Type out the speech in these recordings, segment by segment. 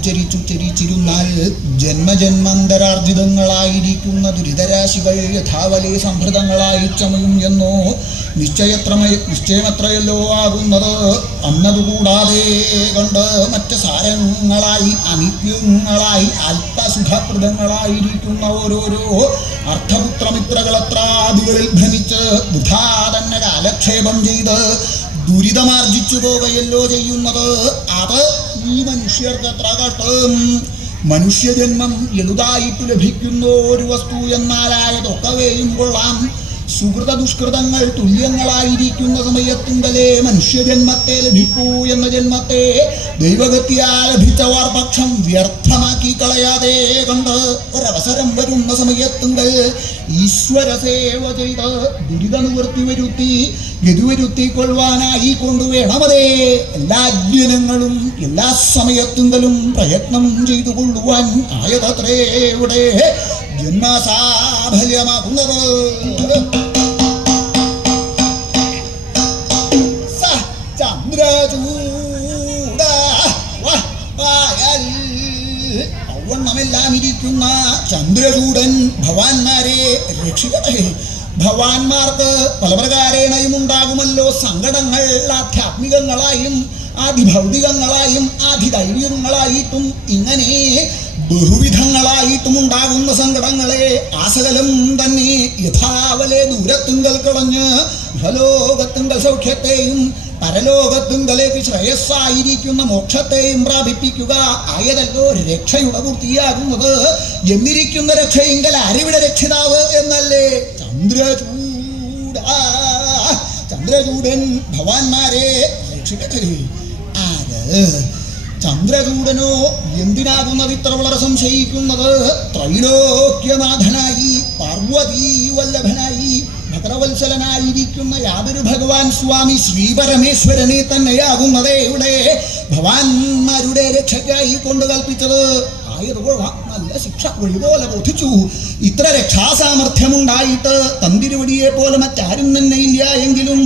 ഉച്ചരിച്ചുച്ചരിച്ചിരുന്നാൽ ജന്മജന്മാന്തരാർജിതങ്ങളായിരിക്കുന്ന ദുരിതരാശികൾ യഥാവലി സംഭൃതങ്ങളായി ചമയും എന്നോ നിശ്ചയമത്രയല്ലോ ആകുന്നത്. അന്നതുകൂടാതെ കണ്ട് മറ്റ് സാരങ്ങളായി അനിത്യങ്ങളായി അല്പസുഖപ്രദങ്ങളായിരിക്കുന്ന ഓരോരോ അർത്ഥപുത്രമിത്രകളത്രാദികളിൽ ഭ്രമിച്ച് വൃഥാ തന്നെ കാലക്ഷേപം ചെയ്ത് ദുരിതമാർജിച്ചു പോവുകയല്ലോ ചെയ്യുന്നത്. അത് ഈ മനുഷ്യർക്ക് എത്ര കഷ്ടം. മനുഷ്യജന്മം എളുതായിട്ട് ലഭിക്കുന്ന ഒരു വസ്തു എന്നാലായതൊക്കവേയും കൊള്ളാം. സുഹൃത ദുഷ്കൃതങ്ങൾ തുല്യങ്ങളായിരിക്കുന്ന സമയത്തുങ്കലേ മനുഷ്യജന്മത്തെ ലഭിക്കൂ എന്ന ജന്മത്തെ ദൈവഗത്യാ ലഭിച്ചവാർ പക്ഷം വ്യർത്ഥമാക്കി കളയാതെ കണ്ട് ഒരവസരം വരുന്ന സമയത്തുങ്കൽ ഈശ്വര സേവ ചെയ്ത് ദുരിത നിവൃത്തി വരുത്തി ഗതിവരുത്തിക്കൊള്ളുവാനായി കൊണ്ടുവേണമതേ എല്ലാ ജനങ്ങളും എല്ലാ സമയത്തുങ്കലും പ്രയത്നം ചെയ്തു കൊള്ളുവാൻ ആയതത്രേ ഇവിടെ ജന്മസാഫല്യമാകുന്നത്. ൗവണ്ണമെല്ലാം ഇരിക്കുന്ന ചന്ദ്രചൂടൻ ഭവാന്മാരെ രക്ഷിക്കട്ടെ. ഭവാന്മാർക്ക് പല പ്രകാരേണയും ഉണ്ടാകുമല്ലോ സങ്കടങ്ങൾ. ആധ്യാത്മികങ്ങളായും ആദിഭൗതികങ്ങളായും ആദിദൈവികങ്ങളായിട്ടും ഇങ്ങനെ ബഹുവിധങ്ങളായിട്ടും ഉണ്ടാകുന്ന സങ്കടങ്ങളെ ആസകലം തന്നെ യഥാവലെ ദൂരത്തുങ്കൽ കളഞ്ഞ് ഇഹലോകത്തുങ്കൽ സൗഖ്യത്തെയും പരലോകത്തുങ്കലേക്ക് ശ്രേയസ്സായിരിക്കുന്ന മോക്ഷത്തെയും പ്രാപിപ്പിക്കുക ആയതല്ലോ രക്ഷയുടെ പൂർത്തിയാകുന്നത്. എന്നിരിക്കുന്ന രക്ഷയെങ്കിൽ ആരിവിടെ രക്ഷിതാവ് എന്നല്ലേ? ചന്ദ്രചൂടൻ ഭവാന്മാരെ രക്ഷിക്കട്ടെ. ആര്? ചന്ദ്രചൂടനോ എന്തിനാകുന്നത് ഇത്ര വളരെ സംശയിക്കുന്നത്? ത്രൈലോക്യനാഥനായി പാർവതീ വല്ലഭനായി ഭദ്രവത്സലനായിരിക്കുന്ന യാതൊരു ഭഗവാൻ സ്വാമി ശ്രീപരമേശ്വരനെ തന്നെയാകുന്നതേ ഇവിടെ ഭവാന്മാരുടെ രക്ഷയ്ക്കായി കൊണ്ട് കൽപ്പിച്ചത്. ആയതുകൊള്ളാം, നല്ല ശിക്ഷ വഴിപോലെ ബോധിച്ചു. ഇത്ര രക്ഷാസാമർഥ്യമുണ്ടായിട്ട് തന്തിരുവടിയെ പോലെ മറ്റാരും തന്നെ ഇല്ല എങ്കിലും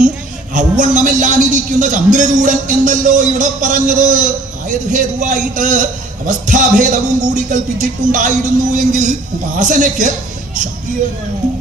ഔവണ്ണമെല്ലാം ഇരിക്കുന്ന ചന്ദ്രചൂടൻ എന്നല്ലോ ഇവിടെ പറഞ്ഞത്. ആയത് ഹേതുവായിട്ട് അവസ്ഥാഭേദവും കൂടി കൽപ്പിച്ചിട്ടുണ്ടായിരുന്നു എങ്കിൽ ഉപാസനയ്ക്ക് ശക്തിയേറും.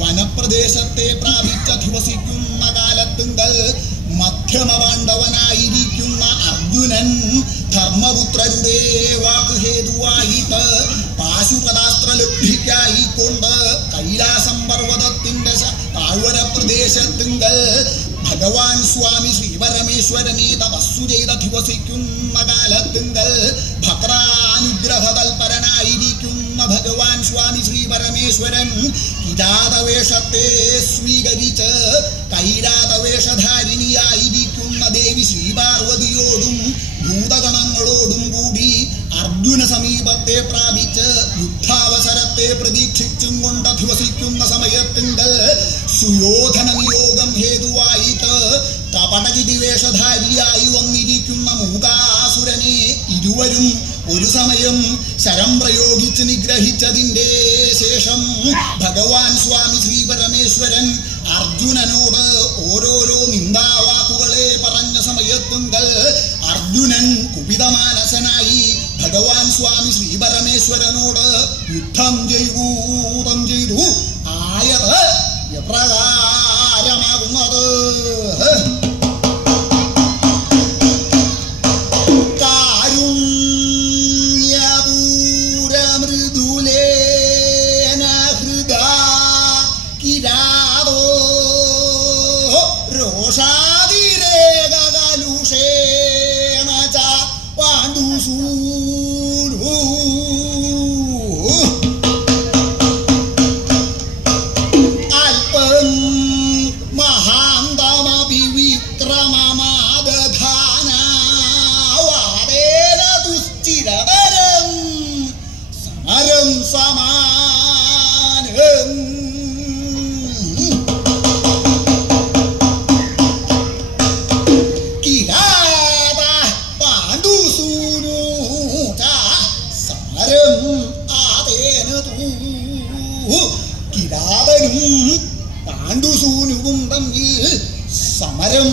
വനപ്രദേശത്തെ പ്രാപിച്ചധിവസിക്കുന്ന കാലത്തുങ്കൽ മധ്യമപാണ്ഡവനായിരിക്കുന്ന അർജുനൻ ധർമ്മപുത്രരുടെ വാക്കുഹേതുവായിട്ട് പാശുപതാസ്ത്രലബ്ധിക്കായിക്കൊണ്ട് കൈലാസം പർവ്വതത്തിന്റെ താഴ്വര പ്രദേശത്തുങ്കൽ ഭഗവാൻ സ്വാമി ശ്രീപരമേശ്വരനെ തപസ്സു ചെയ്തധിവസിക്കുന്ന കാലത്തുങ്കൽ ഭക്രാനുഗ്രഹതൽപരനായിരിക്കുന്ന ഭഗവാൻ സ്വാമി ശ്രീപരമേശ്വരൻ കിരാതവേഷത്തെ സ്വീകരിച്ച് കൈരാതവേഷധാരിണിയായിരിക്കുന്ന ദേവി ശ്രീപാർവതിയോടും ഭൂതഗണങ്ങളോടും കൂടി അർജുന സമീപത്തെ പ്രാപിച്ച് യുദ്ധാവസരത്തെ പ്രതീക്ഷിച്ചും കൊണ്ടധിവസിക്കുന്ന സമയത്തിങ്കൽ സുയോധന നിയോഗം ഹേതുവായിട്ട് കപടകിടിവേഷധാരിയായി വന്നിരിക്കുന്ന മൂകാസുരനെ ഇരുവരും ഒരു സമയം ശരം പ്രയോഗിച്ച് നിഗ്രഹിച്ചതിൻ്റെ ശേഷം ഭഗവാൻ സ്വാമി ശ്രീ പരമേശ്വരൻ അർജുനനോട് ഓരോരോ നിന്ദാവാക്കുകളെ പറഞ്ഞ സമയത്തുങ്കൽ അർജുനൻ കുപിതമാനസനായി ഭഗവാൻ സ്വാമി ശ്രീ പരമേശ്വരനോട് യുദ്ധം ചെയ്തു ആയത് എപ്രകാരമാകുന്നത്? പാണ്ഡുസൂനുവും തമ്മിൽ സമരം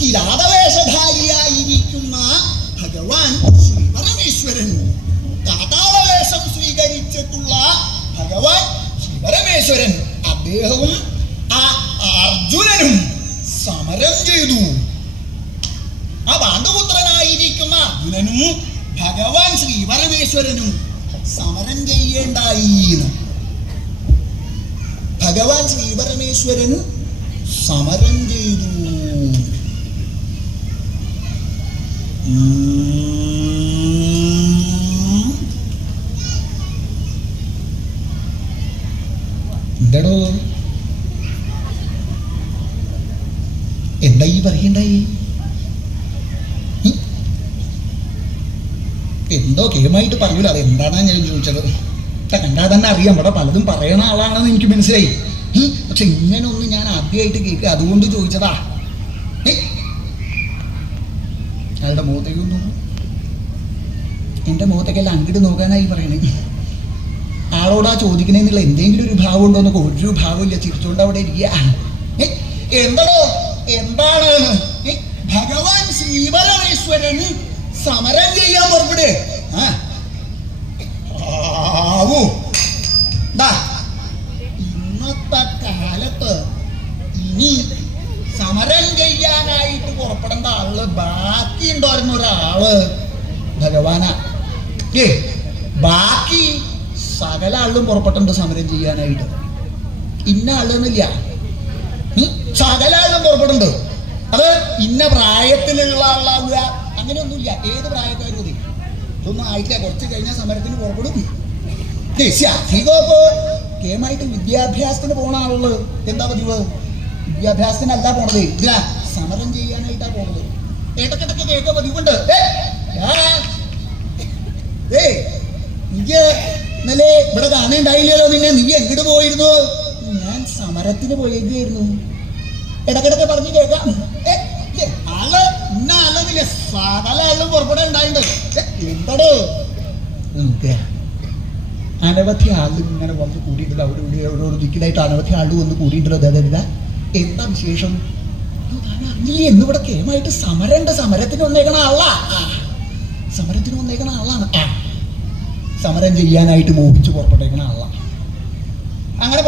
കിരാതവേഷധാരിയായിരിക്കുന്ന ഭഗവാൻ ശ്രീ പരമേശ്വരൻ, കാട്ടാളവേഷം സ്വീകരിച്ചിട്ടുള്ള ഭഗവാൻ ശ്രീ പരമേശ്വരൻ അദ്ദേഹവും ആ അർജുനനും സമരം ചെയ്തു. ആ പാണ്ഡുപുത്രനായിരിക്കുന്ന അർജുനനും ഭഗവാൻ ശ്രീ പരമേശ്വരനും സമരം ചെയ്യേണ്ടായി. ഭഗവാൻ ശ്രീ പരമേശ്വരൻ സമരം ചെയ്തു. എന്താടോ എന്താ ഈ പറയണ്ടായി? എന്തോ കേമായിട്ട് പറയൂല, അതെന്താണെന്ന് ഞാൻ ചോദിച്ചത്. കണ്ടാൽ തന്നെ അറിയാം, ഇവിടെ പലതും പറയണ ആളാണെന്ന് എനിക്ക് മനസ്സിലായി. പക്ഷെ ഇങ്ങനെ ഒന്ന് ഞാൻ ആദ്യമായിട്ട് കേൾക്കുക, അതുകൊണ്ട് ചോദിച്ചതാ. അയാളുടെ മുഖത്തേക്ക് നോക്കൂ. എൻ്റെ മുഖത്തേക്കെല്ലാം അങ്ങോട്ട് നോക്കാനായി പറയണേ. ആളോടാ ചോദിക്കണേന്നുള്ള എന്തെങ്കിലും ഒരു ഭാവം ഉണ്ടോ എന്നൊക്കെ ഒരു ഭാവമില്ല, ചിരിച്ചോണ്ട് അവിടെ ഇരിക്കുക. എന്താണോ എന്താണ്? ഭഗവാൻ ശ്രീപരമേശ്വരൻ സമരം ചെയ്യാൻ പുറപ്പെട്. ഇന്നത്തെ കാലത്ത് ഇനി സമരം ചെയ്യാനായിട്ട് പുറപ്പെടേണ്ട ആള് ബാക്കി ഉണ്ടായിരുന്ന ഒരാള് ഭഗവാനാ. ബാക്കി സകല ആളും പുറപ്പെട്ടുണ്ട് സമരം ചെയ്യാനായിട്ട്. ഇന്ന ആളെന്നില്ല, സകല ആളും പുറപ്പെടുന്നുണ്ട്. അത് ഇന്ന പ്രായത്തിലുള്ള ആളാവുക അങ്ങനെയൊന്നുമില്ല, ഏത് പ്രായക്കാരും മതി. ഇതൊന്നും ആയിട്ടില്ല, കുറച്ച് കഴിഞ്ഞാൽ സമരത്തിന് പുറപ്പെടും. കേമായിട്ട് വിദ്യാഭ്യാസത്തിന് പോണ ആളുകള് എന്താ പതിവ്? വിദ്യാഭ്യാസത്തിനല്ല പോണത്, ഇല്ല സമരം ചെയ്യാനായിട്ടാ പോണത്. ഇടക്കിടക്ക് കേൾക്ക പതിവുണ്ട്. എനിക്ക് ഇന്നലെ ഇവിടെ കാണുണ്ടായില്ലല്ലോ നിന്നെ, നീ എങ്ങോട്ട് പോയിരുന്നു? ഞാൻ സമരത്തിന് പോയിരിക്കുന്നു. ഇടക്കിടക്ക് പറഞ്ഞു കേൾക്കാം. ആള് ഇന്ന ആളെന്നില്ല, സകല ആളും പുറപ്പെടാനുണ്ടായിട്ടുണ്ട്. എന്തോ അനവധി ആളുകൾ ഇങ്ങനെ വന്ന് കൂടിയിട്ടില്ല, അവിടെ ഇവിടെ ഓരോ ദിക്കിലായിട്ട് അനവധി ആളുകൾ വന്ന് കൂടിയിട്ടുള്ളത്. അതല്ല എന്താ വിശേഷം? നീ എന്നിവിടെ കേമായിട്ട് സമരത്തിന് വന്നേക്കണ ആളാ, സമരത്തിന് വന്നേക്കണ ആളാണ്. സമരം ചെയ്യാനായിട്ട് മോഹിച്ച് പുറപ്പെട്ടേക്കണ ആളാണ്. അങ്ങനെ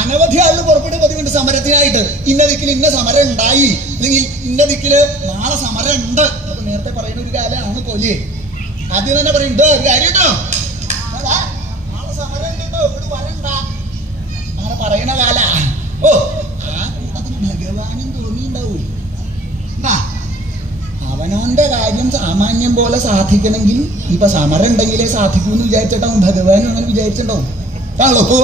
അനവധി ആളുകൾ പുറപ്പെട്ട് പതിവുണ്ട് സമരത്തിനായിട്ട്. ഇന്ന ദിക്കിൽ ഇന്ന സമരം ഉണ്ടായി, അല്ലെങ്കിൽ ഇന്ന ദിക്കില് നാളെ സമരം ഉണ്ട്. അത് നേരത്തെ പറയുന്ന ഒരു കാലമാണ് പോലെ. ആദ്യം തന്നെ പറയുന്നുണ്ട് ഒരു കാര്യം കേട്ടോ, നാളെ സമരം ഉണ്ടോ, ഇവിടെ വരണ്ട, അങ്ങനെ പറയണ കാല. ഓ ആ കൂട്ടത്തിന് ഭഗവാനും തോന്നിയിട്ടുണ്ടാവും. അവനവന്റെ കാര്യം സാമാന്യം പോലെ സാധിക്കണമെങ്കിൽ ഇപ്പൊ സമരം ഉണ്ടെങ്കിലേ സാധിക്കൂന്ന് വിചാരിച്ചിട്ടാവും ഭഗവാനും അങ്ങനെ വിചാരിച്ചിട്ടുണ്ടാവും. ആണല്ലോ ഇപ്പോ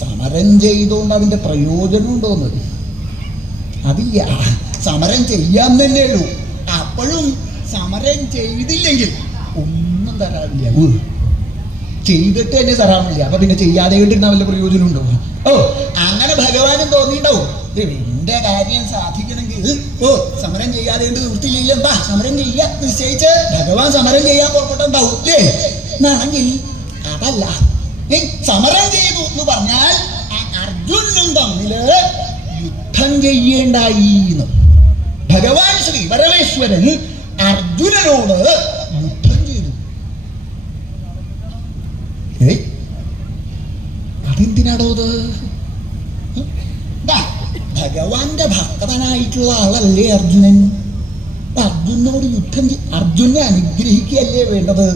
സമരം ചെയ്തുകൊണ്ട് അതിന്റെ പ്രയോജനം ഉണ്ടോന്ന് അതില്ല. സമരം ചെയ്യാൻ തന്നെ ഉള്ളൂ, അപ്പോഴും സമരം ചെയ്തില്ലെങ്കിൽ ഒന്നും തരാനില്ല. ചെയ്തിട്ട് തന്നെ തരാമില്ല. അപ്പൊ പിന്നെ ചെയ്യാതെ കിട്ടുന്ന വല്ല പ്രയോജനം ഉണ്ടോ? ഓ, അങ്ങനെ ഭഗവാനും തോന്നിയിട്ടുണ്ടാവും, എന്റെ കാര്യം സാധിക്കണമെങ്കിൽ സമരം ചെയ്യാതെ നിവൃത്തിയില്ല, എന്താ സമരം ചെയ്യാ നിശ്ചയിച്ച് ഭഗവാൻ സമരം ചെയ്യാൻ പുറപ്പെട്ടുണ്ടാവും അല്ലേ? എന്നാണെങ്കിൽ അതല്ല, സമരം ചെയ്തു എന്ന് പറഞ്ഞാൽ അർജുനും തമ്മില് യുദ്ധം ചെയ്യേണ്ടായി. ഭഗവാൻ ശ്രീ പരമേശ്വരൻ അർജുനനോട് യുദ്ധം ചെയ്തു. അതെന്തിനാടോ അത്? ഭഗവാന്റെ ഭക്തനായിട്ടുള്ള ആളല്ലേ അർജുനൻ. അർജുനോട് യുദ്ധം അർജുനെ അനുഗ്രഹിക്കുകയല്ലേ വേണ്ടത്?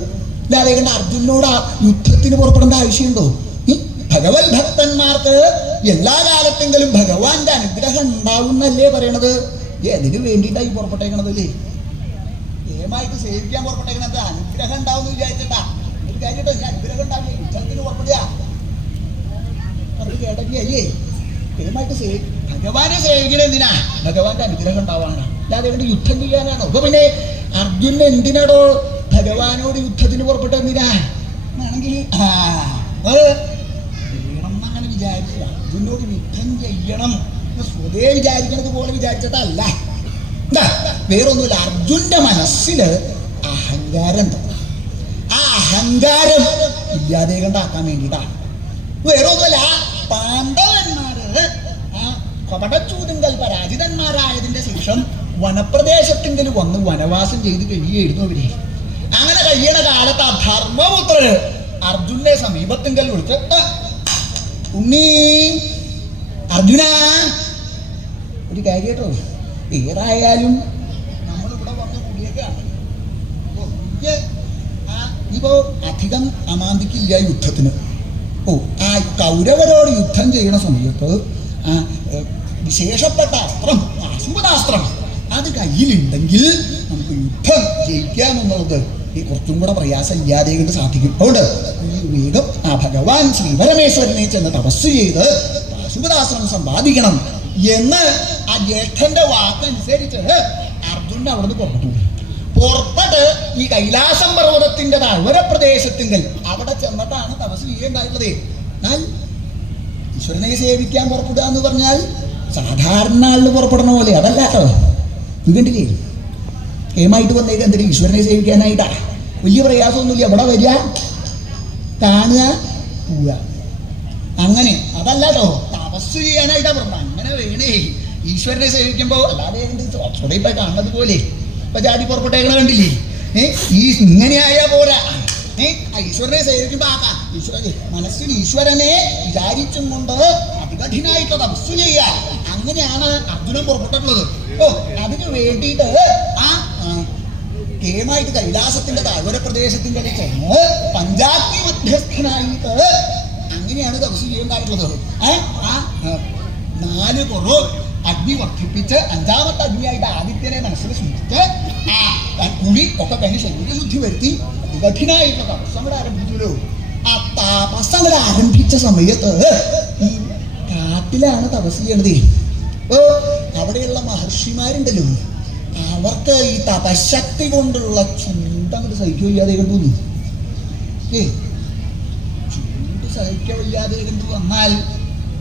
അല്ലാതെ കണ്ട അർജുനോട് യുദ്ധത്തിന് പുറപ്പെടേണ്ട ആവശ്യമുണ്ടോ? ഭഗവത് ഭക്തന്മാർക്ക് എല്ലാ കാലത്തെങ്കിലും ഭഗവാന്റെ അനുഗ്രഹം ഉണ്ടാവുന്നല്ലേ പറയണത്. അതിന് വേണ്ടിയിട്ടായി പുറപ്പെട്ടേക്കണത് അല്ലേ? ഏമായിട്ട് സേവിക്കാൻ പുറപ്പെട്ടേക്കണത് അനുഗ്രഹം ഉണ്ടാവുമെന്ന് വിചാരിച്ചിട്ടാ. ഒരു കാര്യട്ടോ, അനുഗ്രഹം ഉണ്ടാവില്ല, യുദ്ധത്തിന് പുറപ്പെടുക അത് കേട്ടല്ലേ? ഏമായിട്ട് ഭഗവാനെ സേവിക്കണ എന്തിനാ? ഭഗവാന്റെ അനുഗ്രഹം ഉണ്ടാവാനാ, അല്ലാതെ കൊണ്ട് യുദ്ധം ചെയ്യാനാണോ? അപ്പൊ പിന്നെ അർജുനൻ എന്തിനാടോ ഭഗവാനോട് യുദ്ധത്തിന് പുറപ്പെട്ട എന്തിനാ? ആണെങ്കിൽ വേണമെന്നങ്ങനെ വിചാരിച്ചില്ല. അർജുനോട് യുദ്ധം ചെയ്യണം സ്വതേ വിചാരിക്കണത് പോലെ വിചാരിച്ചിട്ടല്ല. വേറൊന്നുമില്ല, അർജുന്റെ മനസ്സില് അഹങ്കാരം. ആ അഹങ്കാരം ഇല്ലാതെ കണ്ടാക്കാൻ വേണ്ടിട്ടാ. വേറൊന്നുമില്ല, പാണ്ഡവന്മാര് കപടച്ചൂതുങ്കൽ പരാജിതന്മാരായതിന്റെ ശേഷം വനപ്രദേശത്തിങ്കൽ വന്ന് വനവാസം ചെയ്ത് കഴിയായിരുന്നു അവര്. അങ്ങനെ കഴിയണ കാലത്ത് ആ ധർമ്മപുത്രര് അർജുനെ സമീപത്തിങ്കൽ വിളിച്ച്, ഉണ്ണി അർജുന, ഒരു കാര്യം കേട്ടോ, ഏതായാലും നമ്മളിവിടെ വന്ന് കൂടിയേക്കാണ്. ഇപ്പോ അധികം അമാന്തിക്കില്ല യുദ്ധത്തിന്. ആ കൗരവരോട് യുദ്ധം ചെയ്യണ സമയത്ത് വിശേഷപ്പെട്ട അസ്ത്രം, പാശുപതാസ്ത്രം, അത് കയ്യിലുണ്ടെങ്കിൽ നമുക്ക് യുദ്ധം ജയിക്കാമെന്നുള്ളത് കുറച്ചും കൂടെ പ്രയാസം ഇല്ലാതെ കൊണ്ട് സാധിക്കും. അതുകൊണ്ട് ഈ വേഗം ആ ഭഗവാൻ ശ്രീ പരമേശ്വരനെ ചെന്ന് തപസ് ചെയ്ത് പാശുപതാസ്ത്രം സമ്പാദിക്കണം എന്ന് ആ ജ്യേഷ്ഠന്റെ വാക്കനുസരിച്ച് അർജുനൻ അവിടുന്ന് പുറപ്പെട്ടു. പുറപ്പെട്ട് ഈ കൈലാസം പർവ്വതത്തിന്റെ താഴ്വര പ്രദേശത്തിങ്കൽ അവിടെ ചെന്നിട്ടാണ് തപസ് ചെയ്യേണ്ടായിട്ടുള്ളത്. എന്നാൽ ഈശ്വരനെ സേവിക്കാൻ പുറപ്പെടുക എന്ന് പറഞ്ഞാൽ സാധാരണ ആളിന് പുറപ്പെടണ പോലെ അതല്ല കേട്ടോ. ഇത് കണ്ടില്ലേ, ഏമായിട്ട് വന്നേക്ക് എന്തിനാ? ഈശ്വരനെ സേവിക്കാനായിട്ടാ. വലിയ പ്രയാസമൊന്നുമില്ല. അവിടെ വരിക, കാണുക, പോവുക, അങ്ങനെ അതല്ല കേട്ടോ. തപസ് ചെയ്യാനായിട്ടാ പറഞ്ഞത്. അങ്ങനെ വേണേ ഈശ്വരനെ സേവിക്കുമ്പോ, അല്ലാതെ ഇപ്പൊ കാണുന്നത് പോലെ ഇപ്പൊ ചാടി പുറപ്പെട്ടേക്കണ കണ്ടില്ലേ? ഈ ഇങ്ങനെയായാ പോരാ. ഈശ്വരനെ സേവിക്കുമ്പോ ഈശ്വരനെ മനസ്സിൽ ഈശ്വരനെ വിചാരിച്ചും കൊണ്ട് അതികഠിനായിട്ട് തപസ്സു ചെയ്യുക. അങ്ങനെയാണ് അർജുനൻ പുറപ്പെട്ടിട്ടുള്ളത്. അതിനു വേണ്ടിയിട്ട് ആ കേമായിട്ട് കൈലാസത്തിന്റെ താഴ്വര പ്രദേശത്തിന്റെ ചെന്ന് പഞ്ചാഗ്നി മധ്യസ്ഥനായിട്ട് അങ്ങനെയാണ് തപസ്സു ചെയ്യേണ്ടായിട്ടുള്ളത്. ആ 4 കുറവ് അഗ്നി വർദ്ധിപ്പിച്ച് 5ാമത്തെ അഗ്നിയായിട്ട് ആദിത്യനെ മനസ്സിൽ സൂക്ഷിച്ച് ആ കുളി ഒക്കെ കഴിഞ്ഞ് ശരീരശുദ്ധി വരുത്തി കഠിനായിട്ടുള്ള തപസ്സങ്ങൾ ആരംഭിച്ചല്ലോ. ആ തപസ്സങ്ങൾ ആരംഭിച്ച സമയത്ത് ഈ കാട്ടിലാണ് തപസ് ചെയ്യണത്. അവിടെയുള്ള മഹർഷിമാരുണ്ടല്ലോ, അവർക്ക് ഈ തപശക്തി കൊണ്ടുള്ള ചൂണ്ടങ്ങോട്ട് സഹിക്കില്ലാതെ കണ്ടു. ചൂട് സഹിക്കില്ലാതെ കണ്ടു വന്നാൽ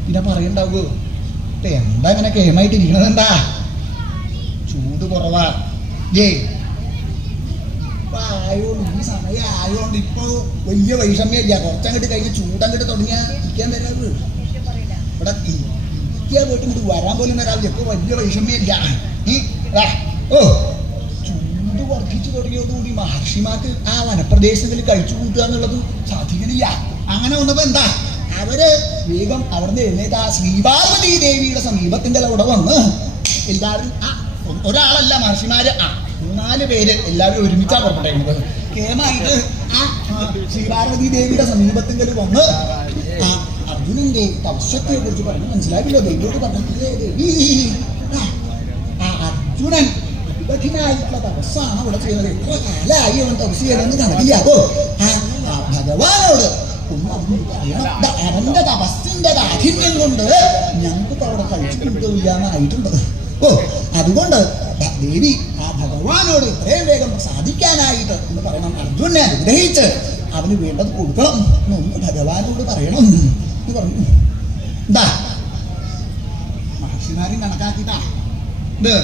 പിന്നെ പറയണ്ടാവോ? എന്താ ഇങ്ങനെ കേമായിട്ട് ഇരിക്കണത്? എന്താ ചൂട് കുറവാ ആയോണ്ട്, ഈ സമയം ആയോണ്ട് ഇപ്പൊ വലിയ വൈഷമ്യമില്ല. കുറച്ചങ്ങോട്ട് കഴിഞ്ഞ് ചൂടങ്ങോട്ട് തുടങ്ങിയാൽ ഇരിക്കാൻ തരാത്. ഇവിടെ ഇരിക്കാൻ പോയിട്ട് ഇങ്ങോട്ട് വരാൻ പോലും വരാവില്ല. ഇപ്പൊ വലിയ വൈഷമ്യമില്ല. ചൂട് വർദ്ധിച്ചു തുടങ്ങിയോടുകൂടി മഹർഷിമാർക്ക് ആ വനപ്രദേശങ്ങളിൽ കഴിച്ചു കൂട്ടുക എന്നുള്ളത് സാധിക്കണില്ല. അങ്ങനെ വന്നപ്പോ എന്താ, അവര് വേഗം അവിടുന്ന് എഴുന്നേറ്റ് ആ ശ്രീപാർവതി ദേവിയുടെ സമീപത്തിന്റെ അവിടെ വന്ന് എല്ലാവരും, ഒരാളല്ല മഹർഷിമാര് 3-4 പേര് എല്ലാവരും ഒരുമിച്ചാണ് പുറപ്പെട്ടേക്കുന്നത്. കേമായിട്ട് ആ ശ്രീപാർവതി ദേവിയുടെ സമീപത്തിങ്കൽ വന്ന് ആ അർജുനന്റെ തപസ്യത്തെ കുറിച്ച് പറഞ്ഞു. മനസ്സിലാക്കില്ലോ? ദേവിയോട് പറഞ്ഞില്ലേ, ദേവി ആ അർജുനൻ കഠിനായിട്ടുള്ള തപസ്സാണ് അവിടെ ചെയ്യുന്നത്. എത്ര കാലമായി അവൻ തപസ് ചെയ്യണമെന്ന് കണക്കില്ലാതോ. ആ ഭഗവാനോട് അവന്റെ തപസ്സിന്റെ കാഠിന്യം കൊണ്ട് ഞങ്ങൾക്ക് അവിടെ കഴിച്ചു കിട്ടില്ലാന്നായിട്ടുണ്ട്. അതുകൊണ്ട് ദേവി ആ ഭഗവാനോട് ഇത്രയും വേഗം സാധിക്കാനായിട്ട് എന്ന് പറയണം. അർജുനെ അനുഗ്രഹിച്ച് അവന് വേണ്ടത് കൊടുക്കണം എന്നൊന്ന് ഭഗവാനോട് പറയണം എന്ന് പറഞ്ഞു. എന്താ മഹർഷിമാരും കണക്കാക്കിട്ടാ ഇത്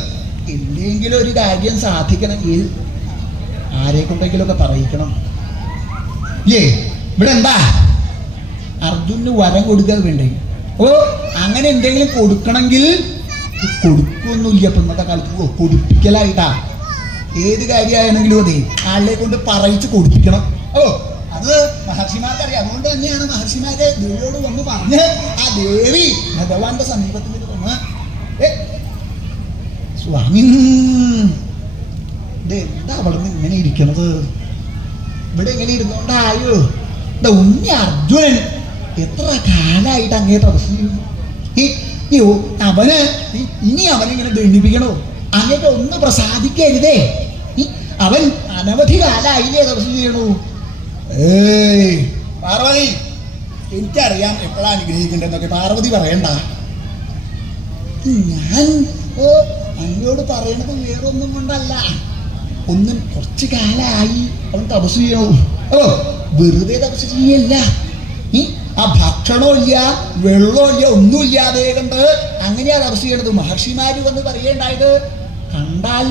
എന്തെങ്കിലും ഒരു കാര്യം സാധിക്കണമെങ്കിൽ ആരെ കൊണ്ടെങ്കിലും ഒക്കെ പറയിക്കണം. ഇവിടെ എന്താ അർജുന് വരം കൊടുക്കാൻ വേണ്ടേ? ഓ അങ്ങനെ എന്തെങ്കിലും കൊടുക്കണമെങ്കിൽ കൊടുക്കൊന്നുമില്ല. ഇപ്പൊ ഇന്നത്തെ കാലത്ത് കൊടുപ്പിക്കലായിട്ടാ ഏത് കാര്യമാണെങ്കിലും അതെ ആളെ കൊണ്ട് പറയിച്ച് കൊടുപ്പിക്കണം. ഓ അത് മഹർഷിമാർക്കറിയാം. അതുകൊണ്ട് തന്നെയാണ് മഹർഷിമാരെ ദേവിയോട് വന്ന് പറഞ്ഞ് ആ ദേവി ഭഗവാന്റെ സമീപത്തിൽ വന്ന് സ്വാമി ഇതെന്താ അവിടെ നിന്ന് ഇങ്ങനെ ഇരിക്കണത്? ഇവിടെ ഇങ്ങനെ ഇരുന്നോണ്ടായോ? ഉണ്ണി അർജുനൻ എത്ര കാലായിട്ട് അങ്ങേ തപസ്സിയോ അവന് ഇനി അവനിങ്ങനെ ദണ്ഡിപ്പിക്കണോ? അങ്ങേക്ക് ഒന്ന് പ്രസാദിക്കരുതേ. അവൻ അനവധി കാലായില്ലേ തപസ് ചെയ്യണു. പാർവതി എനിക്കറിയാം എപ്പോഴാ അനുഗ്രഹിക്കേണ്ടതെന്നൊക്കെ. പാർവതി പറയണ്ട. ഞാൻ അങ്ങോട് പറയണത് വേറൊന്നും കൊണ്ടല്ല. ഒന്നും കുറച്ച് കാലായി അവൻ തപസ് ചെയ്യണു. വെറുതെ തപസ് ചെയ്യല്ല. ആ ഭക്ഷണവും ഇല്ല വെള്ളവും ഇല്ല ഒന്നുമില്ലാതെ കണ്ട് അങ്ങനെയാ തപസ് ചെയ്യണത്. മഹർഷിമാര് വന്ന് പറയേണ്ടായത് കണ്ടാൽ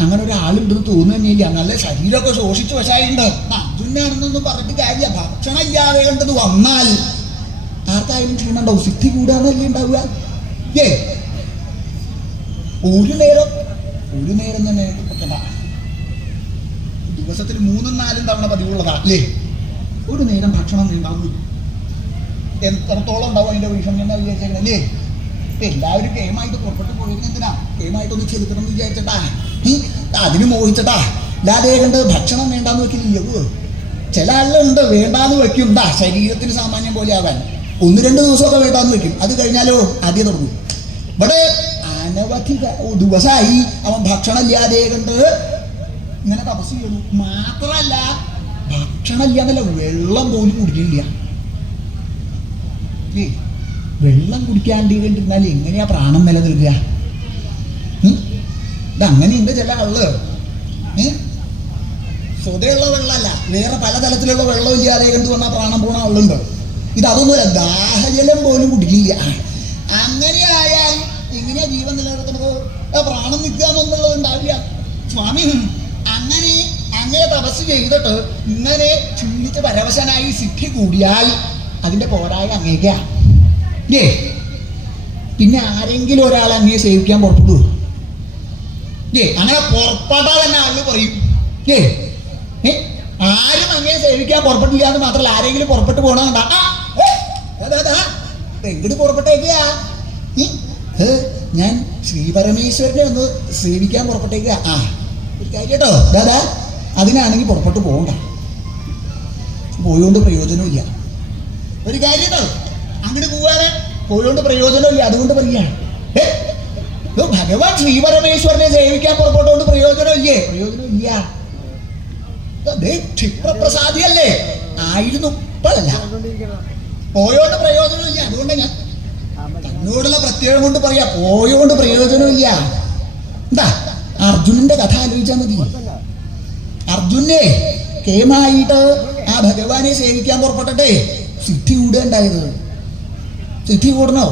അങ്ങനെ ഒരാളുണ്ടെന്ന് തോന്നുന്നില്ല. നല്ല ശരീരമൊക്കെ ശോഷിച്ചു വശായിണ്ട്. അർജുനാണെന്നൊന്നും പറഞ്ഞിട്ട് കാര്യമില്ല. ഭക്ഷണം ഇല്ലാതെ കണ്ടത് വന്നാൽ ആർക്കായാലും ക്ഷീണം ഉണ്ടാവും. സിദ്ധി കൂടാന്നല്ലേ ഉണ്ടാവുക. ഒരു നേരം തന്നെ ദിവസത്തിൽ 3-4 തവണ പതിവുള്ളതാ അല്ലേ? ഒരു നേരം ഭക്ഷണം ഉണ്ടാവും. എത്രത്തോളം ഉണ്ടാവും അതിന്റെ വിഷയം എന്ന് വിചാരിച്ചല്ലേ? എല്ലാവരും ഗെയിമായിട്ട് പുറപ്പെട്ട് പോയിരുന്ന എന്തിനാ? ഗെയിമായിട്ടൊന്ന് ചെലുത്തണം എന്ന് വിചാരിച്ചട്ടാ, അതിന് മോഹിച്ചട്ടാ. അല്ലാതെ കണ്ട് ഭക്ഷണം വേണ്ടാന്ന് വെക്കില്ലല്ലോ. ചില ആളുകളുണ്ട് വേണ്ടാന്ന് വെക്കും. ശരീരത്തിന് സാമാന്യം പോലെ ആവാൻ 1-2 ദിവസമൊക്കെ വേണ്ടാന്ന് വെക്കും. അത് കഴിഞ്ഞാലോ ആദ്യം തുടങ്ങും. ഇവിടെ അനവധി ദിവസമായി അവൻ ഭക്ഷണം ഇല്ലാതെ കണ്ട് ഇങ്ങനെ തപസ് ചെയ്യണു. മാത്രല്ല ഭക്ഷണം ഇല്ലാന്നല്ല, വെള്ളം പോലും കുടിക്കില്ല. വെള്ളം കുടിക്കാണ്ട് കണ്ടിരുന്നാൽ എങ്ങനെയാ പ്രാണം നിലനിൽക്കുക? ഇതങ്ങനെയുണ്ട് ചില ആള്. സ്വതയുള്ള വെള്ളമല്ല, വേറെ പലതരത്തിലുള്ള വെള്ളം ഇല്ലാതെ കണ്ടു വന്നാൽ പ്രാണം പോണ ആളുണ്ട്. ഇതൊന്നുമല്ല, ദാഹജലം പോലും കുടിക്കില്ല. അങ്ങനെയായാൽ എങ്ങനെയാ ജീവൻ നിലനിർത്തുന്നത്? പ്രാണം നിൽക്കാന്നുള്ളത് ഉണ്ടാവില്ല. സ്വാമി അങ്ങനെ തപസ് ചെയ്തിട്ട് ഇങ്ങനെ ക്ഷീണിച്ച് പരവശനായി സിദ്ധി കൂടിയാൽ അതിന്റെ പോരായ അങ്ങേക്കാ. പിന്നെ ആരെങ്കിലും ഒരാൾ അങ്ങേ സേവിക്കാൻ പുറപ്പെടുവോ? അങ്ങനെ പുറപ്പെട്ടാൽ തന്നെ ആള് പറയും ആരും അങ്ങേ സേവിക്കാൻ പുറപ്പെട്ടില്ല എന്ന് മാത്രമല്ല, ആരെങ്കിലും പുറപ്പെട്ടു പോകണമെന്നുണ്ടാ എങ്ങോട്ട് പുറപ്പെട്ടേക്കാ? ഞാൻ ശ്രീപരമേശ്വരനെ ഒന്ന് സേവിക്കാൻ പുറപ്പെട്ടേക്കാ. ഒരു കാര്യം കേട്ടോ ദാദാ, അതിനാണെങ്കിൽ പുറപ്പെട്ടു പോകണ്ട, പോയോണ്ട് പ്രയോജനമില്ല. ഒരു കാര്യം കേട്ടോ, അങ്ങോട്ട് പോവാതെ പോയോണ്ട് പ്രയോജനമില്ല. അതുകൊണ്ട് പറയാണ് ഭഗവാൻ ശ്രീപരമേശ്വരനെ സേവിക്കാൻ പുറപ്പെട്ടോണ്ട് പ്രയോജനമില്ലേ? പ്രയോജനമില്ല. ക്ഷിപ്രപ്രസാദിയല്ലേ ആയിരുന്നു, ഇപ്പോഴല്ല. പോയോണ്ട് പ്രയോജനമില്ല. അതുകൊണ്ട് ഞാൻ തന്നോടുള്ള പ്രത്യേകം കൊണ്ട് പറയാ, പോയോണ്ട് പ്രയോജനമില്ല. എന്താ അർജുനന്റെ കഥ ആലോചിച്ചാൽ മതി. അർജുനെ കേമായിട്ട് ആ ഭഗവാനെ സേവിക്കാൻ പുറപ്പെട്ടെ സിദ്ധി കൂടുണ്ടായത്. സിദ്ധി കൂടണോ?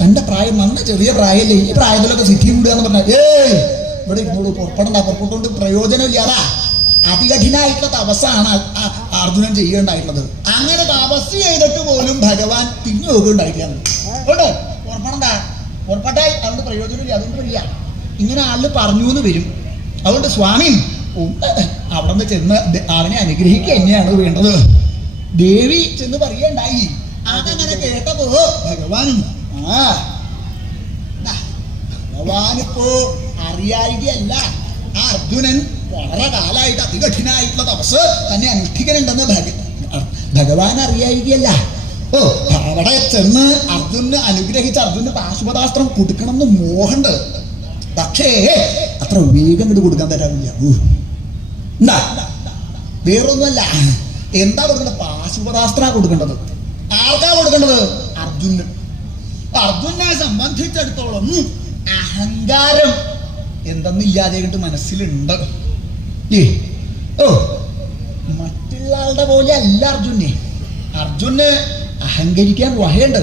തന്റെ പ്രായം നല്ല ചെറിയ പ്രായമല്ലേ, ഈ പ്രായത്തിലൊക്കെ സിദ്ധി കൂടുക എന്ന് പറഞ്ഞാൽ ഇവിടെ ഇരുന്നോളൂ, പുറപ്പെട്ടോണ്ട് പ്രയോജനമില്ലാതാ. അതികഠിനായിട്ടുള്ള തപസ്സാണ് അർജുനൻ ചെയ്യേണ്ടായിട്ടുള്ളത്. അങ്ങനെ തപസ് ചെയ്തിട്ട് പോലും ഭഗവാൻ തിരിഞ്ഞു നോക്കുകയുണ്ടായിട്ടാണ്. കേട്ടോ, പുറപ്പെട്ടാൽ അതുകൊണ്ട് പ്രയോജനമില്ല. അതുകൊണ്ട് വരിക ഇങ്ങനെ ആളിൽ പറഞ്ഞു എന്ന് വരും. അതുകൊണ്ട് സ്വാമി അവിടെ നിന്ന് ചെന്ന് അവനെ അനുഗ്രഹിക്കുക തന്നെയാണ് വേണ്ടത്. ദേവി ചെന്ന് പറയണ്ടായി. അതങ്ങനെ കേട്ടപ്പോ ഭഗവാനും ഭഗവാനിപ്പോ അറിയായികയല്ല, ആ അർജുനൻ വളരെ കാലമായിട്ട് അതികഠിനായിട്ടുള്ള തപസ് തന്നെ അനുഷ്ഠിക്കലുണ്ടെന്ന് ഭഗവാൻ അറിയായികയല്ല. അവിടെ ചെന്ന് അർജുന് അനുഗ്രഹിച്ച് അർജുന് പാശുപതാസ്ത്രം കൊടുക്കണം എന്ന് മോഹമുണ്ട്. പക്ഷേ അത്ര വേഗം ഇത് കൊടുക്കാൻ തരാമില്ല. എന്താ വേറൊന്നുമല്ല, എന്താ കൊടുക്കേണ്ടത്? പാശുപതാസ്ത്ര കൊടുക്കേണ്ടത്. ആർക്കാ കൊടുക്കേണ്ടത്? അർജുന്. അർജുനെ സംബന്ധിച്ചിടത്തോളം അഹങ്കാരം എന്തെന്നില്ലാതെ മനസ്സിലുണ്ട്. ഏ ഓ മറ്റുള്ള ആളുടെ പോലെ അല്ല അർജുനെ. അർജുന് അഹങ്കരിക്കാൻ വഹയുണ്ട്.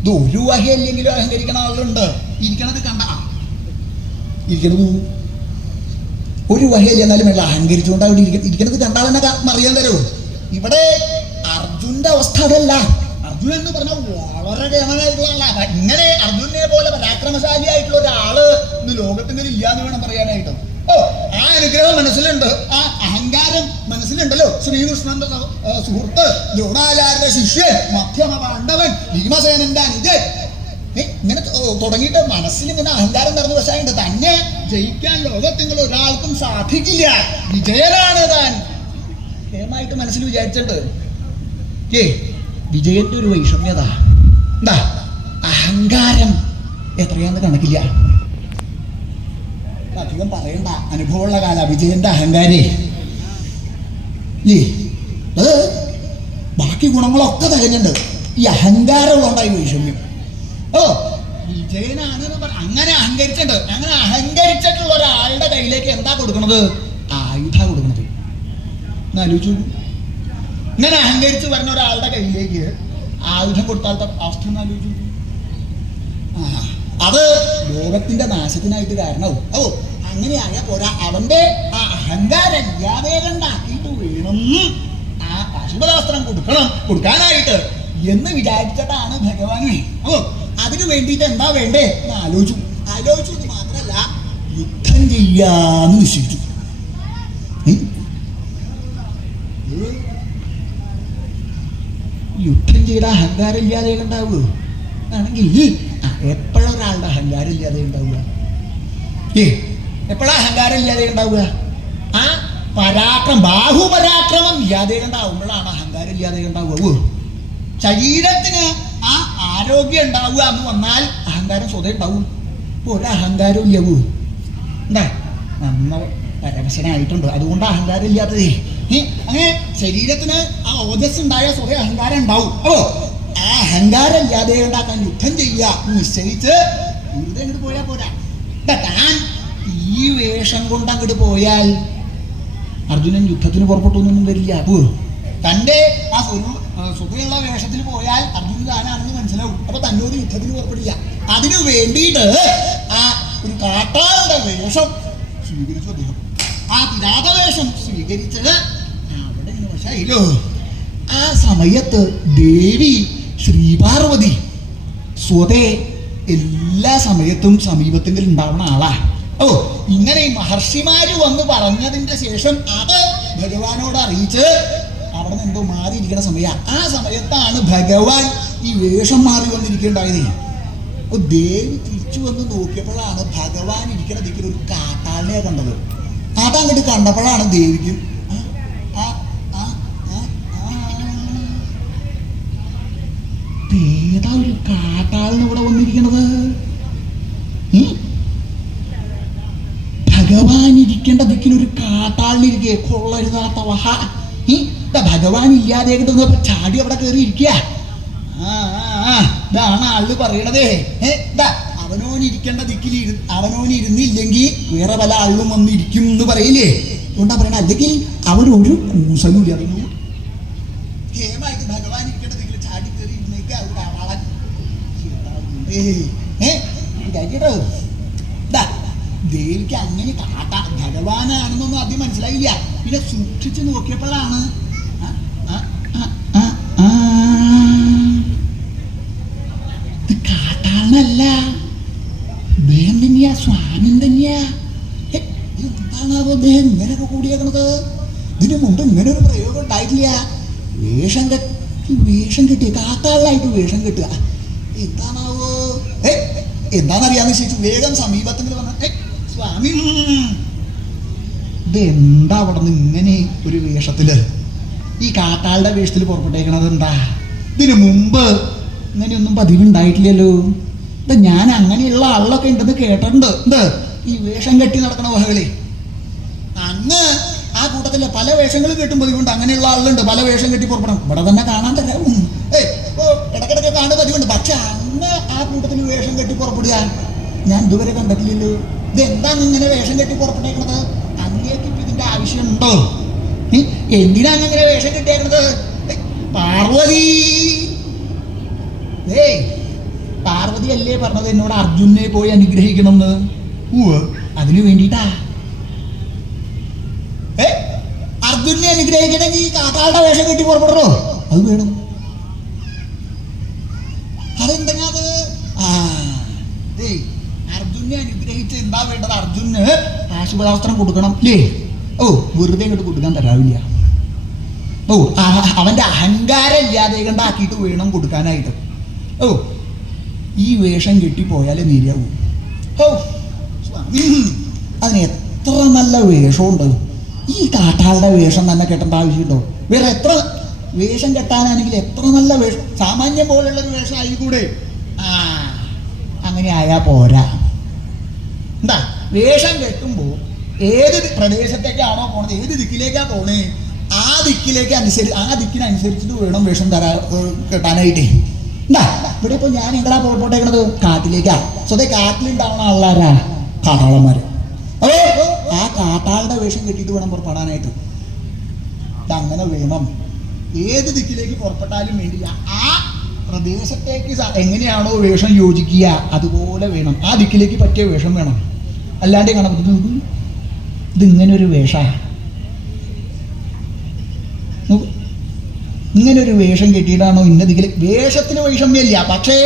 ഇത് ഒരു വഹയല്ലെങ്കിലും അഹങ്കരിക്കണ ആളുണ്ട്. ഇരിക്കണത് കണ്ട ഇരിക്കണത് ഒരു വഹയല്ല, എന്നാലും അല്ല അഹങ്കരിച്ചുകൊണ്ട് അവിടെ ഇരിക്കണത് കണ്ടാൽ തന്നെ അറിയാൻ തരൂ. ഇവിടെ അർജുന്റെ അവസ്ഥ അതല്ല. അർജുനൻ എന്ന് പറഞ്ഞാൽ വളരെ കേമനായിട്ടുള്ള ആളാണ്. ഇങ്ങനെ അർജുനെ പോലെ പരാക്രമശാലിയായിട്ടുള്ള ഒരാള് ഇന്ന് ലോകത്തിന് ഇല്ലാന്ന് വേണം പറയാനായിട്ട്. ഓ ആ അനുഗ്രഹം മനസ്സിലുണ്ട്, ആ അഹങ്കാരം മനസ്സിലുണ്ടല്ലോ. ശ്രീകൃഷ്ണന്റെ സുഹൃത്ത്, ദ്രോണാചാര്യ ശിഷ്യൻ, മധ്യമ പാണ്ഡവൻ, ഭീമസേനന്റെ അനുജൻ, ഇങ്ങനെ തുടങ്ങിയിട്ട് മനസ്സിൽ ഇങ്ങനെ അഹങ്കാരം നടന്നു വശായിട്ട് തന്നെ ജയിക്കാൻ ലോകത്തിൽ ഒരാൾക്കും സാധിക്കില്ല, വിജയനാണ് താൻ കേമായിട്ട് മനസ്സിൽ വിചാരിച്ചിട്ട് വിജയന്റെ ഒരു വൈഷമ്യത എന്താ, അഹങ്കാരം എത്രയാന്ന് കണക്കില്ല. അധികം പറയണ്ട, അനുഭവമുള്ള കാല വിജയന്റെ അഹങ്കാരേ. ബാക്കി ഗുണങ്ങളൊക്കെ തികഞ്ഞുണ്ട്, ഈ അഹങ്കാരമുള്ളതുകൊണ്ടായി വൈഷമ്യം. ഓ വിജയനാണെന്ന് അങ്ങനെ അഹങ്കരിച്ചിട്ടുണ്ട്. അങ്ങനെ അഹങ്കരിച്ചിട്ടുള്ള ഒരാളുടെ കയ്യിലേക്ക് എന്താ കൊടുക്കണത്? ആയുധ കൊടുക്കണത്. ആലോചിച്ചു, ഇങ്ങനെ അഹങ്കരിച്ച് വരുന്ന ഒരാളുടെ കയ്യിലേക്ക് ആയുധം കൊടുത്താലത്തെ അവസ്ഥ ഒന്ന് ആലോചിച്ചു. അത് ലോകത്തിന്റെ നാശത്തിനായിട്ട് കാരണവും. ഓ അങ്ങനെയായ പോരാ, അവന്റെ ആ അഹങ്കാരം യാതേകണ്ടാക്കിയിട്ട് വേണം ആ പാശുപതാസ്ത്രം കൊടുക്കാനായിട്ട് എന്ന് വിചാരിച്ചിട്ടാണ് ഭഗവാനെ. ഓ അതിനു വേണ്ടിയിട്ട് എന്താ വേണ്ടേ എന്ന് ആലോചിച്ചു എന്ന് മാത്രല്ല യുദ്ധം ചെയ്യാന്ന് നിശ്ചയിച്ചു. യുദ്ധം ചെയ്ത അഹങ്കാരം ഇല്ലാതെ ഉണ്ടാവുക ആണെങ്കിൽ എപ്പോഴൊരാളുടെ അഹങ്കാരം ഇല്ലാതെ ഉണ്ടാവുക? എപ്പോഴാ അഹങ്കാരം ഇല്ലാതെ ഉണ്ടാവുക? ആ ബാഹുപരാക്രമം ഇല്ലാതെ ഉണ്ടാവുമ്പോഴാണ് അഹങ്കാരം ഇല്ലാതെ ഉണ്ടാവുക. ശരീരത്തിന് ആ ആരോഗ്യം ഉണ്ടാവുക എന്ന് വന്നാൽ അഹങ്കാരം സ്വതേ ഉണ്ടാവും. ഒരഹങ്കാരം ഇല്ലാവൂ. എന്താ നമ്മ പരവശനായിട്ടുണ്ട്, അതുകൊണ്ട് അഹങ്കാരം ഇല്ലാത്തതേ. അങ്ങനെ ശരീരത്തിന് ആ ഓജസ് ഉണ്ടായ സ്വതേ അഹങ്കാരം ഉണ്ടാവും. അപ്പോ ആ അഹങ്കാരം ഇല്ലാതെ ഉണ്ടാക്കാൻ യുദ്ധം ചെയ്യുക നിശ്ചയിച്ച് വെറുതെ അങ്ങോട്ട് പോയാൽ പോരാ. താൻ ഈ വേഷം കൊണ്ട് അങ്ങോട്ട് പോയാൽ അർജുനൻ യുദ്ധത്തിന് പുറപ്പെട്ടു എന്നൊന്നും വരില്ല. അപ്പോ തന്റെ ആ സ്വതയുള്ള വേഷത്തിൽ പോയാൽ അർജുനൻ താനാണെന്ന് മനസ്സിലാവും. അപ്പൊ തന്നോട് യുദ്ധത്തിന് പുറപ്പെടില്ല. അതിനു വേണ്ടിയിട്ട് ആ ഒരു കാട്ടാളുടെ വേഷം സ്വീകരിച്ചു അദ്ദേഹം. ആ കിരാതവേഷം സ്വീകരിച്ചത് അവിടെ വശായില്ലോ. ആ സമയത്ത് ദേവി ശ്രീപാർവതി സ്വതേ എല്ലാ സമയത്തും സമീപത്തെങ്കിലും ഉണ്ടാവുന്ന ആളാ. ഓ ഇങ്ങനെ മഹർഷിമാര് വന്ന് പറഞ്ഞതിന്റെ ശേഷം അത് ഭഗവാനോട് അറിയിച്ച് അവിടെ നിന്ന് എന്തോ മാറിയിരിക്കുന്ന സമയം. ആ സമയത്താണ് ഭഗവാൻ ഈ വേഷം മാറി വന്നിരിക്കേണ്ടായത്. അപ്പൊ ദേവി തിരിച്ചു വന്ന് നോക്കിയപ്പോഴാണ് ഭഗവാൻ ഇരിക്കുന്ന ദിക്കിൽ ഒരു കാട്ടാളിനെ കണ്ടത്. അതങ്ങോട്ട് കണ്ടപ്പോഴാണ് ദേവിക്ക് ഏതാ ഒരു കാട്ടാളിന് ഇവിടെ വന്നിരിക്കണത്? ഭഗവാൻ ഇരിക്കേണ്ട ദിക്കിലൊരു കാട്ടാളിനിരിക്കേ കൊള്ളരുതാത്ത വഹ. ഭഗവാൻ ഇല്ലാതെ ചാടി അവിടെ കയറി ഇരിക്കുക. ഇതാണ് ആള് പറയണതേ. അവനോനിരിക്കേണ്ട ദിക്കിൽ അവനോനിരുന്നില്ലെങ്കിൽ വേറെ പല ആളും വന്നിരിക്കും എന്ന് പറയില്ലേ. അതുകൊണ്ടാ പറയണ. അല്ലെങ്കിൽ അവനൊരു കൂസലും ഇല്ല. ഹേമായിട്ട് ഭഗവാൻ ഇരിക്കേണ്ട ദിക്കിൽ ചാടി കയറി ഇരുന്നേക്ക് അത് കാണാൻ ദേവിക്ക് അങ്ങനെ ഭഗവാനാണെന്നൊന്നും ആദ്യം മനസ്സിലായില്ല. പിന്നെ സൂക്ഷിച്ച് നോക്കിയപ്പോഴാണ് ഇത് കാട്ടാളനല്ല, അദ്ദേഹം തന്നെയാ, സ്വാമി തന്നെയാ. എന്താണാവോ അദ്ദേഹം ഇങ്ങനെയൊക്കെ കൂടിയേക്കണത്? ഇതിനു മുമ്പ് ഇങ്ങനെ ഒരു പ്രയോഗം ഉണ്ടായിട്ടില്ല. വേഷം കെട്ടി കാട്ടാളനായിട്ട് വേഷം കെട്ടുക എന്താണാവോ? എന്താണെന്നറിയാന്ന് ചോദിച്ചു. വേഗം സമീപത്തിൽ വന്ന സ്വാമി ഇതെന്താ അവിടെ നിന്ന് ഇങ്ങനെ ഒരു വേഷത്തില് ഈ കാട്ടാളുടെ വേഷത്തിൽ പുറപ്പെട്ടേക്കണത്? എന്താ ഇതിനു മുമ്പ് ഇങ്ങനെയൊന്നും പതിവുണ്ടായിട്ടില്ലല്ലോ. ഇത് ഞാൻ അങ്ങനെയുള്ള ആളൊക്കെ ഉണ്ടെന്ന് കേട്ടിട്ടുണ്ട്. എന്ത് ഈ വേഷം കെട്ടി നടക്കണ വഹകളെ. അന്ന് ആ കൂട്ടത്തില് പല വേഷങ്ങളും കെട്ടും പതിവുണ്ട്. അങ്ങനെയുള്ള ആളുണ്ട്, പല വേഷം കെട്ടി പുറപ്പെടണം. ഇവിടെ തന്നെ കാണാൻ തരാം. ഇടക്കിടക്ക് കാണുന്ന പതിവുണ്ട്. പക്ഷെ അന്ന് ആ കൂട്ടത്തിൽ വേഷം കെട്ടി പുറപ്പെടുക ഞാൻ ഇതുവരെ കണ്ടിട്ടില്ലല്ലോ. ഇതെന്താണ് ഇങ്ങനെ വേഷം കെട്ടി പുറപ്പെട്ടേക്കുന്നത്? അങ്ങേക്ക് ഇപ്പൊ ഇതിന്റെ ആവശ്യമുണ്ടോ? എന്തിനാ അങ്ങനെ വേഷം കെട്ടിയേക്കുന്നത്? പാർവതി, പാർവതി അല്ലേ പറഞ്ഞത് എന്നോട് അർജുനെ പോയി അനുഗ്രഹിക്കണം എന്ന്? അതിനു വേണ്ടിട്ടാ. അർജുനെ അനുഗ്രഹിക്കണമെങ്കിൽ ഈ കാട്ടാളുടെ വേഷം കെട്ടി പുറപ്പെടണോ? അത് വേണം. അതെന്തെങ്കിലും അത് അർജുനെ അനുഗ്രഹിച്ച് എന്താ വേണ്ടത്? അർജുന് ആശുപതാസ്ത്രം കൊടുക്കണം അല്ലേ? വെറുതെ ഇങ്ങോട്ട് കൊടുക്കാൻ തരാവില്ല. അവന്റെ അഹങ്കാരം ഇല്ലാതെ കണ്ടാക്കിയിട്ട് വേണം കൊടുക്കാനായിട്ട്. ഈ വേഷം കെട്ടിപ്പോയാലേ നേരിയാവൂ. അതിന് എത്ര നല്ല വേഷമുണ്ട്. ഈ കാട്ടാളുടെ വേഷം തന്നെ കെട്ടേണ്ട ആവശ്യമുണ്ടോ? വേറെ എത്ര വേഷം കെട്ടാനാണെങ്കിൽ എത്ര നല്ല വേഷം, സാമാന്യം പോലുള്ളൊരു വേഷം ആയിക്കൂടെ? അങ്ങനെ ആയാ പോരാ. എന്താ വേഷം കെട്ടുമ്പോ ഏത് പ്രദേശത്തേക്കാണോ പോണത്, ഏത് ദിക്കിലേക്കാ പോണേ, ആ ദിക്കിനനുസരിച്ചിട്ട് വേണം വേഷം കെട്ടാനായിട്ടേ. എന്താ ഇവിടെ ഇപ്പൊ ഞാൻ എങ്ങടാ പുറപ്പെട്ടേക്കണത്? കാട്ടിലേക്കാ. സ്വതേ കാട്ടിലുണ്ടാവണ ആളാരാ? കാട്ടാളന്മാര്. ആ കാട്ടാളുടെ വേഷം കെട്ടിയിട്ട് വേണം പുറപ്പെടാനായിട്ട്. അങ്ങനെ വേണം. ഏത് ദിക്കിലേക്ക് പുറപ്പെട്ടാലും വേണ്ടില്ല, ആ പ്രദേശത്തേക്ക് എങ്ങനെയാണോ വേഷം യോജിക്കുക അതുപോലെ വേണം. ആ ദിക്കിലേക്ക് പറ്റിയ വേഷം വേണം. അല്ലാണ്ട് കാണാൻ ഇതിങ്ങനെ ഒരു വേഷ, ഇങ്ങനൊരു വേഷം കെട്ടിയിട്ടാണോ ഇന്ന ദിക്കിൽ? വേഷത്തിന് വൈഷമ്യമില്ല, പക്ഷേ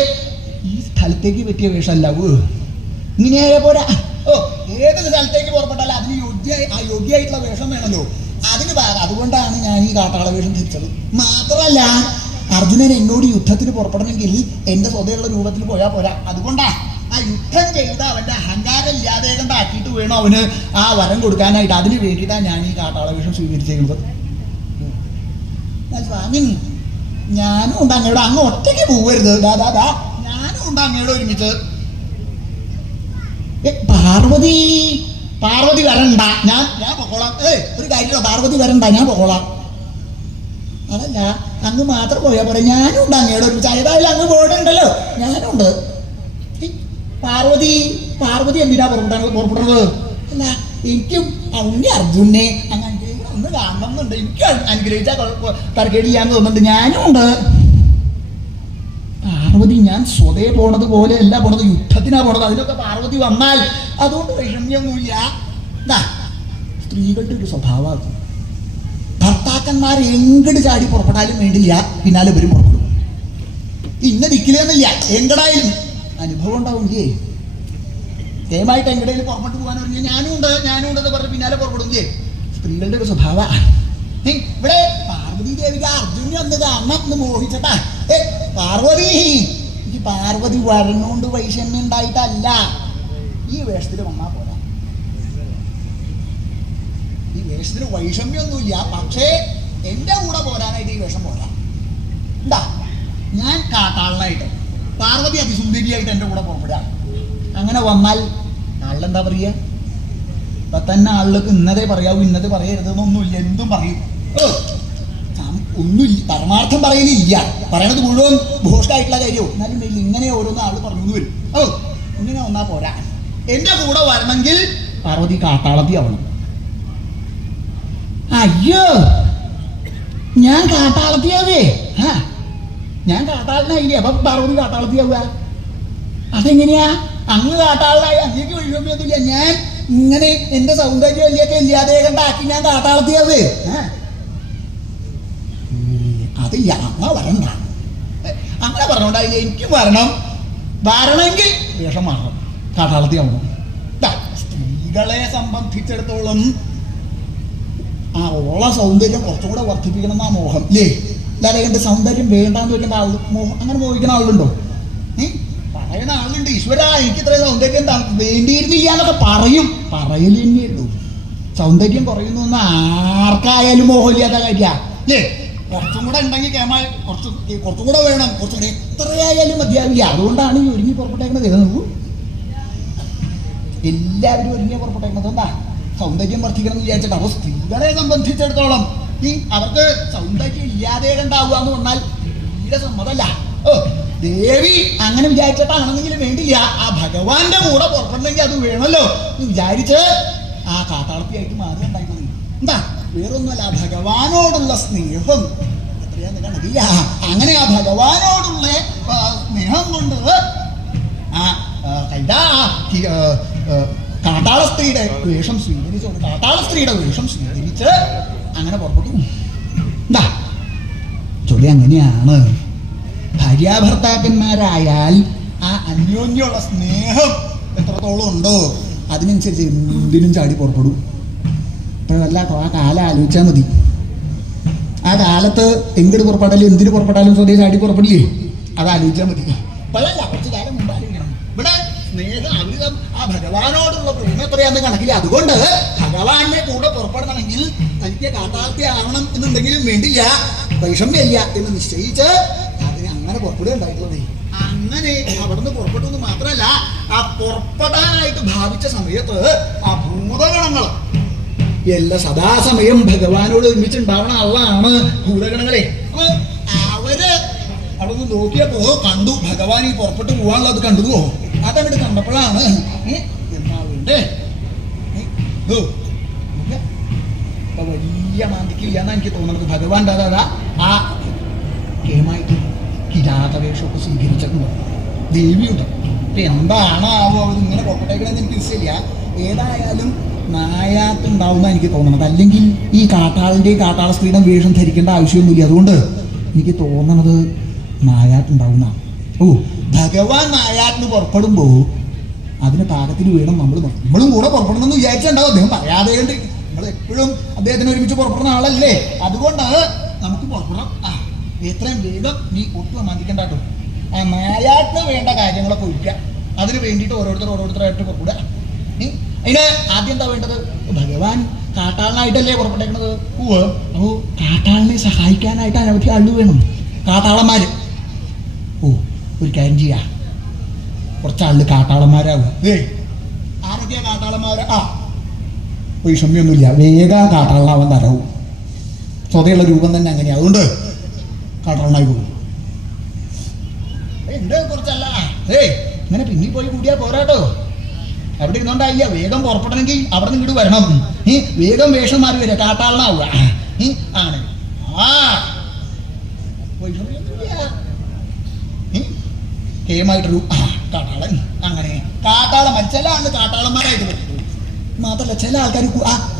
ഈ സ്ഥലത്തേക്ക് പറ്റിയ വേഷമല്ല. ഇങ്ങനെയായ പോരാ. ഏത് സ്ഥലത്തേക്ക് പുറപ്പെട്ടാലും അതിന് യോഗ്യമായിട്ടുള്ള വേഷം വേണമല്ലോ. അതുകൊണ്ടാണ് ഞാൻ ഈ കാട്ടാള വേഷം ധരിച്ചത്. മാത്രമല്ല, അർജുനൻ എന്നോട് യുദ്ധത്തിന് പുറപ്പെടണമെങ്കിൽ എന്റെ സ്വതയുള്ള രൂപത്തിൽ പോയാൽ പോരാ. അതുകൊണ്ടാ ആ യുദ്ധം ചെയ്ത് അവന്റെ അഹങ്കാരം ഇല്ലാതെ കണ്ടാക്കിയിട്ട് വേണം അവന് ആ വരം കൊടുക്കാനായിട്ട്. അതിന് വേണ്ടിയിട്ടാണ് ഞാൻ ഈ കാട്ടാള വേഷം സ്വീകരിച്ചേക്കുന്നത്. സ്വാമി, ഞാനും ഉണ്ട് അങ്ങോട്ട്. അങ്ങ് ഒറ്റയ്ക്ക് പോവരുത്. ഞാനും ഉണ്ട് അങ്ങോട്ട് ഒരുമിച്ച്. പാർവതി വരണ്ട, ഞാൻ പൊക്കോളാം. ഒരു കാര്യമില്ല, പാർവതി വരണ്ട, ഞാൻ പൊക്കോളാം. അതല്ല, അങ്ങ് മാത്രം പോയാൽ പോരെ, ഞാനും ഉണ്ട് അങ്ങോട്ട് ഒരുമിച്ച്. ഏതായാലും അങ്ങ് പോയിട്ടുണ്ടല്ലോ, ഞാനുണ്ട്. പാർവതി എന്തിനാ പുറപ്പെടുന്നത്? അല്ല, എനിക്കും അങ്ങ് അർജുനെ അങ്ങനെ ഒന്ന് കാണണമെന്നുണ്ട്. എനിക്ക് അനുഗ്രഹിച്ചാൽ തർക്കേടില്ലാന്ന് തോന്നുന്നുണ്ട്. ഞാനും ഉണ്ട്. പാർവതി ഞാൻ സ്വതേ പോണത് പോലെയല്ല പോണത്, യുദ്ധത്തിനാ പോണത്. അതിനൊക്കെ പാർവതി വന്നാൽ അതുകൊണ്ട് വിഷമ്യൊന്നുമില്ല. സ്ത്രീകളുടെ ഒരു സ്വഭാവം, ഭർത്താക്കന്മാർ എങ്ങട് ചാടി പുറപ്പെടാനും വേണ്ടില്ല, പിന്നാലെ വരും പുറപ്പെടും. ഇന്ന ദിക്കിലെന്നില്ല, എങ്കടായാലും അനുഭവം ഉണ്ടാവില്ലേ? ദയമായിട്ട് എങ്ങടേലും പുറപ്പെട്ടു പോകാൻ പറഞ്ഞാൽ ഞാനും ഉണ്ട് എന്ന് പറഞ്ഞ് പിന്നാലെ പുറപ്പെടും. സ്ത്രീകളുടെ ഒരു സ്വഭാവ. ഇവിടെ പാർവതി ദേവിക്ക് അർജുന വന്നത് അന്ന് മോഹിച്ചട്ടാ. പാർവതി വരണോണ്ട് വൈഷമ്യം ഉണ്ടായിട്ടല്ല, ഈ വേഷത്തിൽ വന്നാ പോരാ. ഈ വേഷത്തിന് വൈഷമ്യൊന്നുമില്ല, പക്ഷേ എന്റെ കൂടെ പോരാനായിട്ട് ഈ വേഷം പോരാ. എന്താ, ഞാൻ കാട്ടാളനായിട്ട്, പാർവതി അതിസുന്ദരിയായിട്ട് എന്റെ കൂടെ പുറപ്പെടുക. അങ്ങനെ വന്നാൽ ആളിലെന്താ പറയുക? ഇപ്പൊ തന്നെ ആളുകൾക്ക് ഇന്നതേ പറയാവൂ, ഇന്നത് പറയരുതെന്നൊന്നുമില്ല, എന്തും പറയും. ഒന്നുമില്ല, പരമാർത്ഥം പറയലില്ല. പറയണത് മുഴുവൻ ഭോഷ്ടായിട്ടുള്ള കാര്യവും. എന്നാലും ഇങ്ങനെ ഓരോന്ന് ആള് പറഞ്ഞു വരും. ഇങ്ങനെ വന്നാ പോരാ. എന്റെ കൂടെ വരണമെങ്കിൽ പാർവതി കാട്ടാളത്തി ആവണം. അയ്യോ, ഞാൻ കാട്ടാളത്തിയാവേ. ഞാൻ കാട്ടാളനായില്ലേ, അപ്പൊ പാർവതി കാട്ടാളത്തിയാവുക? അതെങ്ങനെയാ? അങ്ങ് കാട്ടാളനായി, അങ്ങേക്ക് വഴിയൊന്നുമില്ല. ഞാൻ ഇങ്ങനെ എന്റെ സൗന്ദര്യം വലിയൊക്കെ ഇല്ലാതെ കണ്ടാക്കി ഞാൻ കാട്ടാളത്തിയാവേ? അതില്ല, അങ്ങനെ വരണ്ട. അങ്ങനെ പറഞ്ഞോണ്ടായില്ല. എനിക്ക് വരണമെങ്കിൽ വേഷം മാറണം, കാട്ടാളത്തിയാവണം. സ്ത്രീകളെ സംബന്ധിച്ചിടത്തോളം ആ ഉള്ള സൗന്ദര്യം കുറച്ചും കൂടെ വർദ്ധിപ്പിക്കണം എന്നാ മോഹം അല്ലേ? അല്ലാതെ കണ്ട് സൗന്ദര്യം വേണ്ടാന്ന് വെക്കേണ്ട ആള് അങ്ങനെ മോഹിക്കുന്ന ആളുണ്ടോ? പറയുന്ന ആളുണ്ട്, ഈശ്വര എനിക്ക് ഇത്രയും സൗന്ദര്യം വേണ്ടിയിരുന്നില്ല എന്നൊക്കെ പറയല് തന്നെയുള്ളൂ. സൗന്ദര്യം കുറയുന്നു എന്ന് ആർക്കായാലും മോഹമില്ലാത്ത കാര്യ അല്ലേ? കുറച്ചും കൂടെ ഉണ്ടെങ്കിൽ കുറച്ചും കൂടെ വേണം, കുറച്ചും കൂടെ എത്രയായാലും മതിയാവില്ല. അതുകൊണ്ടാണ് ഈ ഒരുങ്ങി പുറപ്പെട്ടേക്കുന്നത്. എല്ലാവരും ഒരുങ്ങി പുറപ്പെട്ടേക്കുന്നത് എന്താ? സൗന്ദര്യം വർദ്ധിക്കണം എന്ന് വിചാരിച്ചിട്ട്. അപ്പൊ സ്ത്രീകളെ സംബന്ധിച്ചിടത്തോളം അവർക്ക് സൗന്ദര്യം ഇല്ലാതെ കണ്ടാവുക എന്ന് പറഞ്ഞാൽ തീരെ സമ്മതമല്ല. ദേവി അങ്ങനെ വിചാരിച്ചിട്ടാണെന്നെങ്കിലും വേണ്ടില്ല, ആ ഭഗവാന്റെ കൂടെ പുറപ്പെടണമെങ്കിൽ അത് വേണമല്ലോ എന്ന് വിചാരിച്ച് ആ കാട്ടാളത്തിയായിട്ട് മാറുകയുണ്ടായിരുന്നത്. എന്താ വേറൊന്നുമല്ല, ഭഗവാനോടുള്ള സ്നേഹം എത്രയാന്ന് കണക്കില്ല. അങ്ങനെ ആ ഭഗവാനോടുള്ള സ്നേഹം കൊണ്ട് കാട്ടാള സ്ത്രീയുടെ വേഷം സ്വീകരിച്ച് അങ്ങനെ പുറപ്പെട്ടു. എന്താ ചൊല്ലി അങ്ങനെയാണ്. ഭാര്യാഭർത്താക്കന്മാരായാൽ ആ അന്യോന്യമുള്ള സ്നേഹം എത്രത്തോളം ഉണ്ടോ അതിനനുസരിച്ച് എന്തിനും ചാടി പുറപ്പെടും. ഇപ്പോഴല്ല കേട്ടോ, ആ കാലം ആലോചിച്ചാൽ മതി. ആ കാലത്ത് എങ്ങോട്ട് പുറപ്പെട്ടാലും എന്തിനു പുറപ്പെട്ടാലും സ്വദേശം ചാടി പുറപ്പെടില്ലേ, അത് ആലോചിച്ചാൽ മതി. ഇപ്പോഴല്ല, കുറച്ച് കാലം മുമ്പ് ആലോചിക്കണം. ഇവിടെ സ്നേഹം അവിധം ആ ഭഗവാനോടുള്ള പ്രേമം എത്രയാന്ന് കണക്കില്ല. അതുകൊണ്ട് ഭഗവാന്റെ കൂടെ പുറപ്പെടണമെങ്കിൽ തനിക്ക് കാട്ടാളത്തി ആവണം എന്നുണ്ടെങ്കിലും വേണ്ടില്ല, വൈഷമ്യമില്ല എന്ന് നിശ്ചയിച്ച് അതിന് അങ്ങനെ പുറപ്പെടുകയുണ്ടായിട്ടുള്ളത്. അങ്ങനെ അവിടുന്ന് പുറപ്പെട്ടു എന്ന് മാത്രമല്ല, ആ പുറപ്പെടാനായിട്ട് ഭാവിച്ച സമയത്ത് ആ ഭൂതഗണങ്ങൾ എല്ലാ സദാസമയം ഭഗവാനോട് ഒരുമിച്ചുണ്ടാവണ ആളാണ് ഭൂതഗണങ്ങളെ. അപ്പൊ അവര് അവിടുന്ന് നോക്കിയപ്പോ കണ്ടു ഭഗവാൻ ഈ പുറപ്പെട്ടു പോവാനുള്ളത് കണ്ടുവോ. അതങ്ങോട്ട് കണ്ടപ്പോഴാണ് എന്നാ വേണ്ടേ വലിയ മാന്തിക്കില്ല എന്നാ എനിക്ക് തോന്നുന്നത്. ഭഗവാന്റെ അതാ ആ കേമായിട്ട് കിരാതവേഷമൊക്കെ സ്വീകരിച്ചിട്ടുണ്ട്. ദേവിയുണ്ട്. അപ്പൊ എന്താണ് ആവോ അവരിങ്ങനെ പുറപ്പെട്ടേക്കണെന്ന് എനിക്ക് മനസ്സിലില്ല. ഏതായാലും നായാട്ടുണ്ടാവുന്ന എനിക്ക് തോന്നണത്. അല്ലെങ്കിൽ ഈ കാട്ടാള സ്ത്രീയുടെ വേഷം ധരിക്കേണ്ട ആവശ്യമൊന്നുമില്ല. അതുകൊണ്ട് എനിക്ക് തോന്നണത് നായാട്ടുണ്ടാവുന്ന. ഭഗവാൻ നായാട്ടിന് പുറപ്പെടുമ്പോ അതിന് പാകത്തിന് വേണം നമ്മളും കൂടെ പുറപ്പെടണമെന്ന് വിചാരിച്ചിട്ടുണ്ടാവും. അദ്ദേഹം പറയാതെ കൊണ്ട് നമ്മൾ എപ്പോഴും അദ്ദേഹത്തിന് ഒരുമിച്ച് പുറപ്പെടുന്ന ആളല്ലേ. അതുകൊണ്ട് നമുക്ക് പുറപ്പെടാം. എത്രയും വേഗം നീ ഒട്ടും മന്ദിക്കണ്ട കേട്ടോ. ആ നായാട്ടിന് വേണ്ട കാര്യങ്ങളൊക്കെ ഒഴിക്കുക. അതിന് വേണ്ടിയിട്ട് ഓരോരുത്തരായിട്ട് പുറപ്പെടുക. അതിന് ആദ്യം എന്താ വേണ്ടത്? ഭഗവാൻ കാട്ടാളനായിട്ടല്ലേ പുറപ്പെട്ടേക്കണത്. അപ്പോൾ കാട്ടാളനെ സഹായിക്കാനായിട്ട് അനവധി ആള് വേണം, കാട്ടാളന്മാര്. ഒരു കാര്യം ചെയ്യാ, കുറച്ചാളില് കാട്ടാളന്മാരാവും. ആരൊക്കെയാ കാട്ടാളന്മാര്? വൈഷമ്യൊന്നുമില്ല, വേഗം കാട്ടാളനാവാൻ തരവും. സ്വതയുള്ള രൂപം തന്നെ അങ്ങനെയാ. അതുകൊണ്ട് കാട്ടാളനായി പോകും. എന്റെ കുറച്ചല്ല ഇങ്ങനെ പിന്നീ പോയി കൂടിയാ പോരാട്ടോ. അവിടെ ഇരുന്നോണ്ടായില്ല, വേഗം പുറപ്പെടണമെങ്കിൽ അവിടെ നിന്ന് ഇങ്ങോട്ട് വരണം. വേഗം വേഷം മാറി വരിക, കാട്ടാളനാവുക. ആണ് കേമായിട്ടൊരു കാട്ടാളൻ. അങ്ങനെ കാട്ടാളന്മാർ ചില ആള് കാട്ടാളന്മാരായിട്ട് വരും. മാത്രല്ല ചില ആൾക്കാർ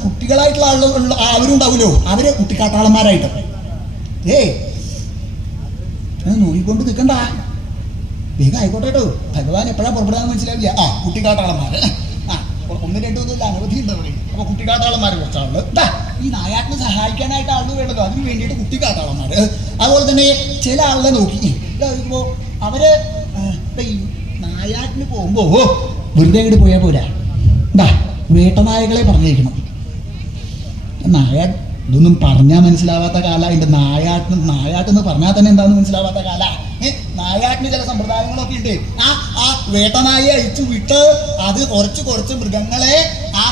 കുട്ടികളായിട്ടുള്ള ആളുകൾ അവരും ഉണ്ടാവുമല്ലോ, അവര് കുട്ടിക്കാട്ടാളന്മാരായിട്ട്. നോക്കിക്കൊണ്ട് നിൽക്കണ്ട, വേഗം ആയിക്കോട്ടെ കേട്ടോ. ഭഗവാൻ എപ്പോഴാ പുറപ്പെടാന്ന് മനസ്സിലാവില്ല. കുട്ടിക്കാട്ടാളന്മാര് 1, 2 ഒന്നുമില്ല, അനവധി ഉണ്ട് അവിടെ. അപ്പൊ കുട്ടിക്കാട്ടാളന്മാര് കുറച്ചാള്. ഈ നായാട്ടിന് സഹായിക്കാനായിട്ട് ആള് വേണ്ടല്ലോ, അതിന് വേണ്ടിയിട്ട് കുട്ടിക്കാട്ടാളന്മാര്. അതുപോലെ തന്നെ ചില ആളുകളെ നോക്കി ഇപ്പോ അവര് ഈ നായാട്ടിന് പോകുമ്പോ വെറുതെ അങ്ങോട്ട് പോയാൽ പോരാ. വേട്ടനായകളെ പറഞ്ഞേക്കണം. ഇതൊന്നും പറഞ്ഞാൽ മനസ്സിലാവാത്ത കാല. അതിന്റെ നായാട്ടെന്ന് പറഞ്ഞാൽ തന്നെ എന്താണെന്ന് മനസ്സിലാവാത്ത കാല. നായാട്ടിന് ചില സമ്പ്രദായങ്ങളൊക്കെ ഉണ്ട്. ആ വേട്ടനായെ അഴിച്ചു വിട്ട് അത് കുറച്ച് മൃഗങ്ങളെ ആ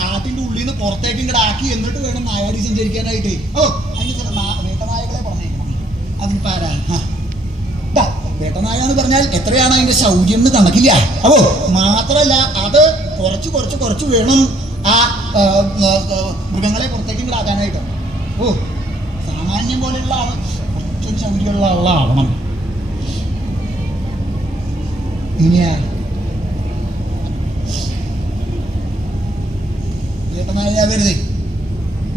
കാട്ടിന്റെ ഉള്ളിൽ നിന്ന് പുറത്തേക്ക് ഇങ്ങോട്ട് ആക്കി എന്നിട്ട് വേണം നായാടി സഞ്ചരിക്കാനായിട്ട്. അതിന് ചില വേട്ടനായകളെ പറഞ്ഞേക്കണം. അതിന് പാരാ വേട്ടനായ എന്ന് പറഞ്ഞാൽ എത്രയാണ് അതിന്റെ ശൗര്യം എന്ന് കണക്കില്ല. അപ്പോ മാത്രല്ല അത് കുറച്ച് വേണം ആ മൃഗങ്ങളെ പുറത്തേക്ക് ഇടാക്കാനായിട്ട്. സാമാന്യം പോലെയുള്ള ആള് കുറച്ചൊരു ശൗര്യമുള്ള ആളാവണം. ഇനിയാ വേട്ടനായ വരുതേ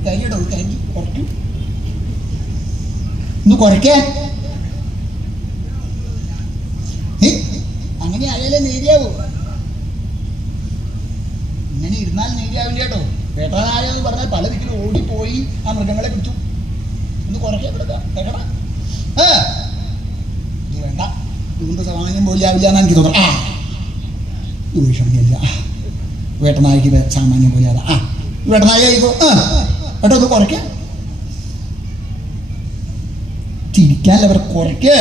കരിയിടോ, കരി കുറയ്ക്കും ഒന്ന് കുറയ്ക്കാൻ. അങ്ങനെ ആയാലേ നേരിയാവൂ. ഇങ്ങനെ ഇരുന്നാൽ നേരിയാവില്ല കേട്ടോ. വേട്ടനായ എന്ന് പറഞ്ഞാൽ പല ദിക്കിലും ഓടിപ്പോയി ആ മൃഗങ്ങളെ പിടിച്ചു. ഒന്ന് കുറയ്ക്കാൻ വിടുക. ഇത് വേണ്ട, ഇതുകൊണ്ട് സാമാന്യം പോലെ ആവില്ല എന്നാണ് എനിക്ക് തോന്നുന്നത്. വിഷമില്ല, വേട്ടനായിക്ക് സാമാന്യം പോലെ അതാ. വേട്ടനായ ആയിക്കോ കേട്ടോ. ഒന്ന് കുറയ്ക്കാം, ചിരിക്കാനല്ല അവർ കുറയ്ക്ക്.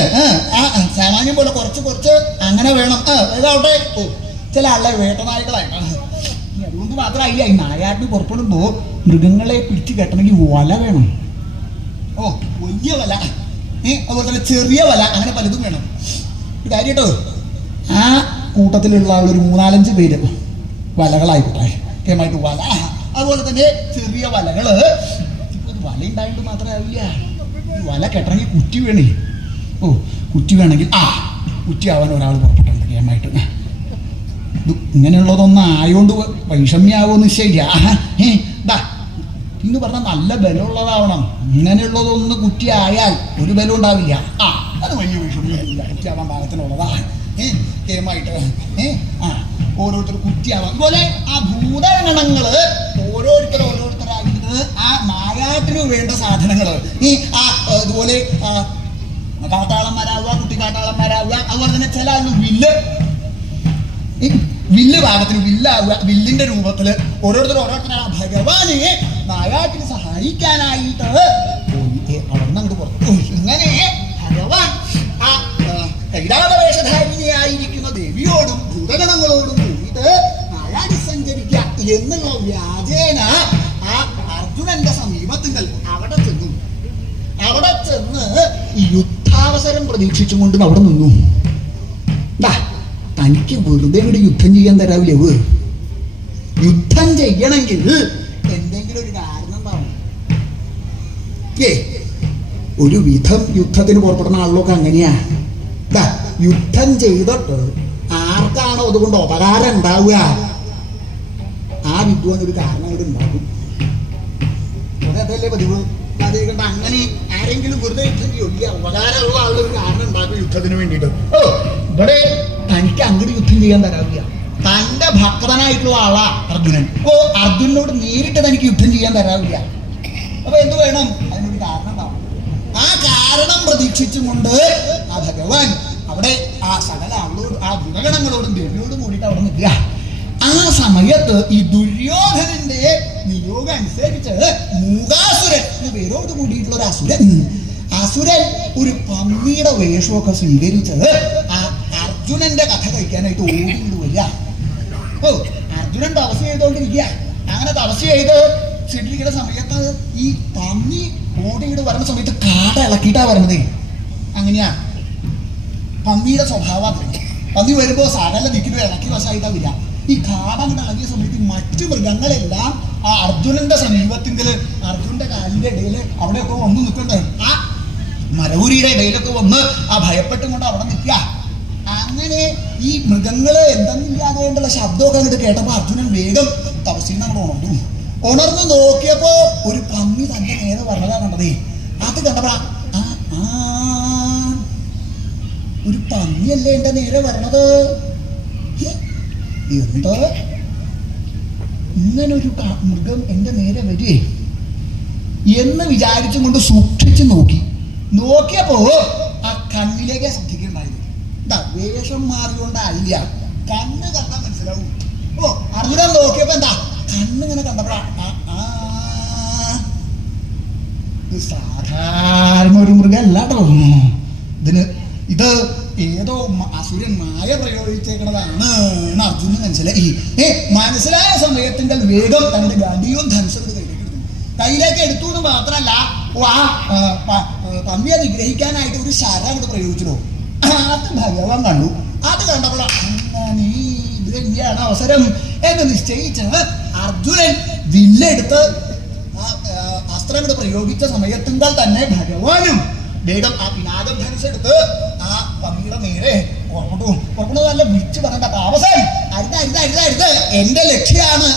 സാമാന്യം പോലെ കുറച്ച് അങ്ങനെ വേണം. ഏതാവട്ടെ. ചില ആളുടെ വേട്ടനായകളായിട്ട് അതുകൊണ്ട് മാത്രമായില്ല. ഈ നായാട്ടിന് പുറപ്പെടുമ്പോ മൃഗങ്ങളെ പിടിച്ച് കെട്ടണമെങ്കിൽ വല വേണം. വലിയ വല, അതുപോലെ തന്നെ ചെറിയ വല, അങ്ങനെ പലതും വേണം. കാര്യം കേട്ടോ. ആ കൂട്ടത്തിലുള്ള ഒരു 3-4 പേര് വലകളായിക്കോട്ടെ, കേമായിട്ട് വല. അതുപോലെ തന്നെ ചെറിയ വലകള്. ഇപ്പൊ വല ഉണ്ടായിട്ട് മാത്രമേ ആവില്ല, വല കെട്ടണമെങ്കിൽ കുറ്റി വേണേ. ഓ, കുറ്റി വേണമെങ്കിൽ കുറ്റി ആവാൻ ഒരാൾ പുറപ്പെട്ടുണ്ട് കേമായിട്ട്. ഇത് ഇങ്ങനെയുള്ളതൊന്നും ആയോണ്ട് വൈഷമ്യാവോന്ന് നിശ്ചയില്ല. എന്ന് പറഞ്ഞാൽ നല്ല ബലമുള്ളതാവണം. ഇങ്ങനെയുള്ളതൊന്ന് കുറ്റി ആയാൽ ഒരു ബലം ഉണ്ടാവില്ല. അത് വലിയ വൈഷമ്യമില്ല, കുറ്റിയാവാൻ പാകത്തിനുള്ളതാണ് കേമായിട്ട്. ഓരോരുത്തർ കുറ്റിയാവാം. അതുപോലെ ആ ഭൂതഗണങ്ങള് ഓരോരുത്തരായിട്ട് ആ നായാട്ടിന് വേണ്ട സാധനങ്ങള് ഇതുപോലെ കാട്ടാളന്മാരാവുക, കുട്ടി കാട്ടാളന്മാരാവുക. അതുപോലെ തന്നെ ചില വില്ല് ഭാഗത്തിന് വില്ലാവുക. വില്ലിന്റെ രൂപത്തില് ഓരോരുത്തരാണ് ഭഗവാനെ നായാട്ടിന് സഹായിക്കാനായിട്ട് അങ്ങോട്ട് പുറത്തു. ഇങ്ങനെ ഭഗവാൻ ആ കൈലാസവേഷധാരിണിയായിരിക്കുന്ന ദേവിയോടും ഭൂതഗണങ്ങളോടും കൂടിയിട്ട് നായാടി സഞ്ചരിക്കുക എന്നുള്ള വ്യാജേന ആ അർജുനന്റെ സമീപത്തുകൾ അവിടെ ചെന്ന് യുദ്ധാവസരം പ്രതീക്ഷിച്ചും കൊണ്ട് അവിടെ നിന്നു. തനിക്ക് വെറുതെ ഇവിടെ യുദ്ധം ചെയ്യാൻ തരാവില്ലേ? യുദ്ധം ചെയ്യണമെങ്കിൽ എന്തെങ്കിലും ഒരു കാരണം ഉണ്ടാവും. ഒരു വിധം യുദ്ധത്തിന് പുറപ്പെടുന്ന ആളിലൊക്കെ അങ്ങനെയാ. യുദ്ധം ചെയ്തിട്ട് ആർക്കാണോ അതുകൊണ്ട് ഉപകാരം ഉണ്ടാവുക, ആ വിദ്വാൻ ഒരു കാരണം ഇവിടെ ഉണ്ടാകും. അതല്ലേ പതിവ്. അതുകൊണ്ട് അങ്ങനെ ആരെങ്കിലും വെറുതെ യുദ്ധം ചെയ്യില്ല, ഉപകാരമുള്ള ആളുടെ ഒരു കാരണം ഉണ്ടാക്കും യുദ്ധത്തിന് വേണ്ടിയിട്ട്. ഇവിടെ തനിക്ക് അങ്ങോട്ട് യുദ്ധം ചെയ്യാൻ തരാവില്ല. തന്റെ ഭക്തനായിട്ടുള്ള ആളാ അർജുനൻ. അർജുനനോട് നേരിട്ട് തനിക്ക് യുദ്ധം ചെയ്യാൻ തരാവില്ല. അപ്പൊ എന്ത് വേണം? അതിനൊരു കാരണം ഉണ്ടാവും. ആ കാരണം പ്രതീക്ഷിച്ചും കൊണ്ട് ആ ഭഗവാൻ അവിടെ ആ സകല ആളോട് ആ ഗുണഗണങ്ങളോടും ദേവിയോടും കൂടിയിട്ട് അവിടെ നിൽക്കുക. ആ സമയത്ത് ഈ ദുര്യോധനന്റെ നിയോഗം അനുസരിച്ച് മൂകാസുരൻ എന്ന പേരോട് കൂടിയിട്ടുള്ള ഒരു അസുരൻ ഒരു പന്നിയുടെ വേഷമൊക്കെ സ്വീകരിച്ച് ആ അർജുനന്റെ കഥ കഴിക്കാനായിട്ട് ഓടിക്കൊണ്ട് വരിക. അർജുനൻ തപസ് ചെയ്തുകൊണ്ടിരിക്കുക. അങ്ങനെ തപസ് ചെയ്ത് ചെടിയുടെ സമയത്ത് ഈ പന്നി ഓടിയിട്ട് വരുന്ന സമയത്ത് കാട ഇളക്കിയിട്ടാ വരുന്നത്. അങ്ങനെയാ പന്നിയുടെ സ്വഭാവം. പന്നി വരുമ്പോ സകല നിൽക്കുന്നത് ഇളക്കി വശമായിട്ടാ വരിക. ഈ കാട അങ്ങനെ ഇളകിയ സമയത്ത് മറ്റു മൃഗങ്ങളെല്ലാം ആ അർജുനന്റെ സമീപത്തിങ്കില് അർജുനന്റെ കാലിന്റെ ഇടയില് അവിടെയൊക്കെ വന്ന് നിൽക്കണ്ടേ, ആ മരവുരിയുടെ ഇടയിലൊക്കെ വന്ന് ആ ഭയപ്പെട്ടും കൊണ്ട് അവിടെ നിൽക്കുക. അങ്ങനെ ഈ മൃഗങ്ങള് എന്തെന്നില്ലാതെ വേണ്ടുള്ള ശബ്ദമൊക്കെ അങ്ങോട്ട് കേട്ടപ്പോ അർജുനൻ വേഗം തപസ്സിൽ നിന്ന് അങ്ങോട്ട് ഉണർന്നു നോക്കിയപ്പോ ഒരു പന്നി തന്റെ നേരെ പറഞ്ഞതാ കണ്ടതേ. അത് കണ്ടപ്പോ ഒരു പന്നിയല്ലേ എന്റെ നേരെ വരണത്, എന്തോ ഇങ്ങനൊരു മൃഗം എന്റെ നേരെ വരേ എന്ന് വിചാരിച്ചും കൊണ്ട് സൂക്ഷിച്ചു നോക്കിയപ്പോ ആ കണ്ണിലേക്ക് ശ്രദ്ധിക്കുന്നുണ്ടായിരുന്നു. വേഷം മാറിക്കൊണ്ടായില്ല, കണ്ണ് കണ്ടാൽ മനസ്സിലാവും. അർജുനൻ നോക്കിയപ്പോ എന്താ കണ്ണിങ്ങനെ കണ്ടപ്പോഴാ സാധാരണ ഒരു മൃഗമല്ല കേട്ടോ ഇത് ഏതോ അസുരൻ മായ പ്രയോഗിച്ചേക്കണതാണ് എന്ന് അർജുനന് മനസ്സിലായി. മനസ്സിലായ സമയത്തിന്റെ വേഗം തന്റെ ഗാന്ധിയും ധനുസും കയ്യിലേക്ക് എടുത്തു എന്ന് മാത്രമല്ല പന്നിയെ നിഗ്രഹിക്കാനായിട്ട് ഒരു ശരം അങ്ങോട്ട് പ്രയോഗിച്ചിടോ. അത് ഭഗവാൻ കണ്ടു. അത് കണ്ടപ്പോൾ അങ്ങനെ ഇത് തന്നെയാണ് അവസരം എന്ന് നിശ്ചയിച്ച് അർജുനൻ വില്ലെടുത്ത് അസ്ത്രം അങ്ങോട്ട് പ്രയോഗിച്ച സമയത്തിങ്കൾ തന്നെ ഭഗവാനും വേഗം ആ പിനാകം ധനുസെടുത്ത് ആ പന്നിയുടെ നേരെ പുറപ്പെട്ടു നല്ല വിളിച്ചു പറയണ്ട അവസാനം അരുത് എന്റെ ലക്ഷ്യമാണ്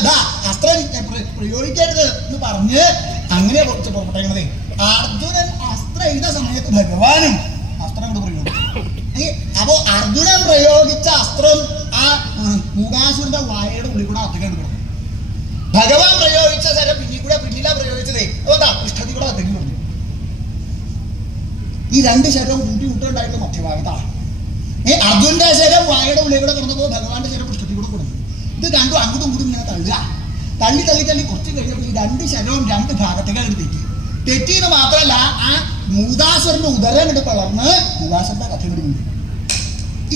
അസ്ത്രം പ്രയോഗിക്കരുത് എന്ന് പറഞ്ഞ് അങ്ങനെ പുറപ്പെട്ടേ. അർജുനൻ അസ്ത്രം എഴുത സമയത്ത് ഭഗവാനും അസ്ത്രം കൊണ്ട് പ്രയോഗിച്ചു. അപ്പോ അർജുനൻ പ്രയോഗിച്ച അസ്ത്രം ആ മൂകാസുരന്റെ വായയുടെ ഉള്ളിൽ കൂടെ അത്തേക്ക് കൊടുക്കും. ഭഗവാൻ പ്രയോഗിച്ച ശരം പിന്നിലാ പ്രയോഗിച്ചതേ. അതെന്താ ഇഷ്ടത്തിൽ കൂടെ അത്തേക്ക് കൊടുക്കും. ഈ രണ്ട് ശരവും കൂട്ടുണ്ടായിട്ടുള്ള മധ്യഭാഗത്താണ്. അർജുന്റെ ശരം വായയുടെ ഉള്ളിൽ കൂടെ കിടന്നപ്പോ ഭഗവാന്റെ ശരം ഇഷ്ടത്തിൽ കൂടെ കൊടുക്കും. ഇത് രണ്ടും അങ്ങോട്ടും ഇങ്ങോട്ടും ഇങ്ങനെ തള്ളി കുറച്ച് കഴിഞ്ഞപ്പോൾ ഈ രണ്ട് ശരവും രണ്ട് ഭാഗത്തേക്ക് തെറ്റിയെന്ന് മാത്രമല്ല ആ മൂകാസുരന്റെ ഉദരം ഇങ്ങോട്ട് വളർന്ന് മൂകാസുരന്റെ കഥ ഇങ്ങോട്ട് വീണ്ടും ഈ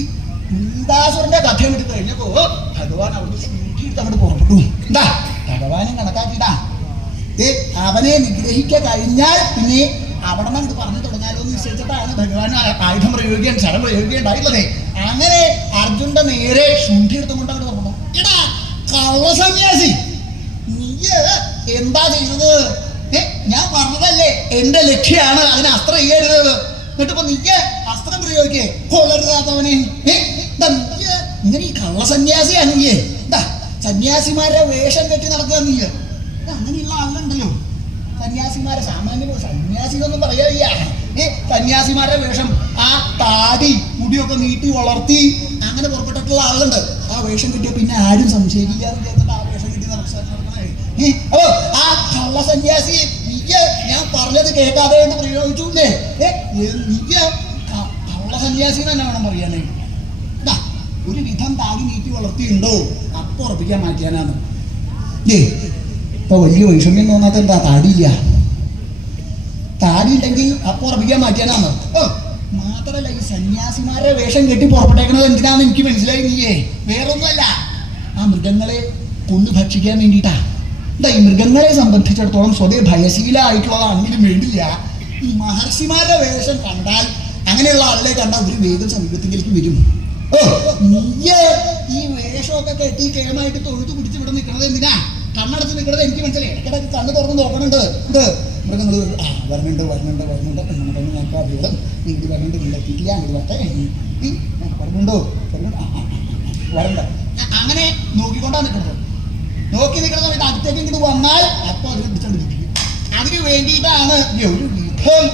മൂകാസുരന്റെ കഥ ഇങ്ങോട്ട് കഴിഞ്ഞപ്പോ ഭഗവാൻ അവിടെ സൂക്ഷിച്ചിട്ട് അങ്ങോട്ട് പുറപ്പെട്ടു. എന്താ ഭഗവാനെ കണക്കാക്കിയിട്ടാ അവനെ നിഗ്രഹിക്കാൻ കഴിഞ്ഞാൽ പിന്നെ അവിടെ നിന്ന് പറഞ്ഞു തുടങ്ങാലോ എന്ന് നിശ്ചയിച്ചിട്ടാണ് ഭഗവാൻ ആയുധം പ്രയോഗിക്കാൻ ശരം പ്രയോഗിക്കുകയുണ്ടായിട്ടുള്ളത്. അങ്ങനെ അർജുന്റെ നേരെ ശുണ്ഠി എടുത്തുകൊണ്ട് അങ്ങോട്ട് പറഞ്ഞു. എടാ കള്ളസന്യാസി, നീ എന്താ ചെയ്തത്? ഞാൻ പറഞ്ഞതല്ലേ എന്റെ ലക്ഷ്യമാണ്, അതിന് അസ്ത്രം ചെയ്യരുത്. എന്നിട്ടിപ്പോ നീ അസ്ത്രം പ്രയോഗിക്കേ കൊള്ളരുതാത്തവനെ. ഇങ്ങനെ ഈ കള്ളസന്യാസിയാണ് നീ. എന്താ സന്യാസിമാരുടെ വേഷം കെട്ടി നടക്കുക നീ? അങ്ങനെയുള്ള ആളുണ്ടല്ലോ സന്യാസിമാരെ, സാമാന്യ സന്യാസി എന്നൊന്നും പറയാ. സന്യാസിമാരുടെ വേഷം, ആ താടി മുടിയൊക്കെ നീട്ടി വളർത്തി അങ്ങനെ പുറപ്പെട്ടിട്ടുള്ള ആളുണ്ട്. ആ വേഷം കിട്ടിയ പിന്നെ ആരും സംശയിക്കില്ലാന്ന് കേട്ടിട്ട് ആ വേഷം കിട്ടി നടക്കണേ. അപ്പൊ ആ കള്ള സന്യാസി നീയ ഞാൻ പറഞ്ഞത് കേൾക്കാതെ എന്ന് പ്രയോഗിച്ചൂല്ലേ? നീയ കള്ള സന്യാസി തന്നെ വേണം പറയാനേ. ഒരു വിധം താടി നീട്ടി വളർത്തിയുണ്ടോ അപ്പൊ ഉറപ്പിക്കാൻ മാറ്റിയാനാണ്. ഇപ്പൊ വലിയ വൈഷമ്യം തോന്നാത്ത എന്താ? താടിയില്ല. താടി ഉണ്ടെങ്കിൽ അപ്പൊ ഉറപ്പിക്കാൻ മാറ്റിയാനാണ്. മാത്രല്ല ഈ സന്യാസിമാരുടെ വേഷം കെട്ടി പുറപ്പെട്ടേക്കണത് എന്തിനാന്ന് എനിക്ക് മനസ്സിലായി. നീയേ വേറൊന്നുമല്ല, ആ മൃഗങ്ങളെ കൊന്നു ഭക്ഷിക്കാൻ വേണ്ടിയിട്ടാ. എന്താ ഈ മൃഗങ്ങളെ സംബന്ധിച്ചിടത്തോളം സ്വതേ ഭയശീലമായിട്ടുള്ളതാണെങ്കിലും വേണ്ടില്ല, ഈ മഹർഷിമാരുടെ വേഷം കണ്ടാൽ, അങ്ങനെയുള്ള ആളുകളെ കണ്ടാൽ ഒരു വേഗം സമീപത്തിലേക്ക് വരും. നീയ ഈ വേഷമൊക്കെ കെട്ടി കേമായിട്ട് തൊഴുത്ത് പിടിച്ച് ഇവിടെ നിൽക്കണത് എന്തിനാ? കണ്ണടച്ച് നിൽക്കണത് എനിക്ക് മനസ്സിലായി. ഇടയ്ക്കിടയ്ക്ക് കണ്ണ് തുറന്ന് നോക്കണുണ്ട്. മൃഗങ്ങൾ വരുന്നുണ്ട് വരുന്നുണ്ട് വരുന്നുണ്ട് എന്നൊക്കെ നോക്കാം. ഇവിടെ നീതി വരുന്നുണ്ട്, നീണ്ടെത്തിയിട്ടില്ല, അങ്ങോട്ട് വരട്ടെ, വരുന്നുണ്ടോ വരണ്ട, അങ്ങനെ നോക്കിക്കൊണ്ടാ നിൽക്കണത്. നോക്കി നിൽക്കുന്ന സമയത്ത് അടുത്തേക്ക് ഇങ്ങോട്ട് വന്നാൽ അപ്പോൾ അതിനെ പിടിച്ചോണ്ട് നിൽക്കും. അതിന് വേണ്ടിയിട്ടാണ് ഒരു വിധം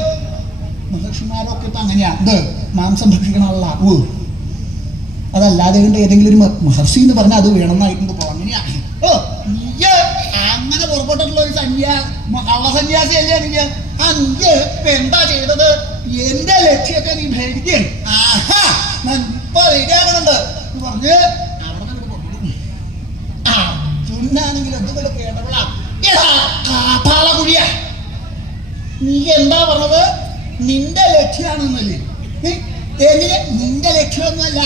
മഹർഷിമാരൊക്കെ ഇപ്പം അങ്ങനെയാണ് മാംസം ഭക്ഷിക്കണ ആളാ. അതല്ലാതെ കൊണ്ട് ഏതെങ്കിലും ഒരു മഹർഷി എന്ന് പറഞ്ഞാൽ അത് വേണമെന്നായിട്ടുണ്ട്. ഇപ്പോൾ അങ്ങനെയാണ്. നീ അങ്ങനെ പുറപ്പെട്ടിട്ടുള്ള ഒരു കള്ളസന്യാസി അല്ലേ നീ? നീ എന്താ ചെയ്തത്? എന്റെ ലക്ഷ്യത്തെ നീ ഭരിക്കേ. ഇപ്പൊ റെഡിയാകുന്നുണ്ട് പറഞ്ഞ് അവിടെ ചുന്നാണെങ്കിൽ എന്തുകൊണ്ട് കേട്ടപ്പോഴാ കാട്ടാള കുഴിയ. നീ എന്താ പറഞ്ഞത്? നിന്റെ ലക്ഷ്യമാണെന്നല്ലേ? എങ്ങനെ നിന്റെ ലക്ഷ്യമൊന്നുമല്ല.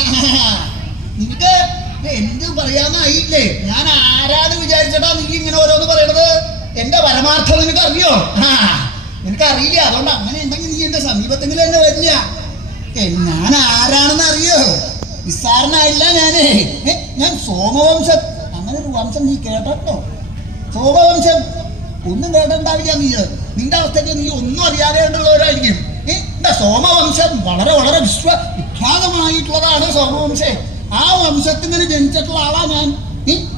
നിനക്ക് എന്ത് പറയാന്നായില്ലേ? ഞാൻ ആരാന്ന് വിചാരിച്ചിട്ടാ നീ ഇങ്ങനെ ഓരോന്ന് പറയണത്? എന്റെ പരമാർത്ഥം നിനക്ക് അറിയോ? നിനക്കറിയില്ല. അതുകൊണ്ട് അങ്ങനെ ഉണ്ടെങ്കിൽ നീ എന്റെ സമീപത്തെങ്കിലും എന്നെ വരില്ല. ഞാൻ ആരാണെന്ന് അറിയോ? നിസ്സാരനായില്ല ഞാനേ. ഞാൻ സോമവംശം, അങ്ങനെ ഒരു വംശം നീ കേട്ടോ? സോമവംശം ഒന്നും കേട്ടിട്ടുണ്ടാവില്ല നീ. നിന്റെ അവസ്ഥയ്ക്ക് നീ ഒന്നും അറിയാതെ ഉള്ളവരായിരിക്കും. സോമവംശം വളരെ വളരെ വിഖ്യാതമായിട്ടുള്ളതാണ് സോമവംശം. ആ വംശത്തിന് ജനിച്ചിട്ടുള്ള ആളാ ഞാൻ.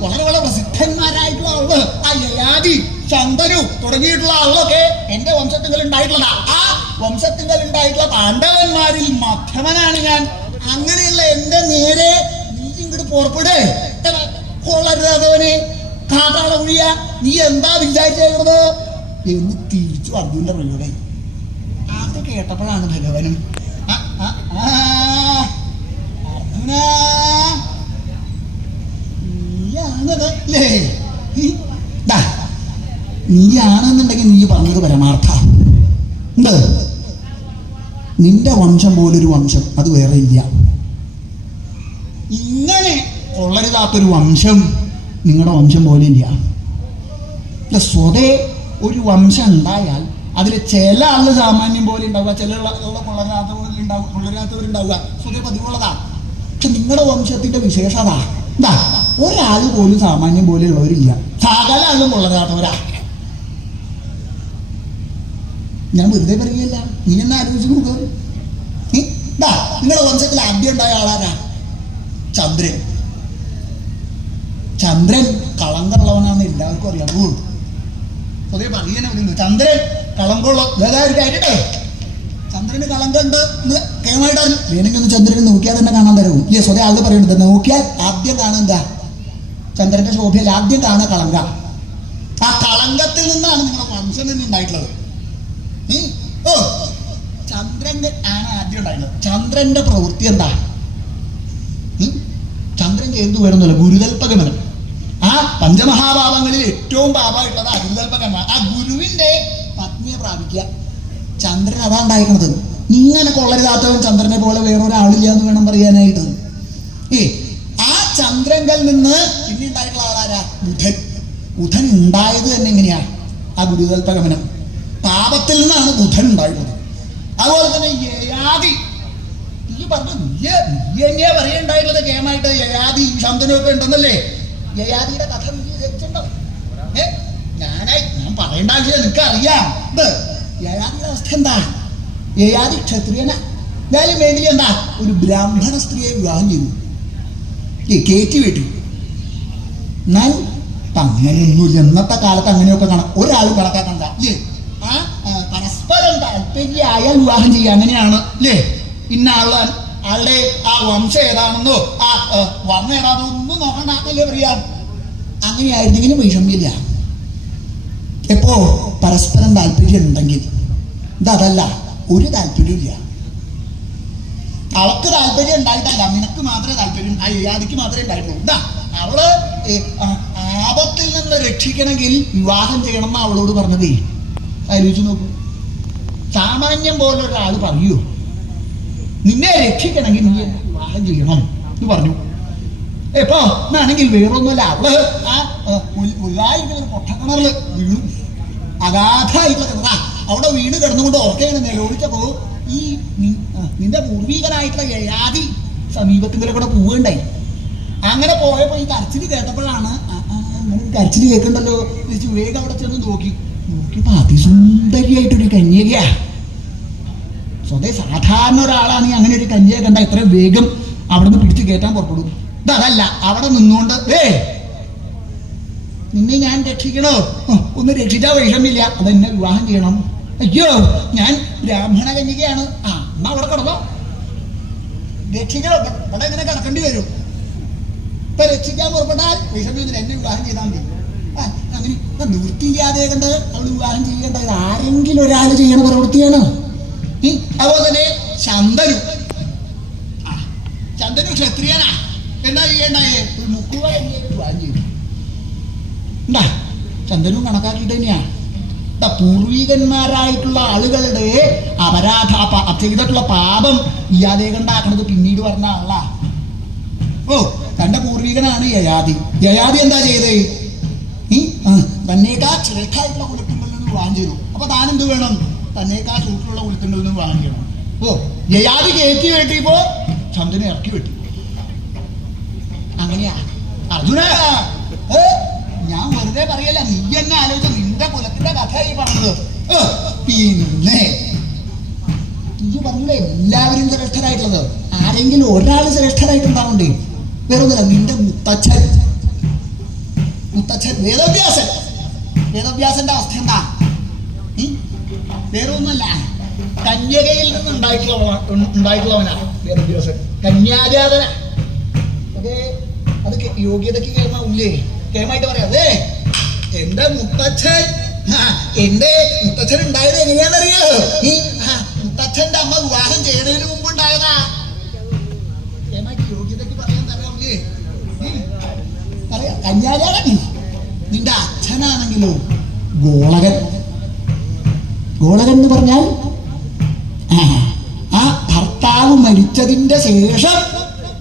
വളരെ വളരെ പ്രസിദ്ധന്മാരായിട്ടുള്ള ആള്, ആ യയാതി, ശന്തനു തുടങ്ങിയിട്ടുള്ള ആളൊക്കെ എന്റെ വംശത്തിങ്കൽ ഉണ്ടായിട്ടുള്ളതാ. ആ വംശത്തിങ്കൽ ഉണ്ടായിട്ടുള്ള പാണ്ഡവന്മാരിൽ മധ്യമനാണ് ഞാൻ. അങ്ങനെയുള്ള എന്റെ നേരെ നീ ഇങ്ങോട്ട് പുറപ്പെടേ. കൊള്ളരുതാതവനെ, കാട്ടാള കുഴിയ, നീ എന്താ വിചാരിച്ചത് എന്ന് തിരിച്ചു അർജുനന്റെ പ്രയോഗം. അത് കേട്ടപ്പോഴാണ് ഭഗവാനും അർജുന നീയാണതല്ലേ? നീയാണെന്നുണ്ടെങ്കിൽ നീ പറഞ്ഞത് പരമാർത്ഥ. ഉണ്ട്, നിന്റെ വംശം പോലൊരു വംശം അത് വേറെ ഇല്ല. ഇങ്ങനെ കൊള്ളരുതാത്തൊരു വംശം നിങ്ങളുടെ വംശം പോലെ ഇല്ല. സ്വതേ ഒരു വംശം ഉണ്ടായാൽ അതിൽ ചില ആള് സാമാന്യം പോലെ ഉണ്ടാവുക, ചില കൊള്ളരാത്തവരുണ്ടാവുക, സ്വതേ പതിവുള്ളതാ. പക്ഷെ നിങ്ങളുടെ വംശത്തിന്റെ വിശേഷത എന്താ? ഒരാൾ പോലും സാമാന്യം പോലെ ഉള്ളവരില്ല, സകല ആളും കൊള്ളരാത്തവരാ. ഞാൻ വെറുതെ പറയുകയല്ല, നീ എന്നെ ആലോചിച്ച് നോക്കുക. നിങ്ങളുടെ വംശത്തിൽ ആദ്യം ഉണ്ടായ ആളാരാ? ചന്ദ്രൻ. ചന്ദ്രൻ കളങ്കമുള്ളവനാണെന്ന് എല്ലാവർക്കും അറിയാം. പൊതുവെ പറയുന്നേ പറയുന്നു ചന്ദ്രൻ കളങ്കമുള്ള ഒരു കാര്യട്ടോ. ചന്ദ്രന് കളങ്കമുണ്ട് കേമായിട്ട് വേണമെങ്കിൽ ഒന്ന് ചന്ദ്രനെ നോക്കിയാൽ തന്നെ കാണാൻ തരും. ഇല്ലേ? സ്വതേ ആള് പറയുന്നത് നോക്കിയാൽ ആദ്യം കാണാൻ എന്താ? ചന്ദ്രന്റെ ശോഭയിൽ ആദ്യം കാണാൻ കളങ്ക. ആ കളങ്കത്തിൽ നിന്നാണ് നിങ്ങളുടെ വംശം തന്നെ ഉണ്ടായിട്ടുള്ളത്. ചന്ദ്രൻ ആണ് ആദ്യം ഉണ്ടായിട്ടുള്ളത്. ചന്ദ്രന്റെ പ്രവൃത്തി എന്താ? ചന്ദ്രൻ ചെയ്തു വരുന്നില്ല ഗുരുതൽപഗമനം. ആ പഞ്ചമഹാപാപങ്ങളിൽ ഏറ്റവും പാപമായിട്ടുള്ളത് ഗുരുതൽപഗമനം. ആ ഗുരുവിന്റെ പത്നിയെ പ്രാപിക്കുക. ചന്ദ്രൻ അതാ ഉണ്ടായിരിക്കണത്. ഇങ്ങനെ കൊള്ളരുതാത്തവൻ ചന്ദ്രനെ പോലെ വേറൊരാളില്ല എന്ന് വേണം പറയാനായിട്ട്. ആ ചന്ദ്രങ്കൽ നിന്ന് പിന്നെ ഉണ്ടായിട്ടുള്ള ആളാരാ? ബുധൻ. ബുധൻ ഉണ്ടായത് തന്നെ എങ്ങനെയാ? ആ ഗുരുതൽപഗമനം. പാപത്തിൽ നിന്നാണ് ബുധൻ ഉണ്ടായിട്ടുള്ളത്. അതുപോലെ തന്നെ യയാതി. ഈ പറഞ്ഞു നീ എന്നെയാ പറയുണ്ടായിട്ടുള്ളത് കേമായിട്ട് യയാതി ശന്തനും ഒക്കെ ഉണ്ടെന്നല്ലേ? യയാതിയുടെ കഥ നീ ധരിച്ചിട്ടുണ്ടോ? ഞാൻ പറയേണ്ട ആവശ്യം നിനക്ക് അറിയാം. യയാതിയുടെ അവസ്ഥ എന്താ? യയാതി ക്ഷത്രിയന, എന്തായാലും വേണ്ടി എന്താ ഒരു ബ്രാഹ്മണ സ്ത്രീയെ വിവാഹം ചെയ്തു, കയറ്റി വീട്ടു. എന്നാൽ അങ്ങനെയൊന്നുമില്ല. ഇന്നത്തെ കാലത്ത് അങ്ങനെയൊക്കെ കാണാം. ഒരാളും കണക്കാക്കണ്ട അല്ലേ? പരസ്പരം താല്പര്യമായ വിവാഹം ചെയ്യുക, അങ്ങനെയാണ് അല്ലേ? ഇന്ന ആളുടെ ആ വംശം ഏതാണെന്നോ ആ വർണ്ണം ഏതാണെന്നോ ഒന്നും നോക്കണ്ടല്ലേ പറയാ. അങ്ങനെയായിരുന്നെങ്കിലും വിഷമില്ല. എപ്പോ പരസ്പരം താല്പര്യം ഉണ്ടെങ്കിൽ. ഇതല്ല, ഒരു താല്പര്യമില്ല. അവൾക്ക് താല്പര്യം ഉണ്ടായിട്ടല്ല, നിനക്ക് മാത്രമേ താല്പര്യം, ആ യയാതിക്ക് മാത്രമേ ഉണ്ടായിട്ടുള്ളൂ. ഇതാ അവള് ആപത്തിൽ നിന്ന് രക്ഷിക്കണമെങ്കിൽ വിവാഹം ചെയ്യണം എന്ന് അവളോട് പറഞ്ഞതേ. ആലോചിച്ച് നോക്കൂ. സാമാന്യം പോലെ ഒരാൾ പറയൂ നിന്നെ രക്ഷിക്കണമെങ്കിൽ നീ വിവാഹം ചെയ്യണം എന്ന് പറഞ്ഞു. എപ്പോ എന്നാണെങ്കിൽ വേറൊന്നുമല്ല, അവള് ആ ഉള്ളായിരിക്കുന്ന പൊട്ടക്കിണറില് വീണു. അഗാധമായിട്ടുള്ള കിണറാ. അവിടെ വീണ് കിടന്നുകൊണ്ട് ഓർക്കയാണ് നിലവിളിച്ചപ്പോ ഈ നിന്റെ പൂർവീകനായിട്ടുള്ള യയാതി സമീപത്തിലെ കൂടെ പോവുകയുണ്ടായി. അങ്ങനെ പോയപ്പോ ഈ കരച്ചില് കേട്ടപ്പോഴാണ് അങ്ങനെ കരച്ചില് കേൾക്കണ്ടല്ലോ വേഗം അവിടെ ചെന്ന് നോക്കിയപ്പോ അതിസുന്ദരിയായിട്ടൊരു കന്യകയാ. സ്വതേ സാധാരണ ഒരാളാണെങ്കിൽ അങ്ങനെ ഒരു കന്യക കണ്ട എത്ര വേഗം അവിടെ നിന്ന് പിടിച്ചു കയറ്റാൻ പുറപ്പെടും. ഇതല്ല, അവിടെ നിന്നുകൊണ്ട് നിന്നെ ഞാൻ രക്ഷിക്കണോ? ഒന്ന് രക്ഷിച്ചാൽ വിഷമില്ല, അതെന്നെ വിവാഹം ചെയ്യണം. അയ്യോ ഞാൻ ബ്രാഹ്മണ കന്യകയാണ്. എന്നാ അവിടെ കിടന്നോ, രക്ഷിക്കണോ? ഇവിടെ ഇങ്ങനെ കിടക്കേണ്ടി വരും. ഇപ്പൊ രക്ഷിക്കാൻ പുറപ്പെട്ടാൽ വിഷമില്ല, എന്നെ വിവാഹം ചെയ്താൽ മതി. അങ്ങനെ നിവൃത്തിയില്ലാതെ കണ്ട് അവൾ വിവാഹം ചെയ്യേണ്ടത് ആരെങ്കിലും ഒരാൾ ചെയ്യണ പ്രവൃത്തിയാണ്. അതുപോലെ തന്നെ ചന്ദനു ക്ഷത്രിയനാ. എന്താ ചെയ്യണ്ടായേ? ഒരു മുക്കുവ വിവാഹം ചെയ്തു. എന്താ ചന്ദനു കണക്കാക്കിയിട്ട് തന്നെയാ. പൂർവികന്മാരായിട്ടുള്ള ആളുകളുടെ അപരാധ ചെയ്തിട്ടുള്ള പാപം ഇയാതെ കണ്ടാക്കണത് പിന്നീട് പറഞ്ഞ ആളാ. തന്റെ പൂർവികനാണ് യയാതി. യയാതി എന്താ ചെയ്തേ? തന്നേക്കാ ശ്രേഷ്ഠായിട്ടുള്ള കുലത്തുങ്ങളിൽ നിന്ന് വിവാഹം ചെയ്തു. അപ്പൊ താനെന്ത് വേണം? തന്നേക്കാ ചൂട്ടിലുള്ള കുലത്തുങ്ങളിൽ നിന്ന് വിവാഹം ചെയ്യണം. യയാതി കയറ്റി വെട്ടിയപ്പോ ചന്ദനെ ഇറക്കി വെട്ടി. അങ്ങനെയാ അർജുന, ഞാൻ വെറുതെ പറയല്ല, നീ എന്നെ ആലോചിച്ച നിന്റെ കുലത്തിന്റെ കഥ ഈ പറഞ്ഞത്. പിന്നെ നീ പറഞ്ഞില്ലേ എല്ലാവരും ശ്രേഷ്ഠരായിട്ടുള്ളത്, ആരെങ്കിലും ഒരാൾ ശ്രേഷ്ഠരായിട്ടുണ്ടാവണ്ടേ? വേറൊന്നുമില്ല, നിന്റെ മുത്തച്ഛൻ വേദവ്യാസന്റെ അവസ്ഥ എന്താ? വേറൊന്നുമല്ല, കന്യകയിൽ നിന്ന് ഉണ്ടായിട്ടുള്ളവനാ വേദവ്യാസൻ. കന്യാജാതന. അത് യോഗ്യതയ്ക്ക് കേൾമാവില്ലേ? കേമായിട്ട് പറയാതെ എന്റെ മുത്തച്ഛൻ ഉണ്ടായത് എങ്ങനെയാണെന്നറിയോ? ഈ മുത്തച്ഛന്റെ അമ്മ വിവാഹം ചെയ്യുന്നതിന് മുമ്പ് ഉണ്ടായതാ. കേമായിട്ട് യോഗ്യതയ്ക്ക് പറയാൻ തരാമില്ലേ? പറയാ കന്യാജാതൻ. നിന്റെ അച്ഛനാണെങ്കിലോ ഗോളകൻ. ഗോളകൻ എന്ന് പറഞ്ഞാൽ ആ ഭർത്താവ് മരിച്ചതിന്റെ ശേഷം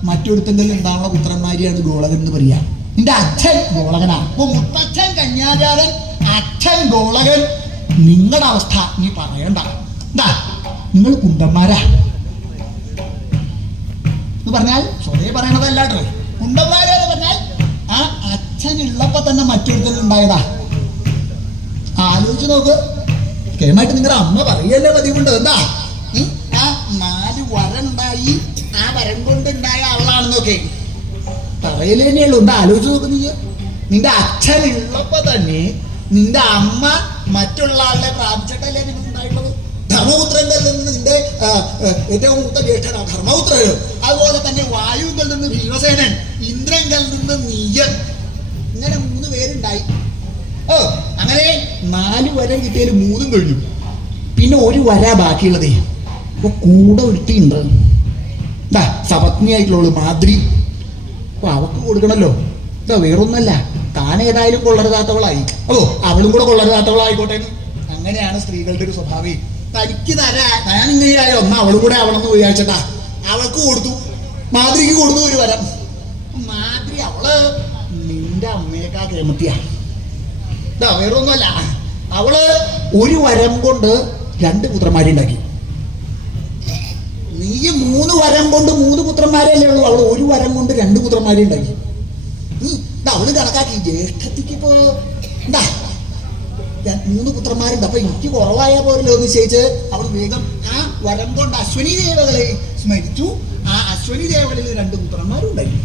മറ്റൊരുത്തെങ്കിലും ഉണ്ടാവുന്ന പുത്രന്മാരെയാണ് ഗോളകൻ എന്ന് പറയാ. നിന്റെ അച്ഛൻ ഗോളകനാ. അപ്പൊ മുത്തച്ഛൻ കന്യാജാതൻ, അച്ഛൻ ഗോളകൻ. നിങ്ങളുടെ അവസ്ഥ നീ പറയണ്ട. എന്താ നിങ്ങൾ കുണ്ടന്മാരാ എന്ന് പറഞ്ഞാൽ സ്വതേ പറയണതല്ലാട്ടോ. കുണ്ടന്മാരെന്ന് പറഞ്ഞാൽ ആ അച്ഛനുള്ളപ്പോ തന്നെ മറ്റൊരുത്തരും ഉണ്ടായതാ. ആലോചിച്ച് നോക്ക്. കേമായിട്ട് നിങ്ങളുടെ അമ്മ പറയല്ലേ പതിവുണ്ട്. എന്താ ആ 4 വരണ്ടായി, ആ വരം കൊണ്ടുണ്ടായ ആളാണെന്നൊക്കെ പറയല് തന്നെയുള്ളൂ. എന്താ ആലോചിച്ച് നോക്ക്. നിന്റെ അച്ഛനുള്ളപ്പോ തന്നെ നിന്റെ അമ്മ മറ്റുള്ള ആളെ പ്രാപിച്ചിട്ടല്ലേ നിങ്ങൾക്ക് ഉണ്ടായിട്ടുള്ളത്. ധർമ്മപുത്രങ്കിൽ നിന്ന് നിന്റെ ഏറ്റവും മൂത്ത ജ്യേഷ്ഠനാ ധർമ്മപുത്രൻ. അതുപോലെ തന്നെ വായുവിൽ നിന്ന് ഭീമസേനൻ, ഇന്ദ്രങ്കൽ നിന്ന് നീയൻ. ഇങ്ങനെ 3 പേരുണ്ടായി. അങ്ങനെ 4 വരം കിട്ടിയാൽ 3 കഴിഞ്ഞു. പിന്നെ 1 വര ബാക്കിയുള്ളതേ. അപ്പൊ കൂടെ ഒരുത്തിയുണ്ട്, എന്താ സപത്നിയായിട്ടുള്ളൂ മാദ്രി. അപ്പൊ അവക്ക് കൊടുക്കണല്ലോ. ഇതാ വേറൊന്നല്ല, താൻ ഏതായാലും കൊള്ളരുതാത്തവളായി, അവളും കൂടെ കൊള്ളരുതാത്തവളായിക്കോട്ടെ. അങ്ങനെയാണ് സ്ത്രീകളുടെ ഒരു സ്വഭാവം. തനിക്ക് തരാ, ഞാൻ ഇങ്ങനെയായോ ഒന്ന് അവളും കൂടെ ആവണമെന്ന് വിചാരിച്ചട്ടാ അവൾക്ക് കൊടുത്തു. മാദ്രിക്ക് കൊടുത്തു 1 വരം. മാദ്രി അവള് നിന്റെ അമ്മയേക്കാ കേമത്തിയാ. ഇതാ വേറൊന്നുമല്ല, അവള് 1 വരം കൊണ്ട് 2 പുത്രന്മാരുണ്ടാക്കി. നീ 3 വരം കൊണ്ട് 3 പുത്രന്മാരല്ലേ ഉള്ളൂ. അവള് 1 വരം കൊണ്ട് 2 പുത്രന്മാരെ ഉണ്ടാക്കി. അവള് കണക്കാക്കി. ജ്യേഷ്ഠത്തിക്ക് ഇപ്പോ എന്താ 3 പുത്രന്മാരുണ്ട്, അപ്പൊ എനിക്ക് കുറവായ പോലല്ലോ എന്ന് നിശ്ചയിച്ച് അവൾ വേഗം ആ വരം കൊണ്ട് അശ്വനി ദേവകളെ സ്മരിച്ചു. ആ അശ്വനി ദേവകളിൽ 2 പുത്രന്മാരും ഉണ്ടായിരുന്നു.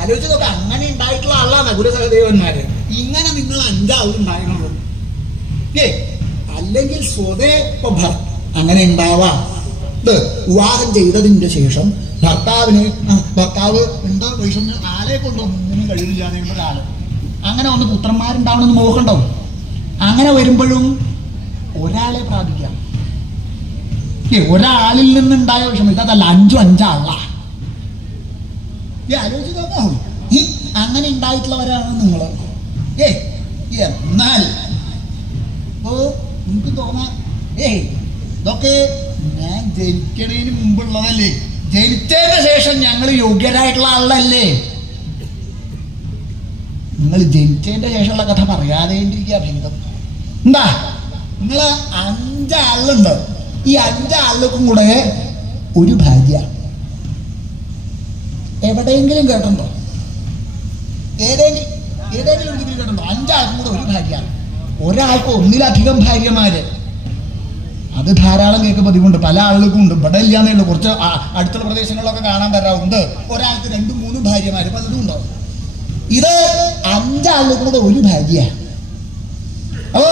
ആലോചിച്ച് നോക്കാം, അങ്ങനെ ഉണ്ടായിട്ടുള്ള ആളാണ് കുലസഹദേവന്മാര്. ഇങ്ങനെ നിങ്ങൾ 5 ആളുണ്ടായിരുന്നത്. അല്ലെങ്കിൽ സ്വതേ അങ്ങനെ ഉണ്ടാവാം. വിവാഹം ചെയ്തതിന്റെ ശേഷം ഭർത്താവ് എന്താ വൈഷമ്യം, ആളെ കൊണ്ടൊന്നും കഴിയില്ലാതെ ഒരാള് അങ്ങനെ ഒന്ന് പുത്രന്മാരുണ്ടാവണമെന്ന് മോഹമുണ്ടാവും. അങ്ങനെ വരുമ്പോഴും ഒരാളെ പ്രാപിക്കാം. ഒരാളിൽ നിന്നുണ്ടായ വിഷമം ഇതല്ല, 5 ആളാ. ആലോചിച്ച് നോക്കാം, അങ്ങനെ ഉണ്ടായിട്ടുള്ളവരാണ് നിങ്ങൾ. എന്നാൽ എനിക്ക് തോന്നാം ഇതൊക്കെ ഞാൻ ജനിക്കണതിന് മുമ്പുള്ളതല്ലേ, ജനിച്ചതിന് ശേഷം ഞങ്ങൾ യോഗ്യരായിട്ടുള്ള ആളല്ലേ. നിങ്ങൾ ജനിച്ചതിന്റെ ശേഷമുള്ള കഥ പറയാതെ ഭേദം. എന്താ നിങ്ങൾ 5 ആളുണ്ട്, ഈ 5 ആളുകൾക്കും കൂടെ ഒരു ഭാര്യ. എവിടെയെങ്കിലും കേട്ടുണ്ടോ? ഏതെങ്കിലും ഒരു കേട്ടുണ്ടോ? 5 ആൾക്കും കൂടെ ഒരു ഭാര്യ. ഒരാൾക്ക് 1-ലധികം ഭാര്യമാര്. അത് ധാരാളം കേൾക്കുക പതിവുണ്ട്, പല ആളുകൾക്കും ഉണ്ട്. ഇവിടെ ഇല്ലാന്നേ ഉള്ളൂ, കുറച്ച് അടുത്തുള്ള പ്രദേശങ്ങളിലൊക്കെ കാണാൻ തരാറുണ്ട്. ഒരാൾക്ക് 2-3 ഭാര്യമാര് പലതും ഉണ്ടാവും. ഇത് 5 ആളുകൾക്കും കൂടെ ഒരു ഭാര്യ. അപ്പോ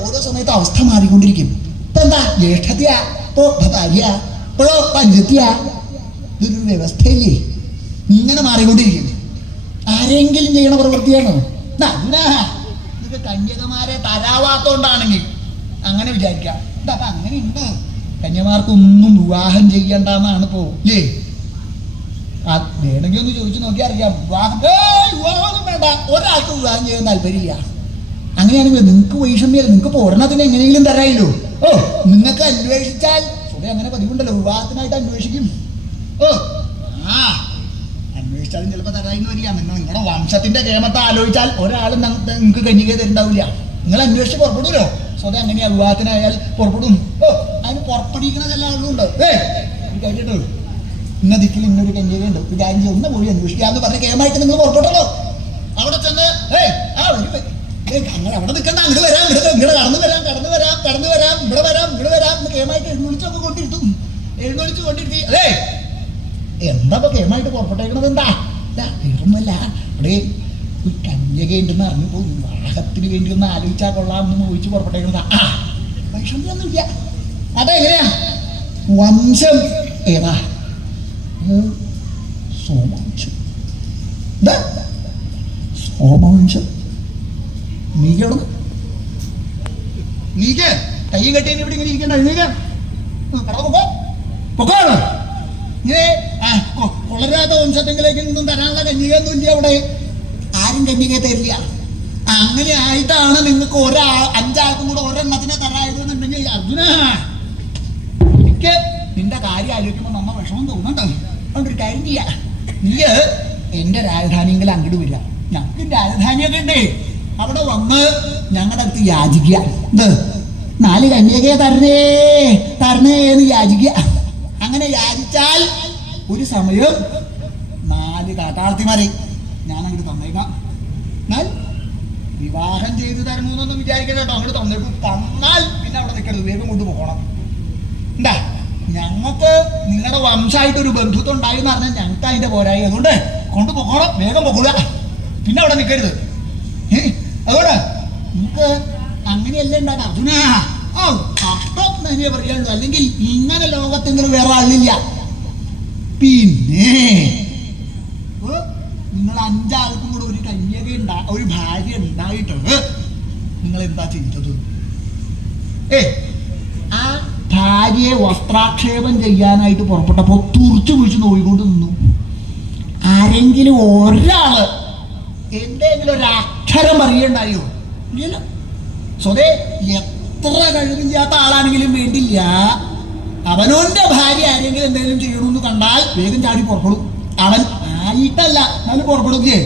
ഓരോ സമയത്ത് അവസ്ഥ മാറിക്കൊണ്ടിരിക്കും. ഇപ്പൊ എന്താ ജ്യേഷ്ഠത്യ, ഇപ്പോ ഭാര്യ, ഇപ്പോഴോ പഞ്ചത്യ. ഇതൊരു വ്യവസ്ഥയില്ലേ, ഇങ്ങനെ മാറിക്കൊണ്ടിരിക്കും. ആരെങ്കിലും ചെയ്യണ പ്രവൃത്തിയാണോ? ഇത് കന്യകമാരെ തരാവാത്തോണ്ടാണെങ്കിൽ അങ്ങനെ വിചാരിക്കാം. അപ്പൊ അങ്ങനെ ഉണ്ട്, കന്യമാർക്കൊന്നും വിവാഹം ചെയ്യണ്ടെന്നാണ് ഇപ്പോ ഇല്ലേ. വേണമെങ്കിൽ ഒന്ന് ചോദിച്ചു നോക്കിയാൽ അറിയാം. വിവാഹമൊന്നും വേണ്ട, ഒരാൾക്ക് വിവാഹം ചെയ്യാൻ താല്പര്യമില്ല. അങ്ങനെയാണെങ്കിൽ നിങ്ങൾക്ക് വൈഷമ്യം, നിങ്ങൾക്ക് പോരണത്തിന് എങ്ങനെയെങ്കിലും തരാമല്ലോ. നിങ്ങൾക്ക് അന്വേഷിച്ചാൽ അങ്ങനെ പതിവുണ്ടല്ലോ, വിവാഹത്തിനായിട്ട് അന്വേഷിക്കും. അന്വേഷിച്ചാലും ചിലപ്പോൾ തരാമെന്ന് വരിക. നിങ്ങളുടെ വംശത്തിന്റെ കേമത്തെ ആലോചിച്ചാൽ ഒരാളും നിങ്ങൾക്ക് കന്യക തരുണ്ടാവില്ല. നിങ്ങൾ അന്വേഷിച്ച് പുറപ്പെടൂലോ. സ്വതം അങ്ങനെയാ, വിവാഹത്തിനായാൽ പുറപ്പെടും. അതിന് പുറപ്പെടിക്കുന്ന ചില ആളുകളുണ്ട്. കഴിഞ്ഞിട്ടോ ഇന്ന ദിക്കിൽ ഇന്നൊരു കന്യകയുണ്ട്, വിചാരിച്ച് ഒന്ന് പോയി അന്വേഷിക്കാന്ന് പറഞ്ഞ കേമായിട്ട് നിങ്ങൾ പുറപ്പെട്ടല്ലോ. അവിടെ ചെന്ന് അങ്ങനെ അവിടെ നിൽക്കണ്ട, അങ്ങോട്ട് വരാം, ഇവിടെ കടന്നു വരാം, ഇവിടെ വരാം എന്ന് കേമായിട്ട് എഴുന്നള്ളിച്ചൊക്കെ കൊണ്ടിരുത്തി. അതെ എന്താ ഇപ്പൊ കേമായിട്ട് പുറപ്പെട്ടേക്കണത്? എന്താ വേറൊന്നുമല്ല, അവിടെ ഒരു കന്യകയുണ്ടെന്ന് അറിഞ്ഞപ്പോ വിവാഹത്തിന് വേണ്ടി ഒന്ന് ആലോചിച്ചാൽ കൊള്ളാമെന്ന് ചോദിച്ചു പുറപ്പെട്ടേക്കണതാ. വൈഷമ്യൊന്നുമില്ല. അതെങ്ങനെയാ വംശം? ഏതാ? സോമവംശം. സോമവംശം. നീക്ക് കയ്യും കെട്ടിയ ഇവിടെ ഇങ്ങനെ ഇരിക്കണ്ട. കൊളരാത്ത വംശത്തെങ്കിലേക്ക് ഒന്നും തരാനുള്ള കന്യകയൊന്നും ഇല്ല അവിടെ. ആരും കന്യകയെ തരില്ല. അങ്ങനെ ആയിട്ടാണ് നിങ്ങൾക്ക് 5 ആൾക്കും കൂടെ ഒരെണ്ണത്തിനെ തരായിരുന്നുണ്ടെങ്കിൽ അർജുന, എനിക്ക് നിന്റെ കാര്യം ആലോചിക്കുമ്പോൾ നമ്മ വിഷമം തോന്നുന്നുണ്ടോ? അതുകൊണ്ടൊരു കാര്യം ചെയ്യാ, നീ എന്റെ രാജധാനിയെങ്കിലും അങ്ങോട്ട് വരിക. ഞങ്ങൾക്ക് രാജധാനിയൊക്കെ ഉണ്ടേ, അവിടെ വന്ന് ഞങ്ങളുടെ അടുത്ത് യാചിക്കുക. 4 കന്യകയെ തരണേ എന്ന് യാചിക്കുക. അങ്ങനെ യാചിച്ചാൽ ഒരു സമയം 4 കാട്ടാളത്തിമാരെ ഞാൻ അങ്ങോട്ട് തന്നേക്കാം. എന്നാൽ വിവാഹം ചെയ്ത് തരണമെന്നൊന്നും വിചാരിക്കണ്ട കേട്ടോ. അങ്ങോട്ട് തന്നേക്കും. തന്നാൽ പിന്നെ അവിടെ നിൽക്കരുത്, വേഗം കൊണ്ടുപോകണം. എന്താ ഞങ്ങൾക്ക് നിങ്ങളുടെ വംശമായിട്ടൊരു ബന്ധുത്വം ഉണ്ടായി എന്ന് പറഞ്ഞാൽ ഞങ്ങൾക്ക് അതിന്റെ പോരായി. അതുകൊണ്ട് കൊണ്ടുപോകണം, വേഗം പോകൂല, പിന്നെ അവിടെ നിൽക്കരുത്. അതുകൊണ്ട് നമുക്ക് അങ്ങനെയല്ലേ ഉണ്ടാകാം. അർജുന കഷ്ടം തന്നെ പറയാനുള്ളൂ, അല്ലെങ്കിൽ ഇങ്ങനെ ലോകത്തെങ്കിലും വേറെ ആളില്ല. പിന്നെ നിങ്ങൾ 5 ആൾക്കും കൂടെ ഒരു കന്യക ഒരു ഭാര്യ ഉണ്ടായിട്ട് നിങ്ങൾ എന്താ ചെയ്തത്? ആ ഭാര്യയെ വസ്ത്രാക്ഷേപം ചെയ്യാനായിട്ട് പുറപ്പെട്ടപ്പോ തുറച്ചു പിടിച്ച് നോയിക്കൊണ്ട് നിന്നു. ആരെങ്കിലും ഒരാള് എന്തെങ്കിലും ഒരു അക്ഷരം അറിയണ്ടായോ? ഇല്ല. സ്വതേ എത്ര കഴിവില്ലാത്ത ആളാണെങ്കിലും വേണ്ടില്ല, അവനോന്റെ ഭാര്യ ആരെങ്കിലും എന്തെങ്കിലും ചെയ്യണമെന്ന് കണ്ടാൽ വേഗം ചാടി പുറപ്പെടും. അവൻ ആയിട്ടല്ല എന്നാലും പുറപ്പെടുകയെ.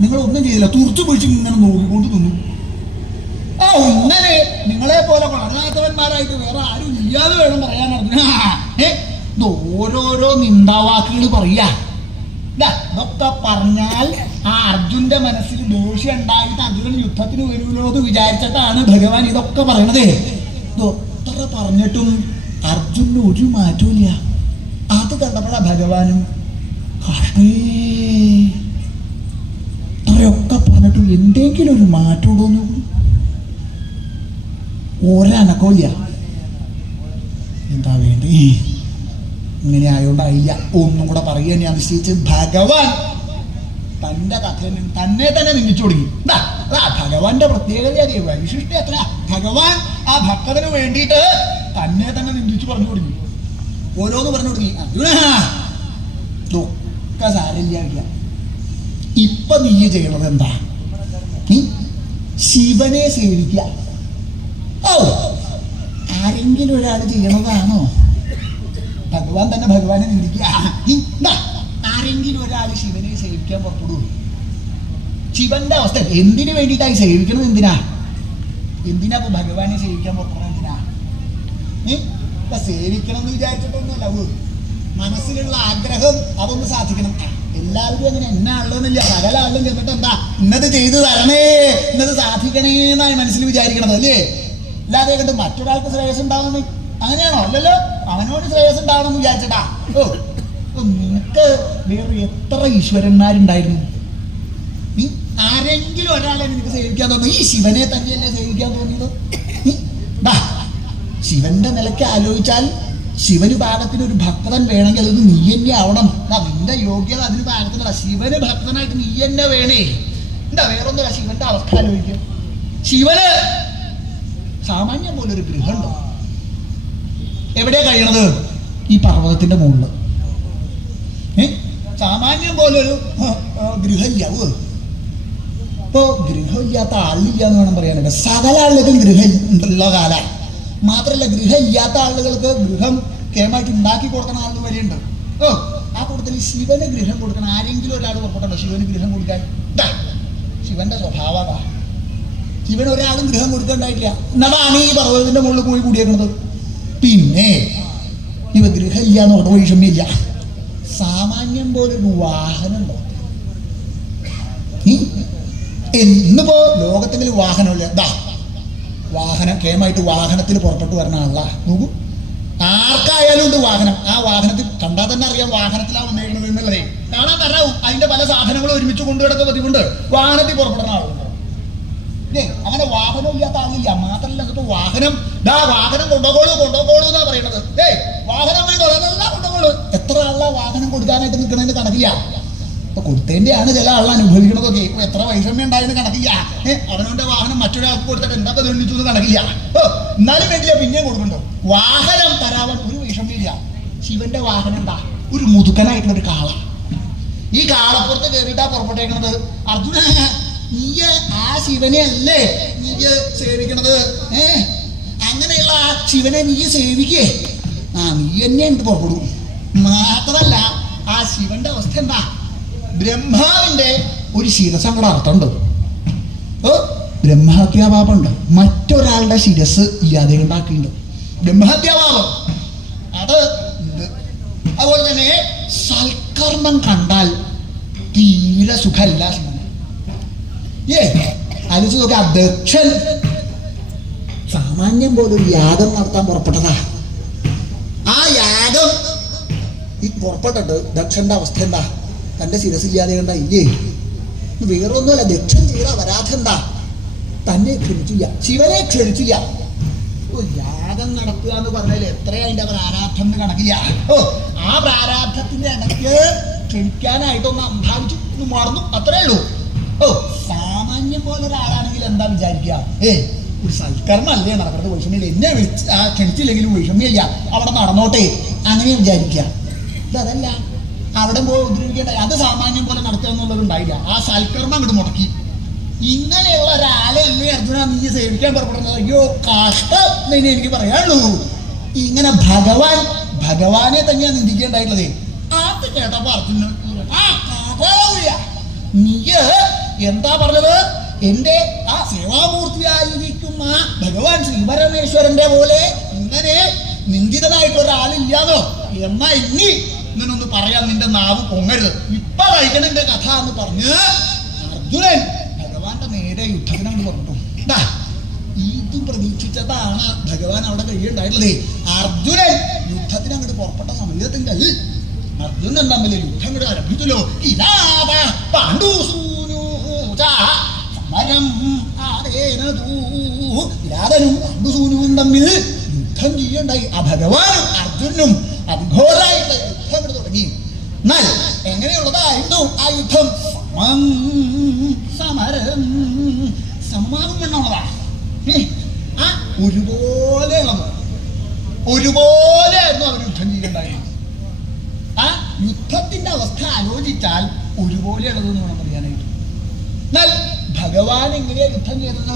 നിങ്ങളൊന്നും ചെയ്തില്ല, തുറച്ചു പിടിച്ച് ഇങ്ങനെ നോക്കിക്കൊണ്ട് നിന്നു. ഇങ്ങനെ നിങ്ങളെ പോലെ വളരാത്തവന്മാരായിട്ട് വേറെ ആരും ഇല്ലാതെ വേണം പറയാൻ. ഓരോരോ നിന്ദാവാക്കുകൾ പറയാ. ഇതൊക്കെ പറഞ്ഞാൽ ആ അർജുന്റെ മനസ്സിൽ ദോഷം ഉണ്ടായിട്ട് അർജുനൻ യുദ്ധത്തിന് വരുമല്ലോ എന്ന് വിചാരിച്ചിട്ടാണ് ഭഗവാൻ ഇതൊക്കെ പറയണത്. ഇതൊത്ര പറഞ്ഞിട്ടും അർജുന് ഒരു മാറ്റമില്ല. അത് കണ്ടപ്പോഴാ ഭഗവാനും കഷ്ടേ, അത്രയൊക്കെ പറഞ്ഞിട്ടും എന്തെങ്കിലും ഒരു മാറ്റം ഉണ്ടോന്നു ഒരനക്കമില്ല. എന്താ വേണ്ടി ഇങ്ങനെ ആയോണ്ടായില്ല. ഒന്നും കൂടെ പറയുക ഞാൻ നിശ്ചയിച്ച് ഭഗവാൻ തന്റെ കഥ തന്നെ തന്നെ നിന്ദിച്ചു തുടങ്ങി. ഭഗവാന്റെ പ്രത്യേകത അറിയ വൈശിഷ്ട്യം എത്ര. ഭഗവാൻ ആ ഭക്തന് വേണ്ടിയിട്ട് തന്നെ തന്നെ നിന്ദിച്ചു പറഞ്ഞു തുടങ്ങി. ഓരോന്ന് പറഞ്ഞു തുടങ്ങി. അർജുന ഇതൊക്കെ സാരമില്ല. ഇപ്പൊ നീ ചെയ്യണത് എന്താ? ശിവനെ സേവിക്കുക. ഓ, ആരെങ്കിലും ഒരാൾ ചെയ്യണതാണോ? ഭഗവാൻ തന്നെ ഭഗവാനെ നിന്ദിക്കുക. ആരെങ്കിലും ഒരാൾ ശിവനെ സേവിക്കാൻ പുറപ്പെടുവോ? ശിവന്റെ അവസ്ഥ എന്തിനു വേണ്ടിയിട്ടായി സേവിക്കണത്? എന്തിനാ ഇപ്പൊ ഭഗവാനെ സേവിക്കാൻ പുറപ്പെടുന്നത്? എന്തിനാ? സേവിക്കണം എന്ന് വിചാരിച്ചിട്ടൊന്നുമല്ല. മനസ്സിലുള്ള ആഗ്രഹം അതൊന്ന് സാധിക്കണം. എല്ലാവരും അങ്ങനെ എന്നാണല്ലോന്നില്ല. സകല ആളിലും ചെന്നിട്ട് എന്താ ഇന്നത് ചെയ്തു തരണേ, ഇന്നത് സാധിക്കണേ എന്നാണ് മനസ്സിൽ വിചാരിക്കണത് അല്ലേ? അല്ലാതെ കണ്ട് മറ്റൊരാൾക്ക് ശ്രേയസ് ഉണ്ടാവുന്നു അങ്ങനെയാണോ? അല്ലല്ലോ. അവനോട് ശ്രേയസ് ഉണ്ടാവണം എന്ന് വിചാരിച്ചട്ടാ. നിനക്ക് വേറെ എത്ര ഈശ്വരന്മാരുണ്ടായിരുന്നു? ആരെങ്കിലും ഒരാളെ നിനക്ക് സേവിക്കാൻ തോന്നുന്നു? ഈ ശിവനെ തന്നെയല്ലേ സേവിക്കാൻ തോന്നിയത്? ശിവന്റെ നിലയ്ക്ക് ആലോചിച്ചാൽ ശിവന് പാകത്തിന് ഒരു ഭക്തൻ വേണമെങ്കിൽ അത് നീ തന്നെ ആവണം. നിന്റെ യോഗ്യത അതിന് പാകത്തിനല്ല. ശിവന് ഭക്തനായിട്ട് നീ തന്നെ വേണേ. വേറൊന്നുമില്ല. ശിവന്റെ അവസ്ഥ ആലോചിക്കുക. ശിവന് സാമാന്യം പോലൊരു ഗൃഹമുണ്ടോ? എവിടെയാ കഴിയണത്? ഈ പർവ്വതത്തിന്റെ മുകളിൽ. സാമാന്യം പോലൊരു ഗൃഹമില്ല. ഇപ്പോ ഗൃഹമില്ലാത്ത ആളില്ല എന്ന് വേണം പറയാനായിട്ട്. സകല ആളുകൾക്കും ഗൃഹം ഉള്ള കാല. മാത്രല്ല ഗൃഹം ഇല്ലാത്ത ആളുകൾക്ക് ഗൃഹം കേമായിട്ട് ഉണ്ടാക്കി കൊടുക്കുന്ന ആളുകൾ വരെയുണ്ട്. ആ കൂട്ടത്തിൽ ശിവന് ഗൃഹം കൊടുക്കണം. ആരെങ്കിലും ഒരാൾ പുറപ്പെട്ടോ ശിവന് ഗൃഹം കൊടുക്കാൻ? ശിവന്റെ സ്വഭാവതാ. ശിവൻ ഒരാളും ഗൃഹം കൊടുക്കണ്ടായിട്ടില്ല. എന്നതാണ് ഈ പർവ്വതത്തിന്റെ മുകളിൽ പോയി കൂടിയേക്കുന്നത്. പിന്നെ ഇവ ഗൃഹം ഇല്ലാന്ന് പറഞ്ഞ വൈഷമ്യമില്ല. സാമാന്യം പോലൊരു വാഹനം. ഇന്നിപ്പോ ലോകത്തെങ്കിലും വാഹനമില്ല. വാഹനം കേമായിട്ട് വാഹനത്തിൽ പുറപ്പെട്ടു വരുന്ന ആളാ. നോക്കൂ, ആർക്കായാലും ഉണ്ട് വാഹനം. ആ വാഹനത്തിൽ കണ്ടാൽ തന്നെ അറിയാം വാഹനത്തിലാണ് വന്നേക്കുന്നത് എന്നുള്ളതേ. കാണാൻ തരാവും. അതിന്റെ പല സാധനങ്ങളും ഒരുമിച്ച് കൊണ്ടുകിടക്കുന്ന പതിവുണ്ട്. വാഹനത്തിൽ പുറപ്പെടുന്ന ആളുണ്ട്. അങ്ങനെ വാഹനം ഇല്ലാത്ത ആളില്ല. മാത്രമല്ല എന്നിട്ട് വാഹനം വാഹനം കൊണ്ടുപോകോളൂ എന്നാ പറയണത്. വാഹനം വേണ്ടോ? അതെല്ലാം കൊണ്ടുപോകോളൂ. എത്ര ആളാ വാഹനം കൊടുക്കാനായിട്ട് നിൽക്കണതിന് കണക്കില്ല. അപ്പൊ കൊടുത്തതിന്റെയാണ് ചില ആൾ അനുഭവിക്കണതൊക്കെ. ഇപ്പൊ എത്ര വൈഷമ്യം ഉണ്ടായെന്ന് കണക്കില്ല. അവനവന്റെ വാഹനം മറ്റൊരാൾക്ക് കൊടുത്തിട്ട് എന്തൊക്കെ ദണ്ഡിച്ചു കണക്കില്ല. എന്നാലും വേണ്ടില്ല, പിന്നെയും കൊടുക്കണ്ടോ. വാഹനം തരാവാൻ ഒരു വൈഷമ്യമില്ല. ശിവന്റെ വാഹനം എന്താ? ഒരു മുതുക്കനായിട്ടുള്ള ഒരു കാള. ഈ കാളപ്പുറത്ത് കയറിയിട്ടാ പുറപ്പെട്ടേക്കണത്. അർജുന, നീ ആ ശിവനെ അല്ലേ നീ സേവിക്കണത്? അങ്ങനെയുള്ള ആ ശിവനെ നീ സേവിക്കേ. നീ തന്നെ എനിക്ക് പുറപ്പെടും. മാത്രല്ല ആ ശിവന്റെ അവസ്ഥ എന്താ? ബ്രഹ്മാവിന്റെ ഒരു ശിരസങ്ങളുടെ അർത്ഥമുണ്ട്. ബ്രഹ്മഹത്യാപാപമുണ്ട്. മറ്റൊരാളുടെ ശിരസ് ഇല്ലാതെ ഉണ്ടാക്കിയിട്ടുണ്ട്. ബ്രഹ്മഹത്യാപാപം അത് ഉണ്ട്. അതുപോലെ തന്നെ സൽക്കർമ്മം കണ്ടാൽ തീരെ സുഖമല്ല ശിവന്. ആലോചിച്ച് നോക്കുക. ദക്ഷൻ സാമാന്യം പോലൊരു യാഗം നടത്താൻ പുറപ്പെട്ടതാ. ആ യാഗം ഈ പുറപ്പെട്ടിട്ട് ദക്ഷന്റെ അവസ്ഥ എന്താ? തന്റെ ശിരസില്ലാതെ കണ്ട ഇല്ലേ? വേറൊന്നുമല്ല. ദക്ഷൻ ചെയ്ത അപരാധം എന്താ? തന്നെ ക്ഷണിച്ചില്ല, ശിവനെ ക്ഷണിച്ചില്ല. യാഗം നടത്തുക എന്ന് പറഞ്ഞാൽ എത്രയാ അതിന്റെ പ്രാരാബ്ധം എന്ന് കണക്കില്ല. ആ പ്രാരാബ്ധത്തിന്റെ ഇടയ്ക്ക് ക്ഷണിക്കാനായിട്ടൊന്ന് അന്താവിച്ചു മറന്നു, അത്രേ ഉള്ളൂ. സാമാന്യം പോലെ ഒരാളാണെങ്കിൽ എന്താ വിചാരിക്കുക? ഒരു സൽക്കർമ്മം അല്ലേ നടക്കുന്നത്, വൈഷമ്യമില്ല. എന്നെ ക്ഷണിച്ചില്ലെങ്കിലും വൈഷമ്യമില്ല, അവിടെ നടന്നോട്ടെ, അങ്ങനെ വിചാരിക്കുക. ഇതല്ല, അവിടെ പോയി ഉപദ്രവിക്കേണ്ട. അത് സാമാന്യം പോലെ നടത്തുക എന്നുള്ളത് ഉണ്ടായില്ല. ആ സൽക്കർമ്മം അങ്ങോട്ട് മുടക്കി. ഇങ്ങനെയുള്ള ഒരാളെ അല്ലേ അർജുന നീ സേവിക്കാൻ പുറപ്പെടുന്നത്? അയ്യോ കഷ്ടം എന്ന് എനിക്ക് പറയാനുള്ളൂ. ഇങ്ങനെ ഭഗവാനെ തന്നെയാണ് നിന്ദിക്കേണ്ടായിട്ടുള്ളത്. അത് കേട്ടപ്പോ അർജുന നീ എന്താ പറഞ്ഞത്? എന്റെ ആ സേവാമൂർത്തിയായിരിക്കുന്ന ഭഗവാൻ ശ്രീപരമേശ്വരന്റെ പോലെ ഇങ്ങനെ നിന്ദിതനായിട്ട് ഒരാളില്ലാന്നോ? എന്നാ ഇനി ഇങ്ങനൊന്ന് പറയാൻ നിന്റെ നാവ് പൊങ്ങരുത്. ഇപ്പൊ കഴിക്കണന്റെ കഥ എന്ന് പറഞ്ഞ് അർജുനൻ ഭഗവാന്റെ നേരെ യുദ്ധത്തിനോട് പറഞ്ഞു. ഇതും പ്രതീക്ഷിച്ചതാണ് ഭഗവാൻ അവിടെ കഴിയുണ്ടായിട്ടുള്ളത്. അർജുനൻ യുദ്ധത്തിന് അങ്ങോട്ട് പുറപ്പെട്ട സമയത്തെങ്കിൽ അർജുനൻ തമ്മിൽ യുദ്ധം അങ്ങോട്ട് ആരംഭിച്ചല്ലോ. കിരാതനും പാണ്ഡുസൂനുവും തമ്മിൽ യുദ്ധം ചെയ്യണ്ടായി. ആ ഭഗവാനും അർജുനും അതിഘോരായിട്ടുള്ള യുദ്ധം അങ്ങോട്ട് തുടങ്ങി. എന്നാൽ എങ്ങനെയുള്ളതായിരുന്നു ആ യുദ്ധം? സമരം സമമാവും എന്നുള്ളതാ. ആ ഒരുപോലെയായിരുന്നു അവർ യുദ്ധം ചെയ്യണ്ടായിരുന്നു. ആ യുദ്ധത്തിന്റെ അവസ്ഥ ആലോചിച്ചാൽ ഒരുപോലെയുള്ളതെന്ന് വേണം പറയാനായിട്ട്. എന്നാൽ ഭഗവാൻ എങ്ങനെയാ യുദ്ധം ചെയ്തത്?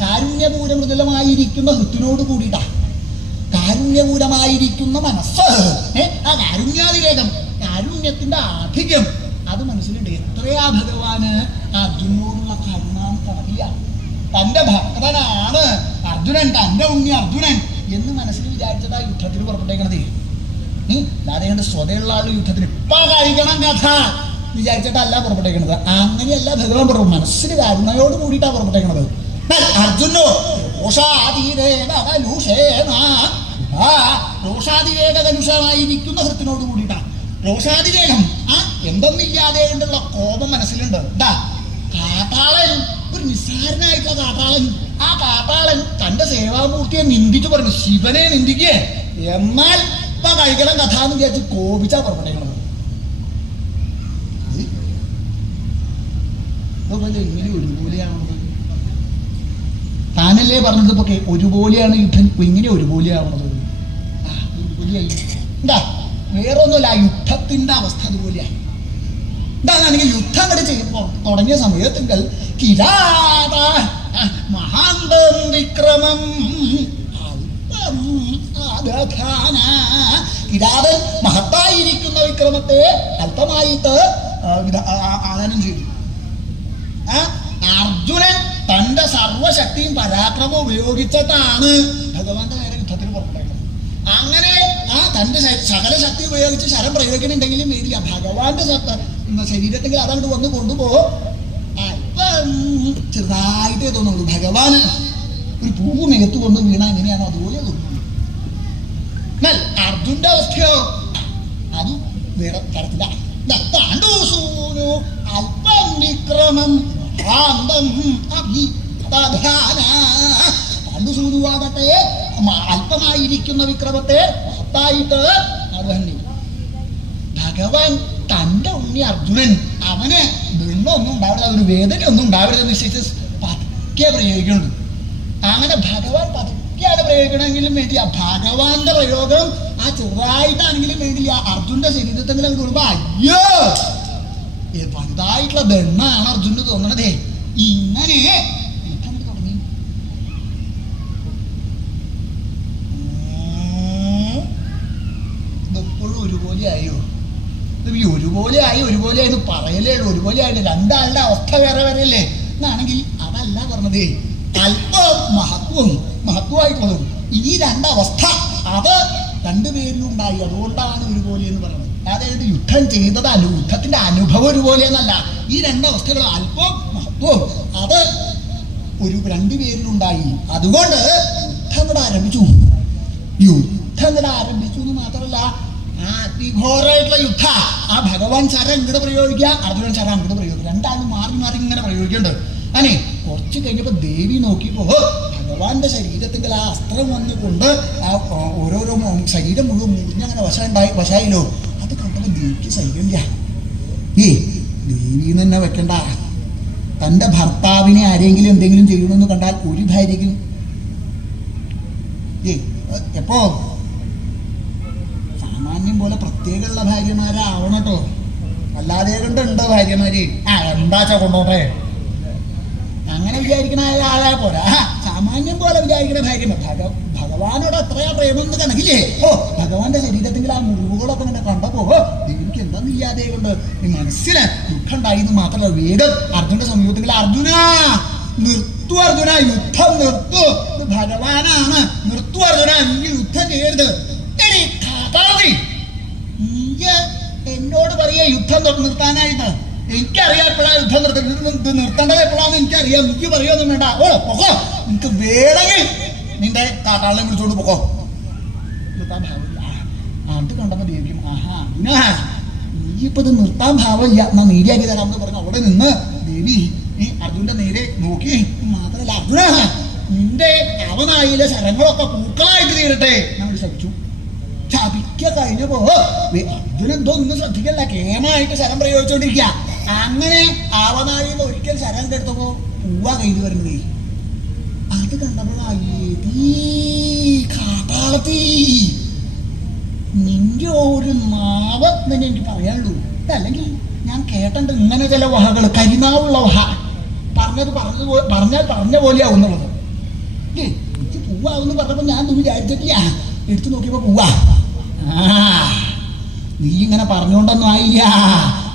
കാരുണ്യപൂരമൃദുലമായിരിക്കുന്ന ഹൃത്തിനോട് കൂടിയിട്ടാ. കാരുണ്യപൂരമായിരിക്കുന്ന മനസ്സ്, ആ കാരുണ്യാതിരേകം, കാരുണ്യത്തിന്റെ ആധിക്യം അത് മനസ്സിലുണ്ട്. എത്രയാ ഭഗവാന് അർജുനോടുള്ള കരുണാൻ കണക്കില്ല. തന്റെ ഭക്തനാണ് അർജുനൻ, തന്റെ ഉണ്ണി അർജുനൻ എന്ന് മനസ്സിൽ വിചാരിച്ചതാ യുദ്ധത്തിന് പുറപ്പെട്ടേക്കണതേ. അല്ലാതെ കണ്ട് സ്വതയുള്ള ആള് യുദ്ധത്തിന് ഇപ്പൊ കഴിക്കണം കഥ വിചാരിച്ചിട്ടല്ല പുറപ്പെട്ടേക്കണത്. അങ്ങനെയല്ല ഭഗവാൻ പുറപ്പെടും. മനസ്സിൽ കരുണയോട് കൂടിയിട്ടാ പുറപ്പെട്ടേക്കണത്. അർജുനോ രോഷാതിരേകകലുഷമായിരിക്കുന്ന ഹൃത്തിനോട് കൂടിയിട്ടാ. രോഷാതിരേകം എന്തൊന്നില്ലാതെ കൊണ്ടുള്ള കോപം മനസ്സിലുണ്ട്. കാട്ടാളൻ, ഒരു നിസ്സാരനായിട്ടുള്ള കാട്ടാളൻ, ആ കാട്ടാളൻ തന്റെ സേവാമൂർത്തിയെ നിന്ദിച്ചു പറഞ്ഞു. ശിവനെ നിന്ദിക്കേ. എന്നാൽ ഇപ്പൊ കഴിക്കണം കഥ എന്ന് വിചാരിച്ച് കോപിച്ചാ പുറപ്പെട്ടേക്കണത്. ഇങ്ങനെ ഒരുപോലെയാവുന്നത് താനല്ലേ പറഞ്ഞത്? ഇപ്പൊ ഒരുപോലെയാണ് യുദ്ധം. ഇങ്ങനെ ഒരുപോലെയാവുന്നത് ഒരുപോലെയായി. എന്താ വേറെ ഒന്നുമില്ല, യുദ്ധത്തിന്റെ അവസ്ഥ അതുപോലെയായി. എന്താണെങ്കിൽ യുദ്ധം കൂടെ ചെയ്യുമ്പോൾ തുടങ്ങിയ സമയത്തെങ്കിൽ കിരാത മഹാന്തം വിക്രമം കിരാതൻ മഹത്തായിരിക്കുന്ന വിക്രമത്തെ അല്പമായിട്ട് ആദാനം ചെയ്തു. അർജുനൻ തന്റെ സർവശക്തിയും പരാക്രമവും ഉപയോഗിച്ചിട്ടാണ് ഭഗവാന്റെ നേരെ യുദ്ധത്തിന് പുറപ്പെട്ടേക്കുന്നത്. അങ്ങനെ തന്റെ സകല ശക്തി ഉപയോഗിച്ച് ശരം പ്രയോഗിക്കണുണ്ടെങ്കിലും വേണ്ടില്ല ഭഗവാന്റെ ശരീരത്തിൽ അതങ്ങോട്ട് വന്ന് കൊണ്ടുപോകും. അല്പം ചെറുതായിട്ടേ തോന്നുള്ളൂ. ഭഗവാന് ഒരു പൂവ് നികത്ത് കൊണ്ട് വീണ എങ്ങനെയാണോ അതുപോലെ തോന്നുന്നു. എന്നാൽ അർജുന്റെ അവസ്ഥയോ അത് വേറെ തരത്തില്ല. അല്പം വിക്രമം പാണ്ഡുസൂനുവാകട്ടെ അല്പമായിരിക്കുന്ന വിക്രമത്തെ മഹത്തായിട്ട് അർഹന്നി. ഭഗവാൻ തന്റെ ഉണ്ണി അർജുനൻ അവന് വെള്ളമൊന്നും ഉണ്ടാവില്ല, ഒരു വേദന ഒന്നും ഉണ്ടാവില്ലെന്ന് നിശ്ചയിച്ച് പതുക്കെ പ്രയോഗിക്കുന്നുണ്ട്. അങ്ങനെ ഭഗവാൻ പതുക്കെയാണ് പ്രയോഗിക്കണമെങ്കിലും വേണ്ടിയ ഭഗവാന്റെ പ്രയോഗം ആ ചെറുതായിട്ടാണെങ്കിലും വേണ്ടില്ല അർജുന്റെ ശരീരത്തെങ്കിലും കൂടുമ്പോ അയ്യോ വലുതായിട്ടുള്ള ദണ്ണാണ് അർജുന് തോന്നണതേ. ഇങ്ങനെ യുദ്ധം തുടങ്ങി. ഇതെപ്പോഴും ഒരുപോലെയായോ? ഈ ഒരുപോലെയായി പറയലേ ഉള്ളൂ. ഒരുപോലെയായില്ല, രണ്ടാളുടെ അവസ്ഥ വേറെ വേറെയല്ലേ എന്നാണെങ്കിൽ അതല്ല പറഞ്ഞതേ. അല്പം മഹത്വമായിട്ടുള്ളതും ഈ രണ്ടവസ്ഥ അത് രണ്ടുപേരിലുണ്ടായി. അതുകൊണ്ടാണ് ഒരുപോലെ എന്ന് പറയുന്നത്. അതായത് യുദ്ധം ചെയ്തത് യുദ്ധത്തിന്റെ അനുഭവം ഒരുപോലെ എന്നല്ല. ഈ രണ്ടവസ്ഥകൾ അല്പവും മഹത്വവും അത് രണ്ടുപേരിലുണ്ടായി. അതുകൊണ്ട് യുദ്ധം കൂടെ ആരംഭിച്ചു എന്ന് മാത്രമല്ല അതിഘോരമായിട്ടുള്ള യുദ്ധ. ആ ഭഗവാൻ ശരം ഇങ്ങോട്ട് പ്രയോഗിക്കുക, അർജുനൻ ശരം അങ്ങോട്ട് പ്രയോഗിക്കുക. രണ്ടാളും മാറി മാറി ഇങ്ങനെ പ്രയോഗിക്കുന്നുണ്ട്. അങ്ങനെ കുറച്ച് കഴിഞ്ഞപ്പോ ദേവി നോക്കിയപ്പോ ഭഗവാന്റെ ശരീരത്തിൽ ആ അസ്ത്രം വന്നുകൊണ്ട് ആ ഓരോരോ ശരീരം മുഴുവൻ മുറിഞ്ഞങ്ങനെ വശായില്ലോ. അത് കണ്ടപ്പോ ദേവിക്ക് സൈകല്യ. ദേവി തന്നെ വെക്കണ്ട. തന്റെ ഭർത്താവിനെ ആരെങ്കിലും എന്തെങ്കിലും ചെയ്യണമെന്ന് കണ്ടാൽ ഒരു ഭാര്യയ്ക്കും എപ്പോ സാമാന്യം പോലെ പ്രത്യേകമുള്ള ഭാര്യമാരാവണട്ടോ. അല്ലാതെ കണ്ടുണ്ടോ ഭാര്യമാര് എന്താച്ചാ കൊണ്ടോട്ടെ അങ്ങനെ വിചാരിക്കണ ആളെ പോലെ സാമാന്യം പോലെ വിചാരിക്കുന്ന ഭാര്യ. ഭഗവാനോട് എത്രയാ പ്രേമം എന്ന് കണക്കില്ലേ? ഭഗവാന്റെ ശരീരത്തിൽ ആ മുറിവുകളൊക്കെ ഇങ്ങനെ കണ്ടപ്പോ ദേവിക്ക് എന്താന്നില്ലാതെ കൊണ്ട് മനസ്സിന് ദുഃഖം ഉണ്ടായി എന്ന് മാത്രമല്ല വേഗം അർജുന്റെ സമീപത്തിൽ അർജുന നിർത്തു അർജുന, യുദ്ധം നിർത്തു. ഇത് ഭഗവാനാണ്. നിർത്തു അർജുന, നീ യുദ്ധം ചെയ്യരുത്. എടി കാട്ടാളി, നീ എന്നോട് പറയാ യുദ്ധം നിർത്താനായിട്ട്. എനിക്കറിയാം എപ്പോഴാ യുദ്ധം നിർത്തേണ്ടത് എപ്പോഴാന്ന് എനിക്കറിയാം. എനിക്ക് പറയൊന്നും വേണ്ട. പൊക്കോ, നിനക്ക് വേണമെങ്കിൽ നിന്റെ കാട്ടാളിനെ വിളിച്ചോണ്ട് പൊക്കോ. നിർത്താൻ ഭാവമില്ല. അത് കണ്ടപ്പോ ദേവിയും ആഹാ നീ ഇപ്പൊ ഇത് നിർത്താൻ ഭാവമില്ല, എന്നാ നേരിയാക്കി തരാമെന്ന് പറഞ്ഞു അവിടെ നിന്ന് ദേവി അർജുന്റെ നേരെ നോക്കി. മാത്രല്ല അർജുന, നിന്റെ അവനായിലെ ശരങ്ങളൊക്കെ പൂക്കളായിട്ട് തീരട്ടെ നമ്മൾ ശപിച്ചു. ശപിക്ക കഴിഞ്ഞപ്പോ അർജുനൻ എന്തോ ഒന്നും ശ്രദ്ധിക്കല്ല, കേമായിട്ട് ശരം പ്രയോഗിച്ചോണ്ടിരിക്കുക. അങ്ങനെ ആവനായിൽ ഒരിക്കൽ ശരം കെടുത്തപ്പോ പൂവാ കയ്യിൽ വരുന്നത്. അത് കണ്ടപ്പോഴീ കാട്ടാളത്തി, നിന്റെ ഒരു നാവ് തന്നെ എനിക്ക് പറയാനുള്ളൂ. അല്ലെങ്കിൽ ഞാൻ കേട്ടിട്ടുണ്ട് ഇങ്ങനെ ചില വഹകൾ, കരിനാവുള്ള വഹ. പറഞ്ഞ പോലെയാവുന്നുള്ളത്. എനിക്ക് പൂവാവെന്ന് പറഞ്ഞപ്പോ ഞാൻ വിചാരിച്ചിട്ടില്ല. എടുത്തു നോക്കിയപ്പോ പൂവാ. നീ ഇങ്ങനെ പറഞ്ഞോണ്ടൊന്നും ആയില്ല.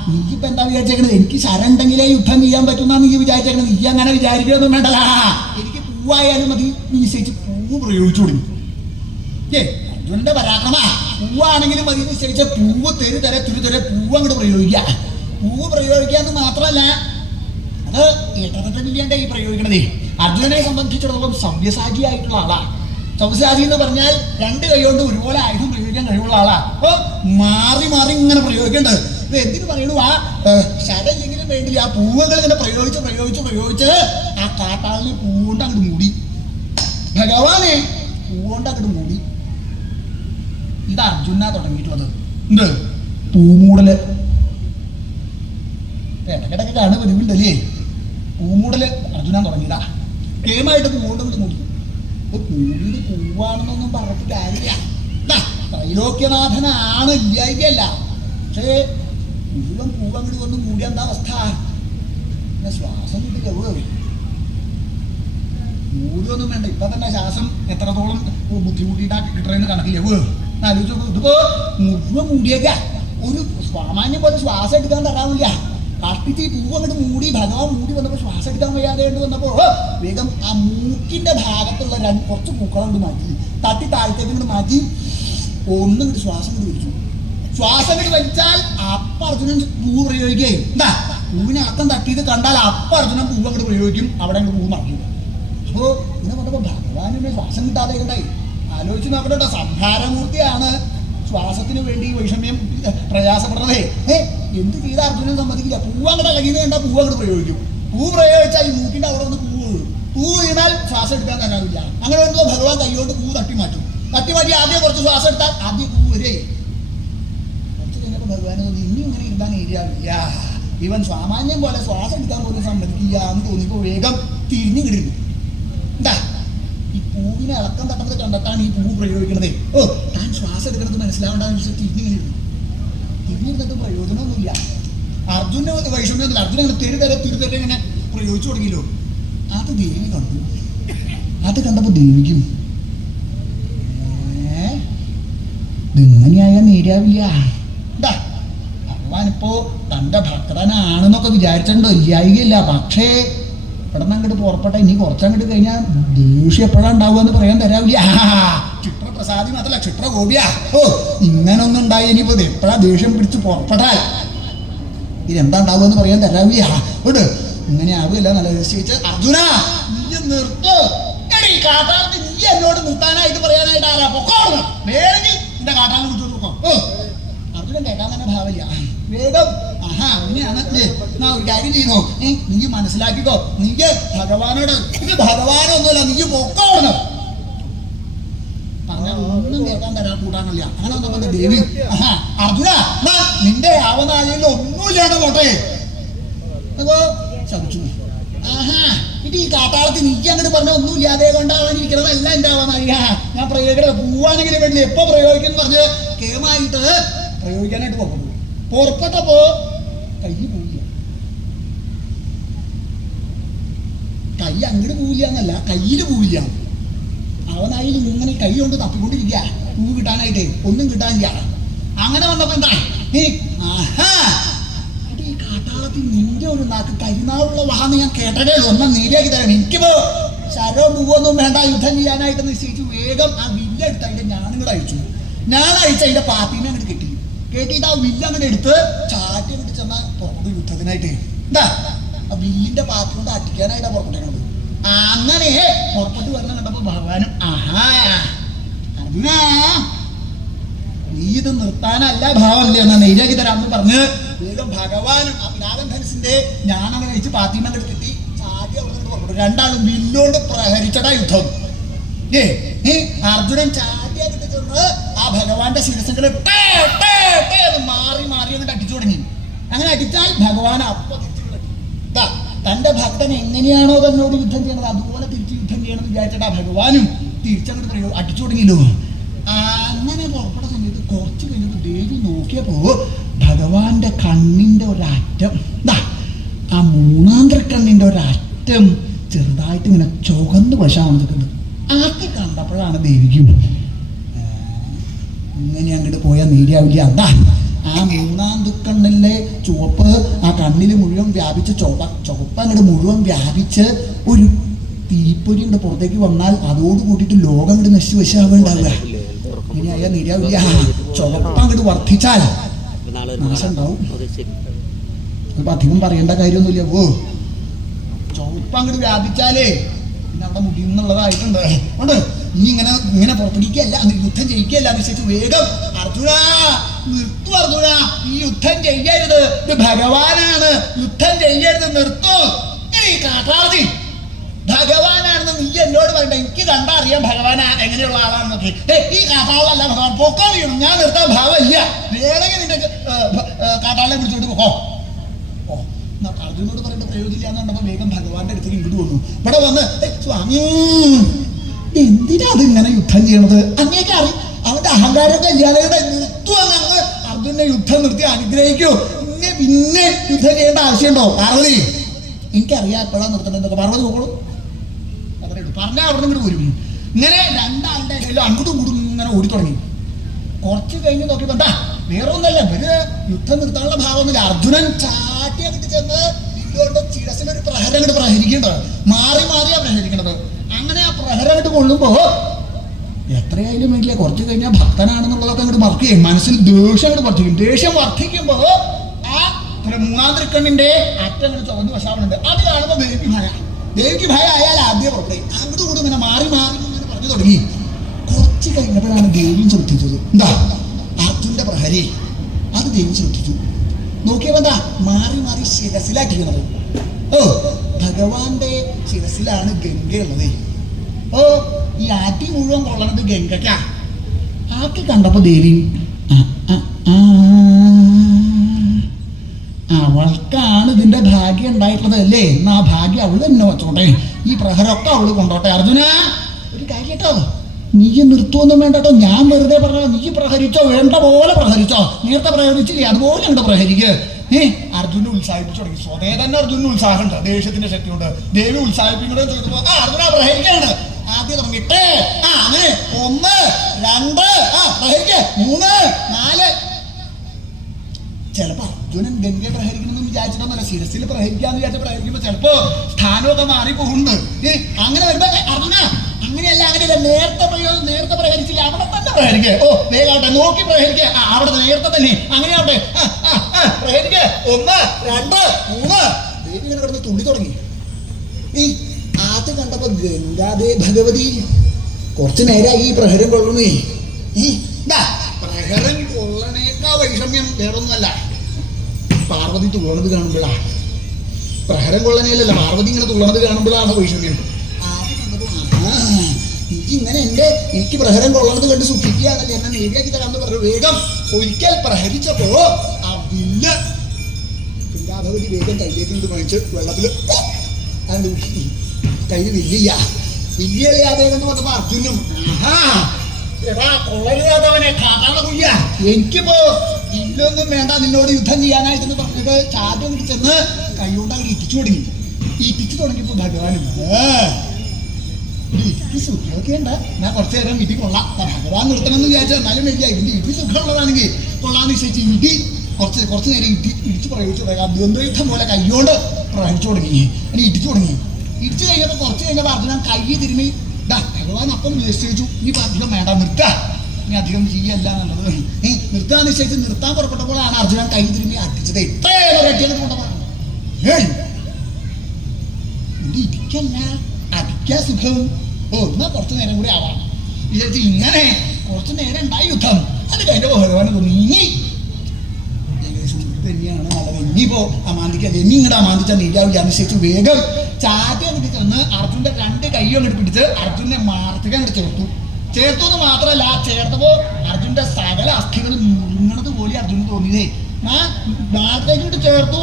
നീ ഇപ്പൊ എന്താ വിചാരിച്ചേക്കണത്? എനിക്ക് ശരം ഉണ്ടെങ്കിലേ യുദ്ധം ചെയ്യാൻ പറ്റുന്ന നീ വിചാരിച്ചേക്കണത്. നീ അങ്ങനെ വിചാരിക്കണമൊന്നും വേണ്ടല്ല. എനിക്ക് പൂവായാലും മതി. നീ നിശ്ചയിച്ച് പൂവ് പ്രയോഗിച്ചു കൊടുക്കും. അർജുനന്റെ പരാക്രമ. പൂവാണെങ്കിലും മതി നിശ്ചയിച്ച പൂവ് തുരുതരെ പൂവ് അങ്ങോട്ട് പ്രയോഗിക്കുക. പൂവ് പ്രയോഗിക്കാന്ന് മാത്രമല്ല, അത് ഇടതട്ടില്ലാണ്ട് ഈ പ്രയോഗിക്കണതേ. അർജുനനെ സംബന്ധിച്ചിടത്തോളം സവ്യസാചിയായിട്ടുള്ള ആളാ. സവ്യസാചി എന്ന് പറഞ്ഞാൽ രണ്ട് കൈ കൊണ്ട് ഒരുപോലെ ആയുധം പ്രയോഗിക്കാൻ കഴിവുള്ള ആളാ. അപ്പൊ മാറി മാറി ഇങ്ങനെ പ്രയോഗിക്കേണ്ടത്. ഇത് എന്തിനു പറയണു? ആ ശരല്ലെങ്കിലും വേണ്ടില്ല, ആ പൂവുകൾ ഇങ്ങനെ പ്രയോഗിച്ച് ആ കാട്ടാളിനെ പൂവുകൊണ്ട് അങ്ങോട്ട് മൂടി. ഭഗവാനെ പൂവുകൊണ്ട് അങ്ങോട്ട് മൂടി. ഇത് അർജുനാ തുടങ്ങിയിട്ടുള്ളത്. എന്ത് പൂമൂടല് ഇടക്കിടക്ക് കാണുന്ന പതിവുണ്ടല്ലേ? പൂമൂടല് അർജുനാൻ തുടങ്ങിയതാ. കേമായിട്ട് പൂവുകൊണ്ട് അങ്ങോട്ട് മൂടി. പൂവിന് പൂവാണെന്നൊന്നും പറഞ്ഞിട്ട് കാര്യമില്ല. ത്രൈലോക്യനാഥനാണ്, ഇല്ലായികയല്ല. പക്ഷേ മുഴുവൻ പൂവ് അങ്ങോട്ട് വന്ന് മൂടിയ എന്താ അവസ്ഥ? പിന്നെ ശ്വാസം കിട്ടില്ല. മൂടിയൊന്നും വേണ്ട. ഇപ്പൊ തന്നെ ശ്വാസം എത്രത്തോളം ബുദ്ധിമുട്ടിയിട്ടാ കിട്ടണമെന്ന് കണക്കില്ല. ആലോചിച്ചു. ഇതിപ്പോ മുഴുവൻ മൂടിയേക്ക. ഒരു സാമാന്യം പോലെ ശ്വാസം എടുക്കാൻ തരാവില്ല. കഷ്ടിച്ച് ഈ പൂവ് അങ്ങോട്ട് മൂടി. ഭഗവാൻ മൂടി വന്നപ്പോ ശ്വാസം എടുക്കാൻ വയ്യാതെ വന്നപ്പോ വേഗം ആ മൂക്കിന്റെ ഭാഗത്തുള്ള കുറച്ച് പൂക്കളോട് മാറ്റി തട്ടി താഴത്തേക്ക് ഇങ്ങോട്ട് മാറ്റി ഒന്നിങ്ങോട്ട് ശ്വാസം കൊണ്ട് വലിച്ചു. ശ്വാസം കൊണ്ട് വലിച്ചാൽ അപ്പ അർജുനൻ പൂവ് പ്രയോഗിക്കേ. എന്താ പൂവിനെ അക്കം തട്ടിയത് കണ്ടാൽ അപ്പ അർജുനൻ പൂവ് അങ്ങോട്ട് പ്രയോഗിക്കും. അവിടെ അങ്ങോട്ട് പൂവ് മറിക്കും. അപ്പോ ഇങ്ങനെ വന്നപ്പോ ഭഗവാനെ ശ്വാസം കിട്ടാതെ ഉണ്ടായി. ആലോചിച്ച് നോക്കട്ടെ, സംഹാരമൂർത്തിയാണ് ശ്വാസത്തിന് വേണ്ടി വൈഷമ്യം പ്രയാസപ്പെടുന്നതേ. എന്ത് ചെയ്ത അർജുനൻ സമ്മതിക്കില്ല. പൂവ് അങ്ങോട്ട് ഇളകിയത് കണ്ടാൽ പൂവ് അങ്ങോട്ട് പ്രയോഗിക്കും. പൂവ് പ്രയോഗിച്ചാൽ ഈ മൂക്കിന്റെ അവിടെ നിന്ന് പൂവ് വീഴും. പൂവ് വീണാൽ ശ്വാസം എടുക്കാൻ തരാവില്ല. അങ്ങനെ വരുമ്പോൾ ഭഗവാൻ കൈകൊണ്ട് പൂവ് തട്ടി മാറ്റി ആദ്യം കുറച്ച് ശ്വാസം എടുത്താൽ ആദ്യം പൂവ് വരെ. കുറച്ച് കഴിഞ്ഞപ്പോൾ ഭഗവാൻ തോന്നി ഇനി ഇങ്ങനെ ഇരുത്താൻ ഏരിയാവില്ല. ഇവൻ സാമാന്യം പോലെ ശ്വാസം എടുക്കാൻ പോലും സമ്മതിക്കില്ല എന്ന് തോന്നിയപ്പോൾ വേഗം തിരിഞ്ഞു കിടന്നു. എന്താ ഈ പൂവിനെ ഇളക്കം തട്ടുന്നത് കണ്ടിട്ടാണ് ഈ പൂവ് പ്രയോഗിക്കണത്. താൻ ശ്വാസം എടുക്കുന്നത് മനസ്സിലാവേണ്ടെന്ന് തിരിഞ്ഞിരുന്നിട്ട് പ്രയോജനമൊന്നുമില്ല. അർജുന വൈഷമ്യൊന്നുമില്ല. അർജുന ഇങ്ങനെ തിരുതരെ ഇങ്ങനെ പ്രയോഗിച്ചു തുടങ്ങിയല്ലോ. അത് ദേവി കണ്ടു. അത് കണ്ടപ്പോ ദേവിക്കും ഇതെങ്ങനെയായാൽ നേരാവില്ല. എന്താ ഭഗവാനിപ്പോ തന്റെ ഭക്തനാണെന്നൊക്കെ വിചാരിച്ചിട്ടുണ്ടോ? ഇല്ലായികയില്ല. പക്ഷേ ഇവിടെ നിന്ന് അങ്ങോട്ട് പുറപ്പെട്ട ഇനി കുറച്ചങ്ങോട്ട് കഴിഞ്ഞാൽ ദേഷ്യം എപ്പോഴാ ഉണ്ടാവുക എന്ന് പറയാൻ തരാവില്ല. ക്ഷിപ്രപ്രസാദി മാത്രല്ല ക്ഷിപ്രകോപിയ. ഇങ്ങനൊന്നും ഉണ്ടായി ഇനിയിപ്പോ എപ്പോഴാ ദേഷ്യം പിടിച്ച് പുറപ്പെട്ടാൽ ഇതെന്താ ഉണ്ടാവുക എന്ന് പറയാൻ തരാവില്ല. ഓട് ഇങ്ങനെ ആവില്ല. നല്ല നിശ്ചയിച്ച് അർജുന നീ നിർത്ത്. കാട്ടാളത്ത് നീ എന്നോട് നിർത്താനായിട്ട് പറയാനായിട്ട് ആരാ? പൊക്കോളൂ. വേണമെങ്കിൽ എന്റെ കാട്ടാളെ വിളിച്ചോണ്ട് പൊക്കോ. അർജുനൻ കേൾക്കാൻ തന്നെ ഭാവില്ല. വേഗം അങ്ങനെയാണ് ഒരു കാര്യം ചെയ്തോ, നീ മനസ്സിലാക്കിക്കോ. നീ ഭഗവാനോട് ഭഗവാനൊന്നുമല്ല, നീ പൊക്കോളണം പറഞ്ഞാൽ ഒന്നും കേൾക്കാൻ തരാൻ കൂട്ടാനില്ല. അങ്ങനെ വന്നപ്പോ ദേവി അർജുന നിന്റെ ആവനാഴിയിൽ ഒന്നുമില്ലാണ്ട് പോട്ടെ അപ്പോ ശപിച്ചു. ഇത് ഈ കാട്ടാളത്തിൽ നീ അങ്ങോട്ട് പറഞ്ഞ ഒന്നുമില്ലാതെ കൊണ്ടാവാനിരിക്കണതല്ല എന്റെ ആവനാഴിക. ഞാൻ പ്രയോഗിക്കണത് പൂവാണെങ്കിലും വേണ്ടി എപ്പോ പ്രയോഗിക്കുന്നു പറഞ്ഞ് കേമായിട്ട് പ്രയോഗിക്കാനായിട്ട് പുറപ്പെട്ടപ്പോ കൈ പോവില്ല. കൈ അങ്ങോട്ട് പോവില്ല എന്നല്ല, കയ്യില് പോവില്ല. അവനായിൽ ഇങ്ങനെ കൈ കൊണ്ട് തപ്പിക്കൊണ്ടിരിക്കുക പൂവ് കിട്ടാനായിട്ട്. ഒന്നും കിട്ടാനില്ല. അങ്ങനെ വന്നപ്പോ എന്താ ഈ കാട്ടാള ആദ്യം നിന്റെ ഒരു നാക്ക് കരിനാളുള്ള വാന്ന് ഞാൻ കേട്ടതേ ഉള്ളൂ. ഒന്നും നേരിയാക്കി തരാം. എനിക്കിപ്പോ ശരവും പൂവൊന്നും വേണ്ട യുദ്ധം ചെയ്യാനായിട്ട് നിശ്ചയിച്ചു വേഗം ആ വില്ലെടുത്ത് അതിന്റെ ഞാനിങ്ങോട്ട് അയച്ചു. ഞാൻ അയച്ച അതിന്റെ പാത്തിനെ അങ്ങോട്ട് കെട്ടിയിട്ട് ആ വില്ല് അങ്ങനെ എടുത്ത് ചാറ്റി അങ്ങോട്ട് ചെന്ന പുറത്ത് യുദ്ധത്തിനായിട്ട് എന്താ ആ വില്ലിന്റെ പാത്തി കൊണ്ട് അടിക്കാനായിട്ടാ പുറപ്പെട്ടത്. അങ്ങനെ പുറപ്പെട്ട് വരണം കണ്ടപ്പോ ഭഗവാനും ആഹാ അർജുനാ നീ ഇത് നിർത്താനല്ല ഭാവമല്ലേ എന്നാ നെയ്യാക്കി തരാമെന്ന് പറഞ്ഞ് വേഗം ഭഗവാനും ആ പിനാകം ധനുസിന്റെ ഞാനങ്ങനെ കഴിച്ച് പാത്തിനെ അങ്ങോട്ട് കെട്ടി ചാടി അവിടെ നിന്ന് പുറപ്പെട്ടു. രണ്ടാളും വില്ലോണ്ട് പ്രഹരിച്ചടാ യുദ്ധം. അർജുനൻ ചാടിയാക്കിട്ട് ചെന്ന് ആ ഭഗവാന്റെ ശിരസങ്ങളെ മാറി മാറി അങ്ങോട്ട് അടിച്ചു തുടങ്ങി. അങ്ങനെ അടിച്ചാൽ ഭഗവാൻ അപ്പൊ തിരിച്ചു തന്റെ ഭക്തൻ എങ്ങനെയാണോ തന്നോട് യുദ്ധം ചെയ്യണത് അതുപോലെ തിരിച്ച് യുദ്ധം ചെയ്യണമെന്ന് വിചാരിച്ചിട്ട് ആ ഭഗവാനും തിരിച്ചങ്ങോട്ട് അടിച്ചു തുടങ്ങിയല്ലോ. അങ്ങനെ പുറപ്പെട്ട സമയത്ത് കുറച്ച് കഴിഞ്ഞപ്പോൾ ദേവി നോക്കിയപ്പോ ഭഗവാന്റെ കണ്ണിന്റെ ഒരറ്റം ആ മൂന്നാന്തരക്കണ്ണിന്റെ ഒരറ്റം ചെറുതായിട്ട് ഇങ്ങനെ ചുവന്ന് വശാണ് നിൽക്കുന്നത്. ആക്കി കണ്ടപ്പോഴാണ് ദേവിക്കും ഇങ്ങനെ അങ്ങോട്ട് പോയാൽ നേരിയാവില്ല. എന്താ ആ മൂന്നാം ദുക്കണ്ണിലെ ചുവപ്പ് ആ കണ്ണിൽ മുഴുവൻ വ്യാപിച്ച് ചുവപ്പ് അങ്ങോട്ട് മുഴുവൻ വ്യാപിച്ച് ഒരു തീപ്പൊരി ഇങ്ങോട്ട് പുറത്തേക്ക് വന്നാൽ അതോട് കൂട്ടിയിട്ട് ലോകം ഇങ്ങോട്ട് നശിച്ചു വശാവുണ്ടാവുക. ഇനി അയാൾ നേരിയാവില്ല. ചുവപ്പ് അങ്ങോട്ട് വർദ്ധിച്ചാൽ നാശം ഉണ്ടാവും. ഇപ്പൊ അധികം പറയേണ്ട കാര്യമൊന്നുമില്ല. ഓ ചുവപ്പ് അങ്ങോട്ട് വ്യാപിച്ചാലേ പിന്നെ അവിടെ മുടിയുന്നുള്ളതായിട്ടുണ്ട്. ഉണ്ട് നീ ഇങ്ങനെ പുറപ്പെടുവിക്കുകയല്ല, യുദ്ധം ചെയ്യിക്കുകയല്ല നിശ്ചയിച്ചു വേഗം അർജുന നിർത്തു. അർജുന ഈ യുദ്ധം ചെയ്യരുത്, ഇത് ഭഗവാനാണ്, യുദ്ധം ചെയ്യരുത്, നിർത്തു. ഈ കാട്ടാളി ഭഗവാനാണെന്ന് നീ എന്നോട് പറയണ്ട. എനിക്ക് കണ്ടാ അറിയാം ഭഗവാൻ എങ്ങനെയുള്ള ആളാണെന്നൊക്കെ. ഈ കാട്ടാളല്ല ഭഗവാൻ, പൊക്കാൻ ചെയ്യണം. ഞാൻ നിർത്താൻ ഭാവമില്ല. വേണമെങ്കിൽ നിന്റെ കാട്ടാളിനെ പിടിച്ചോട്ട് പോക്കോ. അർജുനോട് പറയേണ്ട പ്രയോജനമില്ല എന്ന് കണ്ടപ്പോ വേഗം ഭഗവാന്റെ അടുത്തേക്ക് ഇങ്ങോട്ട് വന്നു. ഇവിടെ വന്ന് സ്വാമി എന്തിനാ അത് ഇങ്ങനെ യുദ്ധം ചെയ്യണത്? അങ്ങനെയൊക്കെ അറിയും അവന്റെ അഹങ്കാരമൊക്കെ ഇല്ലാതെ നിർത്തുവന്ന് അങ്ങ് അർജുനെ യുദ്ധം നിർത്തി അനുഗ്രഹിക്കൂ. പിന്നെ യുദ്ധം ചെയ്യേണ്ട ആവശ്യമുണ്ടോ? പാർവതി എനിക്കറിയാം എപ്പോഴാണ് നിർത്തണമെന്നൊക്കെ. പാർവതി പോകണം അത്രേ ഉള്ളൂ. പറഞ്ഞാൽ അവിടെ നിന്ന് വരും. ഇങ്ങനെ രണ്ടാളുടെ ഇടയിലും അങ്ങോട്ടും ഇങ്ങോട്ടും ഇങ്ങനെ ഓടി തുടങ്ങി. കുറച്ച് കഴിഞ്ഞ് നോക്കിയപ്പോ എന്താ വേറെ ഒന്നല്ല, ഇവര് യുദ്ധം നിർത്താനുള്ള ഭാവമൊന്നുമില്ല. അർജുനൻ ചാട്ടിയാക്കിട്ട് ചെന്ന് ഇതുകൊണ്ട് ചിരസിനൊരു പ്രഹരം അങ്ങോട്ട് പ്രഹരിക്കേണ്ടത്. മാറി മാറിയാ പ്രഹരിക്കണത്. അങ്ങനെ ആ പ്രഹരം അങ്ങോട്ട് കൊള്ളുമ്പോ എത്രയായാലും വേണ്ടില്ല കുറച്ച് കഴിഞ്ഞാൽ ഭക്തനാണെന്നുള്ളതൊക്കെ അങ്ങോട്ട് മറക്കുക. മനസ്സിൽ ദേഷ്യം അങ്ങോട്ട് വർദ്ധിക്കും. ദേഷ്യം വർദ്ധിക്കുമ്പോ ആ മൂന്നാം തൃക്കണ്ണിന്റെ അറ്റം അങ്ങോട്ട് ചുവന്ന് വശാവുന്നുണ്ട്. അത് കാണുമ്പോ ദേവിക്ക് ഭയം ആയാൽ ആദ്യം പുറത്തെ അങ്ങോട്ട് കൂടി ഇങ്ങനെ മാറി മാറി ഇങ്ങനെ പറഞ്ഞു തുടങ്ങി. കുറച്ച് കഴിഞ്ഞപ്പോഴാണ് ദേവിയും ശ്രദ്ധിച്ചത്. എന്താ അർജുന്റെ പ്രഹരി അത് ദേവി ശ്രദ്ധിച്ചു. നോക്കിയപ്പോ എന്താ മാറി മാറി ശിരസിലാക്കിക്കുന്നത്. ഓ ഭഗവാന്റെ ശിരസിലാണ് ഗംഗയുള്ളത്. ഓ ഈ ആറ്റി മുഴുവൻ കൊള്ളണത് ഗംഗയ്ക്കാ. ആക്കി കണ്ടപ്പോ ദേവി അവൾക്കാണ് ഇതിന്റെ ഭാഗ്യം ഉണ്ടായിട്ടുള്ളത് അല്ലേ, എന്നാ ആ ഭാഗ്യം അവള് തന്നെ വെച്ചോട്ടെ, ഈ പ്രഹരമൊക്കെ അവള് കൊണ്ടോട്ടെ. അർജുന ഒരു കാര്യം കേട്ടോ, നീ നിർത്തുവൊന്നും വേണ്ട കേട്ടോ. ഞാൻ വെറുതെ പറഞ്ഞ നീ പ്രഹരിച്ചോ, വേണ്ട പോലെ പ്രഹരിച്ചോ. നേരത്തെ പ്രഹരിച്ചില്ലേ അതുപോലെ ഉണ്ട് പ്രഹരിക്ക്. അർജുനെ ഉത്സാഹിപ്പിച്ചു തുടങ്ങി. സ്വതേ തന്നെ അർജുനന് ഉത്സാഹമുണ്ട്, ദേഷ്യത്തിന്റെ ശക്തിയുണ്ട്. ദേവി ഉത്സാഹിപ്പിക്കുന്നത് ചോദിച്ചപ്പോ അർജുന പ്രഹരിക്കാണ്. ആദ്യം തുടങ്ങിയിട്ട് അങ്ങനെ 1 2 പ്രഹരിക്ക് 3 4. ചിലപ്പോ അർജുനൻ ഗംഗയെ പ്രഹരിക്കണമെന്ന് വിചാരിച്ചിട്ടൊന്നല്ല, ശിരസിൽ പ്രഹരിക്കാന്ന് വിചാരിച്ച പ്രഹരിക്കുമ്പോ ചിലപ്പോ സ്ഥാനമൊക്കെ മാറി പോകുന്നുണ്ട്. അങ്ങനെ വരുമ്പോ അർജുന അങ്ങനെയല്ല നേരത്തെ പ്രഹരിച്ചില്ല, അവിടെ തന്നെ പ്രഹരിക്കുക. ഓ വേഗാട്ടെ നോക്കി പ്രഹരിക്കുക. അവിടെ നേരത്തെ തന്നെ അങ്ങനെയാവട്ടെ പ്രഹരിക്കുക. 1 2 3. ദേവി ഇങ്ങനെ കിടന്ന് തുള്ളി തുടങ്ങി. ഈ ആദ്യ കണ്ടപ്പോ ഗംഗാദേ ഭഗവതി കുറച്ചു നേരം ഈ പ്രഹരം കൊള്ളണേ. പ്രഹരം കൊള്ളണേക്കാ വൈഷമ്യം വേറൊന്നുമല്ല, പാർവതി തുള്ളണത് കാണുമ്പോഴാണ്. പ്രഹരം കൊള്ളനേലല്ല, പാർവതി ഇങ്ങനെ തുള്ളണത് കാണുമ്പോഴാണ് വൈഷമ്യം. ഇങ്ങനെ എനിക്ക് പ്രഹരം കൊള്ളണത് കണ്ട് സുഖിക്കുകയാണല്ലേ, എന്നെ നേടിയാക്കി തരാമെന്ന് പറഞ്ഞു. വേഗം ഒരിക്കൽ പ്രഹരിച്ചപ്പോ ആ വില്ല് ഗംഗാഭഗവതി വേഗം കയ്യിലേക്ക് കൊണ്ട് വാങ്ങിച്ച് വെള്ളത്തില് അത് കയ്യിൽ വില്ലില്ല. വില്ലിയറിയാതെന്ന് പറഞ്ഞപ്പോ അർജുനും കൊള്ളരുതാത്തവനെ കാട്ടാള കുയ്യ, എനിക്കിപ്പോ വില്ലൊന്നും വേണ്ട നിന്നോട് യുദ്ധം ചെയ്യാനായിട്ടെന്ന് പറഞ്ഞിട്ട് ചാറ്റം കിട്ടി ചെന്ന് കൈകൊണ്ട് അങ്ങോട്ട് ഇറ്റിച്ചു തുടങ്ങി. ഇറ്റിച്ചു തുടങ്ങിയപ്പോ ഭഗവാനും ഇടിക്ക് സുഖമൊക്കെ ഉണ്ട്, ഞാൻ കുറച്ചു നേരം ഇടി കൊള്ളാം, ഭഗവാൻ നിർത്തണമെന്ന് വിചാരിച്ചാൽ എന്നാലും വലിയ ഇതിന്റെ ഇടി സുഖമുള്ളതാണെങ്കിൽ കൊള്ളാന്ന് നിശ്ചയിച്ച് ഇടി കുറച്ച് നേരം ഇടിച്ച് പ്രയോഗിച്ചു തുടങ്ങി. ദ്വന്ദ്വയുദ്ധം പോലെ കൈയോണ്ട് പ്രയോഗിച്ചു തുടങ്ങി. അങ്ങനെ ഇടിച്ചു തുടങ്ങി. ഇടിച്ചു കഴിഞ്ഞപ്പോൾ കുറച്ച് കഴിഞ്ഞപ്പോൾ അർജുനൻ കൈ തിരുമ്മി ഭഗവാൻ അപ്പം നിശ്ചയിച്ചു, ഇനി അധികം വേണ്ട, നിർത്താ, ഇനി അധികം ചെയ്യല്ല എന്നുള്ളത്. നിർത്താൻ നിശ്ചയിച്ച് നിർത്താൻ പുറപ്പെട്ടപ്പോഴാണ് അർജുനൻ കൈ തിരുമ്മി അടിച്ചത്. ഇത്രയും അടിയാണ് കൊണ്ടതാണ്. ഇടിക്കല്ല, അടിക്കാ സുഖം. എന്നാ കുറച്ചു നേരം കൂടി ആവാം വിചാരിച്ച് ഇങ്ങനെ കുറച്ചു നേരം ഉണ്ടായി യുദ്ധം. അത് കഴിഞ്ഞ ഭഗവാൻ തോന്നി തന്നെയാണ് നല്ലത്. ഇനിയിപ്പോ അമാന്തിക്കല്ലേ, ഇനി ഇങ്ങോട്ട് അമാന്തിച്ചാൽ നീരാവില്ല. അനുസരിച്ച് വേഗം ചാറ്റി അങ്ങോട്ട് ചെന്ന് അർജുന്റെ 2 കൈയും അങ്ങോട്ട് പിടിച്ച് അർജുനെ മാർത്തിക അങ്ങോട്ട് ചേർത്തു എന്ന് മാത്രമല്ല, ചേർത്തപ്പോ അർജുന്റെ സകല അസ്ഥികൾ മുങ്ങണത് പോലെ അർജുന് തോന്നിയതേ. നാട്ടിലേക്ക് ചേർത്തു.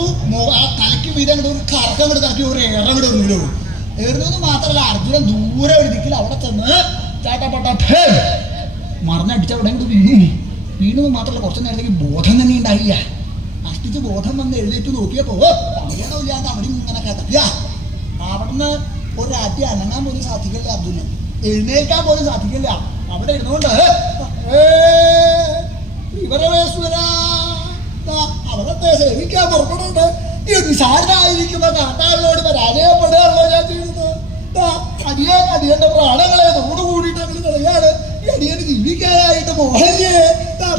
ആ തലയ്ക്ക് വീതം അങ്ങോട്ട് ഒരു കറക്കം അങ്ങോട്ട് കറക്കി ഒരു ഏറങ്ങോട്ട് വന്നില്ലോ. ഏറുന്നത് മാത്രമല്ല, അർജുനൻ ദൂരെ ഒരു ദിക്കിൽ അവിടെ ചെന്ന് ചാട്ടപ്പെട്ട മറിഞ്ഞടിച്ച അവിടെ അങ്ങോട്ട് വീണു മാത്രമല്ല, കുറച്ചു നേരത്തേക്ക് ബോധം തന്നെ ഉണ്ടായില്ല. അഷ്ടിച്ച് ബോധം വന്ന് എഴുന്നേറ്റ് നോക്കിയപ്പോ തമിഴനോ ഇല്ലാണ്ട് അവിടെ ഇങ്ങനെ കിടക്കുക. അവിടുന്ന് ഒരടി അനങ്ങാൻ പോലും സാധിക്കില്ല അർജുനൻ, എഴുന്നേൽക്കാൻ പോലും സാധിക്കില്ല. അവിടെ ഇരുന്നുകൊണ്ട് അവിടത്തെ സേവിക്കാൻ പുറപ്പെടുന്നുണ്ട്. ഈ നിസാരനായിരിക്കുന്ന കാട്ടാളിനോട് പരാജയപ്പെടുകയാണല്ലോ ഞാൻ ചെയ്യുന്നത്. അടിയന്റെ പ്രാണങ്ങളെ തോട് കൂടിയിട്ട് അങ്ങനെ കളയാണ്. ഈ അടിയന് ജീവിക്കാനായിട്ട് മോഹല്ലേ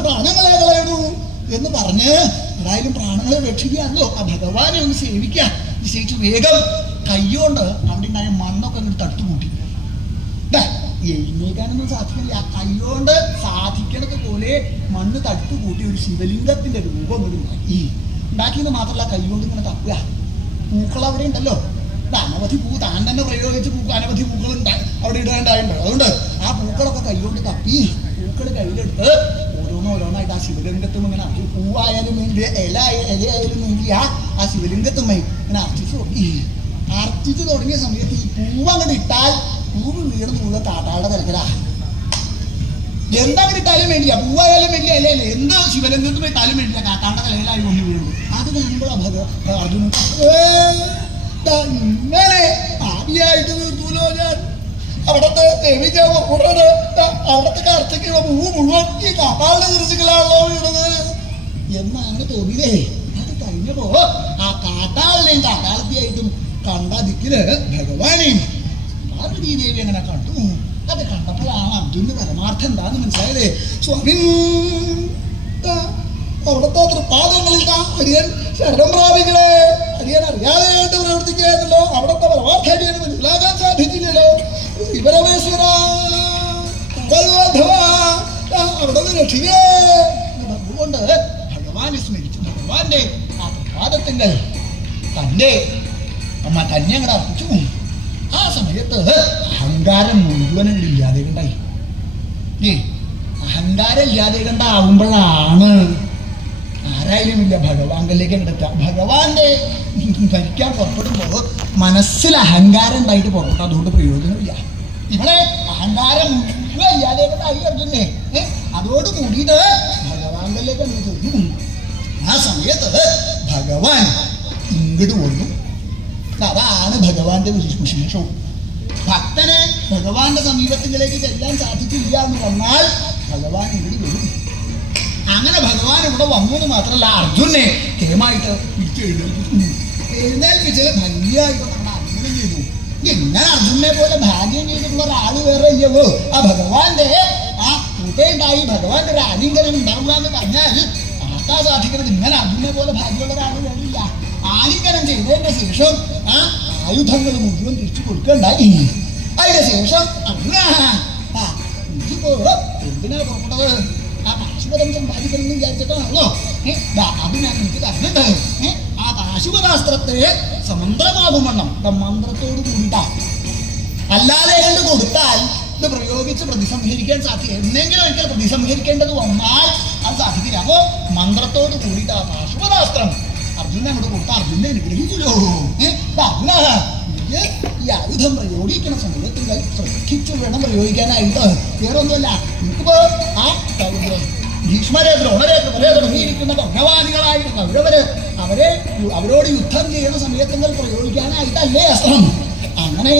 പ്രാണങ്ങളെ കളയണു എന്ന് പറഞ്ഞ് ഏതായാലും പ്രാണങ്ങളെ രക്ഷിക്കുകയാണല്ലോ, ആ ഭഗവാനെ ഒന്ന് സേവിക്കുക നിശ്ചയിച്ച് വേഗം കൈകൊണ്ട് അവിടെ ഉണ്ടായ മണ്ണൊക്കെ അങ്ങോട്ട് തടുത്തു കൂട്ടി. എഴുന്നേക്കാനൊന്നും സാധിക്കില്ല. ആ കൈകൊണ്ട് സാധിക്കണത് പോലെ മണ്ണ് തടുത്തു കൂട്ടി ഒരു ശിവലിംഗത്തിന്റെ രൂപം ഒരു ഉണ്ടാക്കിയെന്ന് മാത്രമല്ല, കൈകൊണ്ട് ഇങ്ങനെ തപ്പുക. പൂക്കൾ അവിടെ ഉണ്ടല്ലോ, അനവധി പൂ താൻ തന്നെ പ്രയോഗിച്ച് അനവധി പൂക്കൾ അവിടെ ഇടേണ്ടായിട്ടുണ്ട്. അതുകൊണ്ട് ആ പൂക്കളൊക്കെ കൈകൊണ്ട് തപ്പി പൂക്കൾ കയ്യിലെടുത്ത് ഓരോന്നായിട്ട് ആ ശിവലിംഗത്തും ഇങ്ങനെ പൂവായാലും വേണ്ടി ഇലയായാലും വേണ്ടി ആ ശിവലിംഗത്തുമ്മ ഇങ്ങനെ അർച്ചിച്ച് തുടങ്ങിയ സമയത്ത് ഈ പൂവ് അങ്ങോട്ട് ഇട്ടാൽ പൂവ് വീണ് മുഴുവൻ താട്ടാളുടെ തലക്കലാ. എന്താ ഇട്ടാലും വേണ്ടിയാ, പൂവായാലും വേണ്ടിയ ഇലയല്ലേ, എന്ത് ശിവലിംഗത്തും ഇട്ടാലും വേണ്ടിയ കാട്ടാളുടെ തലയിലായി കൊണ്ട് വീണു. അത് കാണുമ്പോൾ അർജുനൻ ഇങ്ങനെ ആദ്യമായിട്ട് നിർത്തൂലോ ഞാൻ അവിടത്തെ ദേവിക്കാൻ പുറപ്പെടുന്നത്. അവിടത്തെ കർച്ചയ്ക്ക് പൂവ് മുഴുവൻ ഈ കാട്ടാളുടെ തിരിച്ചുകളാണല്ലോ വീണത് എന്നാണ് തോന്നിയതേ. അത് കഴിഞ്ഞപ്പോ ആ കാട്ടാളിനെയും കാട്ടാളത്തിയായിട്ടും കണ്ട ദിക്കില് ഭഗവാനെയും പാർവതി ദേവി അങ്ങനെ കണ്ടു. അത് കണ്ടപ്പോഴാണ് അർജുന് പരമാർത്ഥം എന്താന്ന് മനസ്സിലായത്. സ്വാമി അവിടുത്തെ തൃപ്പാദങ്ങളിൽ അരിയൻ ശരണം പ്രാപികളെ, അരിയൻ അറിയാതെയായിട്ട് പ്രവർത്തിക്കുകയാണല്ലോ. അവിടുത്തെ പരമാർത്ഥ അരിയന് മനസ്സിലാക്കാൻ സാധിച്ചില്ലല്ലോ. ശിവരമേശ്വര അവിടെ നിന്ന് രക്ഷിക്കേ കൊണ്ട് ഭഗവാനെ സ്മരിച്ചു. ഭഗവാന്റെ ആ പ്രഭാതത്തിന്റെ തന്റെ അമ്മ തന്നെ അങ്ങടെ അർപ്പിച്ചു. ആ സമയത്ത് അഹങ്കാരം മുഴുവനും ഇല്ലാതെ കണ്ടായി. അഹങ്കാരം ഇല്ലാതെ കണ്ടാവുമ്പോഴാണ് ആരായാലും ഇല്ല ഭഗവാങ്കലേക്ക് കിടക്കുക. ഭഗവാന്റെ ഭരിക്കാൻ പുറപ്പെടുമ്പോൾ മനസ്സിൽ അഹങ്കാരം ഉണ്ടായിട്ട് പുറപ്പെട്ടു, അതുകൊണ്ട് പ്രയോജനമില്ല. ഇവിടെ അഹങ്കാരം മുഴുവൻ ഇല്ലാതെ കണ്ടായി അർജുനെ. അതോട് കൂടിയിട്ട് ഭഗവാങ്കലേക്ക് തോന്നും. ആ സമയത്ത് ഭഗവാൻ ഇങ്ങോട്ട് വന്നു. അതാണ് ഭഗവാന്റെ വിശേഷവും. ഭക്തന് ഭഗവാന്റെ സമീപത്തിലേക്ക് ചെല്ലാൻ സാധിക്കില്ല എന്ന് വന്നാൽ ഭഗവാൻ ഇങ്ങോട്ട് വരും. അങ്ങനെ ഭഗവാൻ ഇവിടെ വന്നു എന്ന് മാത്രമല്ല, അർജുനെ കേമായിട്ട് എഴുന്നേൽപ്പിച്ച് ഭംഗിയായിട്ട് നമ്മൾ അർജുനം ചെയ്തു. ഇങ്ങനെ അർജുനെ പോലെ ഭാഗ്യം ചെയ്തിട്ടുള്ള ഒരാള് വേറെ ഇല്ലവോ. ആ ഭഗവാന്റെ ആ കൂട്ടയുണ്ടായി ഭഗവാന്റെ ഒരു ആലിംഗനം ഉണ്ടാവുക എന്ന് പറഞ്ഞാൽ ആർക്കാ സാധിക്കുന്നത്? ഇങ്ങനെ അർജുനെ പോലെ ഭാഗ്യമുള്ള ഒരാൾ വേണ്ടില്ല. ആലിംഗനം ചെയ്തതിന്റെ ശേഷം ആ ആയുധങ്ങൾ മുഴുവൻ തിരിച്ചു കൊടുക്കണ്ടായി. അതിന്റെ ശേഷം ഇതിപ്പോ എന്തിനാ പുറപ്പെട്ടത്? ആ പാശുപതം സമ്പാദിക്കണമെന്ന് വിചാരിച്ചിട്ടാണല്ലോ. അത് ഞാൻ എനിക്ക് തരുന്നുണ്ട്. ആ പാശുപതാസ്ത്രത്തെ സമന്ത്രമാകുമെണ്ണം മന്ത്രത്തോട് കൂടിട്ടാ, അല്ലാതെ കണ്ട് കൊടുത്താൽ ഇത് പ്രയോഗിച്ച് പ്രതിസംഹരിക്കാൻ സാധിക്കും. എന്തെങ്കിലും ഒരിക്കൽ പ്രതിസംഹരിക്കേണ്ടത് വന്നാൽ അത് സാധിക്കില്ല. അപ്പോ മന്ത്രത്തോട് കൂടിയിട്ട് ആ പാശുപതാസ്ത്രം അർജുനെ അങ്ങോട്ട് കൊടുത്ത അർജുനെ അനുഗ്രഹിച്ചല്ലോ. അർജുന ഈ ആയുധം പ്രയോഗിക്കുന്ന സമയത്ത് ശ്രദ്ധിച്ചു വേണം പ്രയോഗിക്കാനായിട്ട്. വേറെ ഒന്നുമല്ല, നമുക്കിപ്പോ ആ ഭീഷ്മരെ ദ്രോണരെ തുടങ്ങിയിരിക്കുന്ന ഭഗവാനികളായിട്ട് അവരോട് യുദ്ധം ചെയ്യുന്ന സമയത്തുകൾ പ്രയോഗിക്കാനായിട്ടല്ലേ അസ്ത്രം. അങ്ങനെ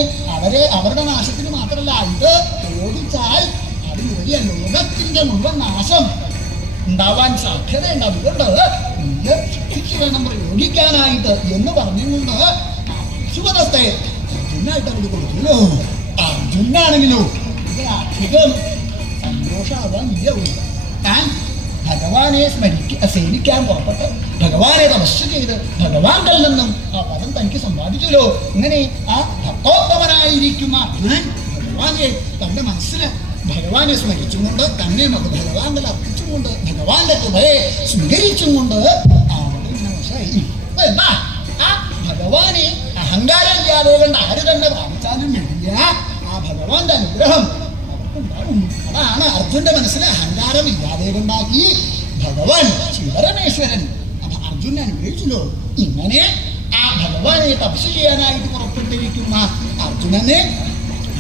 അവരുടെ നാശത്തിന് മാത്രമല്ല, ഇത് പ്രയോഗിച്ചാൽ അത് വലിയ ലോകത്തിന്റെ മുഴുവൻ നാശം ഉണ്ടാവാൻ സാധ്യതയുണ്ട്. അതുകൊണ്ട് നീ ശക്തിക്ക് വേണം പ്രയോഗിക്കാനായിട്ട് എന്ന് പറഞ്ഞുകൊണ്ട് ശുഭദത്തെ അർജുനായിട്ട് അവർ കൊടുത്തുല്ലോ. അർജുനാണെങ്കിലോ അധികം സന്തോഷമാവാൻ ഇല്ല. താൻ ഭഗവാനെ സേവിക്കാൻ പുറപ്പെട്ട് ഭഗവാനെ തപസ് ചെയ്ത് ഭഗവാന്റെ നിന്നും ആ പദം തനിക്ക് സമ്പാദിച്ചല്ലോ. ഇങ്ങനെ ആ ഭക്തോത്തമനായിരിക്കുന്ന അർജുനൻ ഭഗവാനെ തന്റെ മനസ്സിന് ഭഗവാനെ സ്മരിച്ചുകൊണ്ട് തന്നെ ഭഗവാന്റെ അർപ്പിച്ചുകൊണ്ട് ഭഗവാന്റെ കൃപയെ സ്വീകരിച്ചും കൊണ്ട് എന്താ ആ ഭഗവാനെ അഹങ്കാരം ഇല്ലാതെ കൊണ്ട് ആര് തന്നെ പ്രാപിച്ചാലും വേണ്ടില്ല ആ ഭഗവാന്റെ അനുഗ്രഹം അവർക്കുണ്ടാവും. അതാണ് അർജുന്റെ മനസ്സിന് അഹങ്കാരം ഇല്ലാതെ കൊണ്ടാക്കി ഭഗവാൻ ശ്രീപരമേശ്വരൻ അപ്പൊ അർജുനെ അനുഗ്രഹിച്ചല്ലോ. ഇങ്ങനെ ആ ഭഗവാനെ തപസ് ചെയ്യാനായിട്ട് പുറപ്പെട്ടിരിക്കുന്ന അർജുനനെ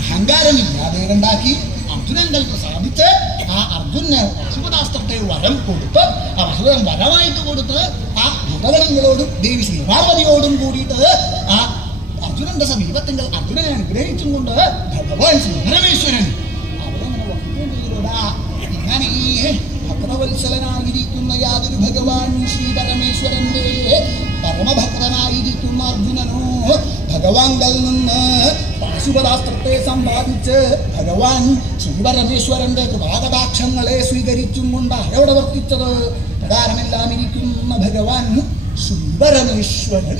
അഹങ്കാരം ഇല്ലാതെ കൊണ്ടാക്കി അർജുനങ്ങൾക്ക് സാധിച്ച് ആ അർജുന് വസുപദാസ്ത്രത്തെ വരം കൊടുത്ത് ആ വസുദം വരമായിട്ട് കൊടുത്ത് ആ ഭൂതഗണങ്ങളോടും ദേവി ശ്രീപാർവതിയോടും കൂടിയിട്ട് ആ അർജുനന്റെ സമീപത്തിൽ അർജുനനെ അനുഗ്രഹിച്ചും കൊണ്ട് ഭഗവാൻ ശ്രീപരമേശ്വരൻ അവിടെ അങ്ങനെ വക്കുകയും ചെയ്തോടാ. ഇങ്ങനെ ഭക്തവത്സലനായിരിക്കുന്ന യാതൊരു ഭഗവാൻ ശ്രീ പരമേശ്വരന്റെ പരമഭക്തനായിരിക്കുന്ന അർജുനനോ ഭഗവാങ്കൽ നിന്ന് പാശുപതാസ്ത്രത്തെ സമ്പാദിച്ച് ഭഗവാൻ ശ്രീപരമേശ്വരന്റെ കൃപാകടാക്ഷങ്ങളെ സ്വീകരിച്ചും കൊണ്ട് ആരോടെ വർത്തിച്ചത് പ്രകാരമെല്ലാം ഇരിക്കുന്ന ഭഗവാൻ ശ്രീപരമേശ്വരൻ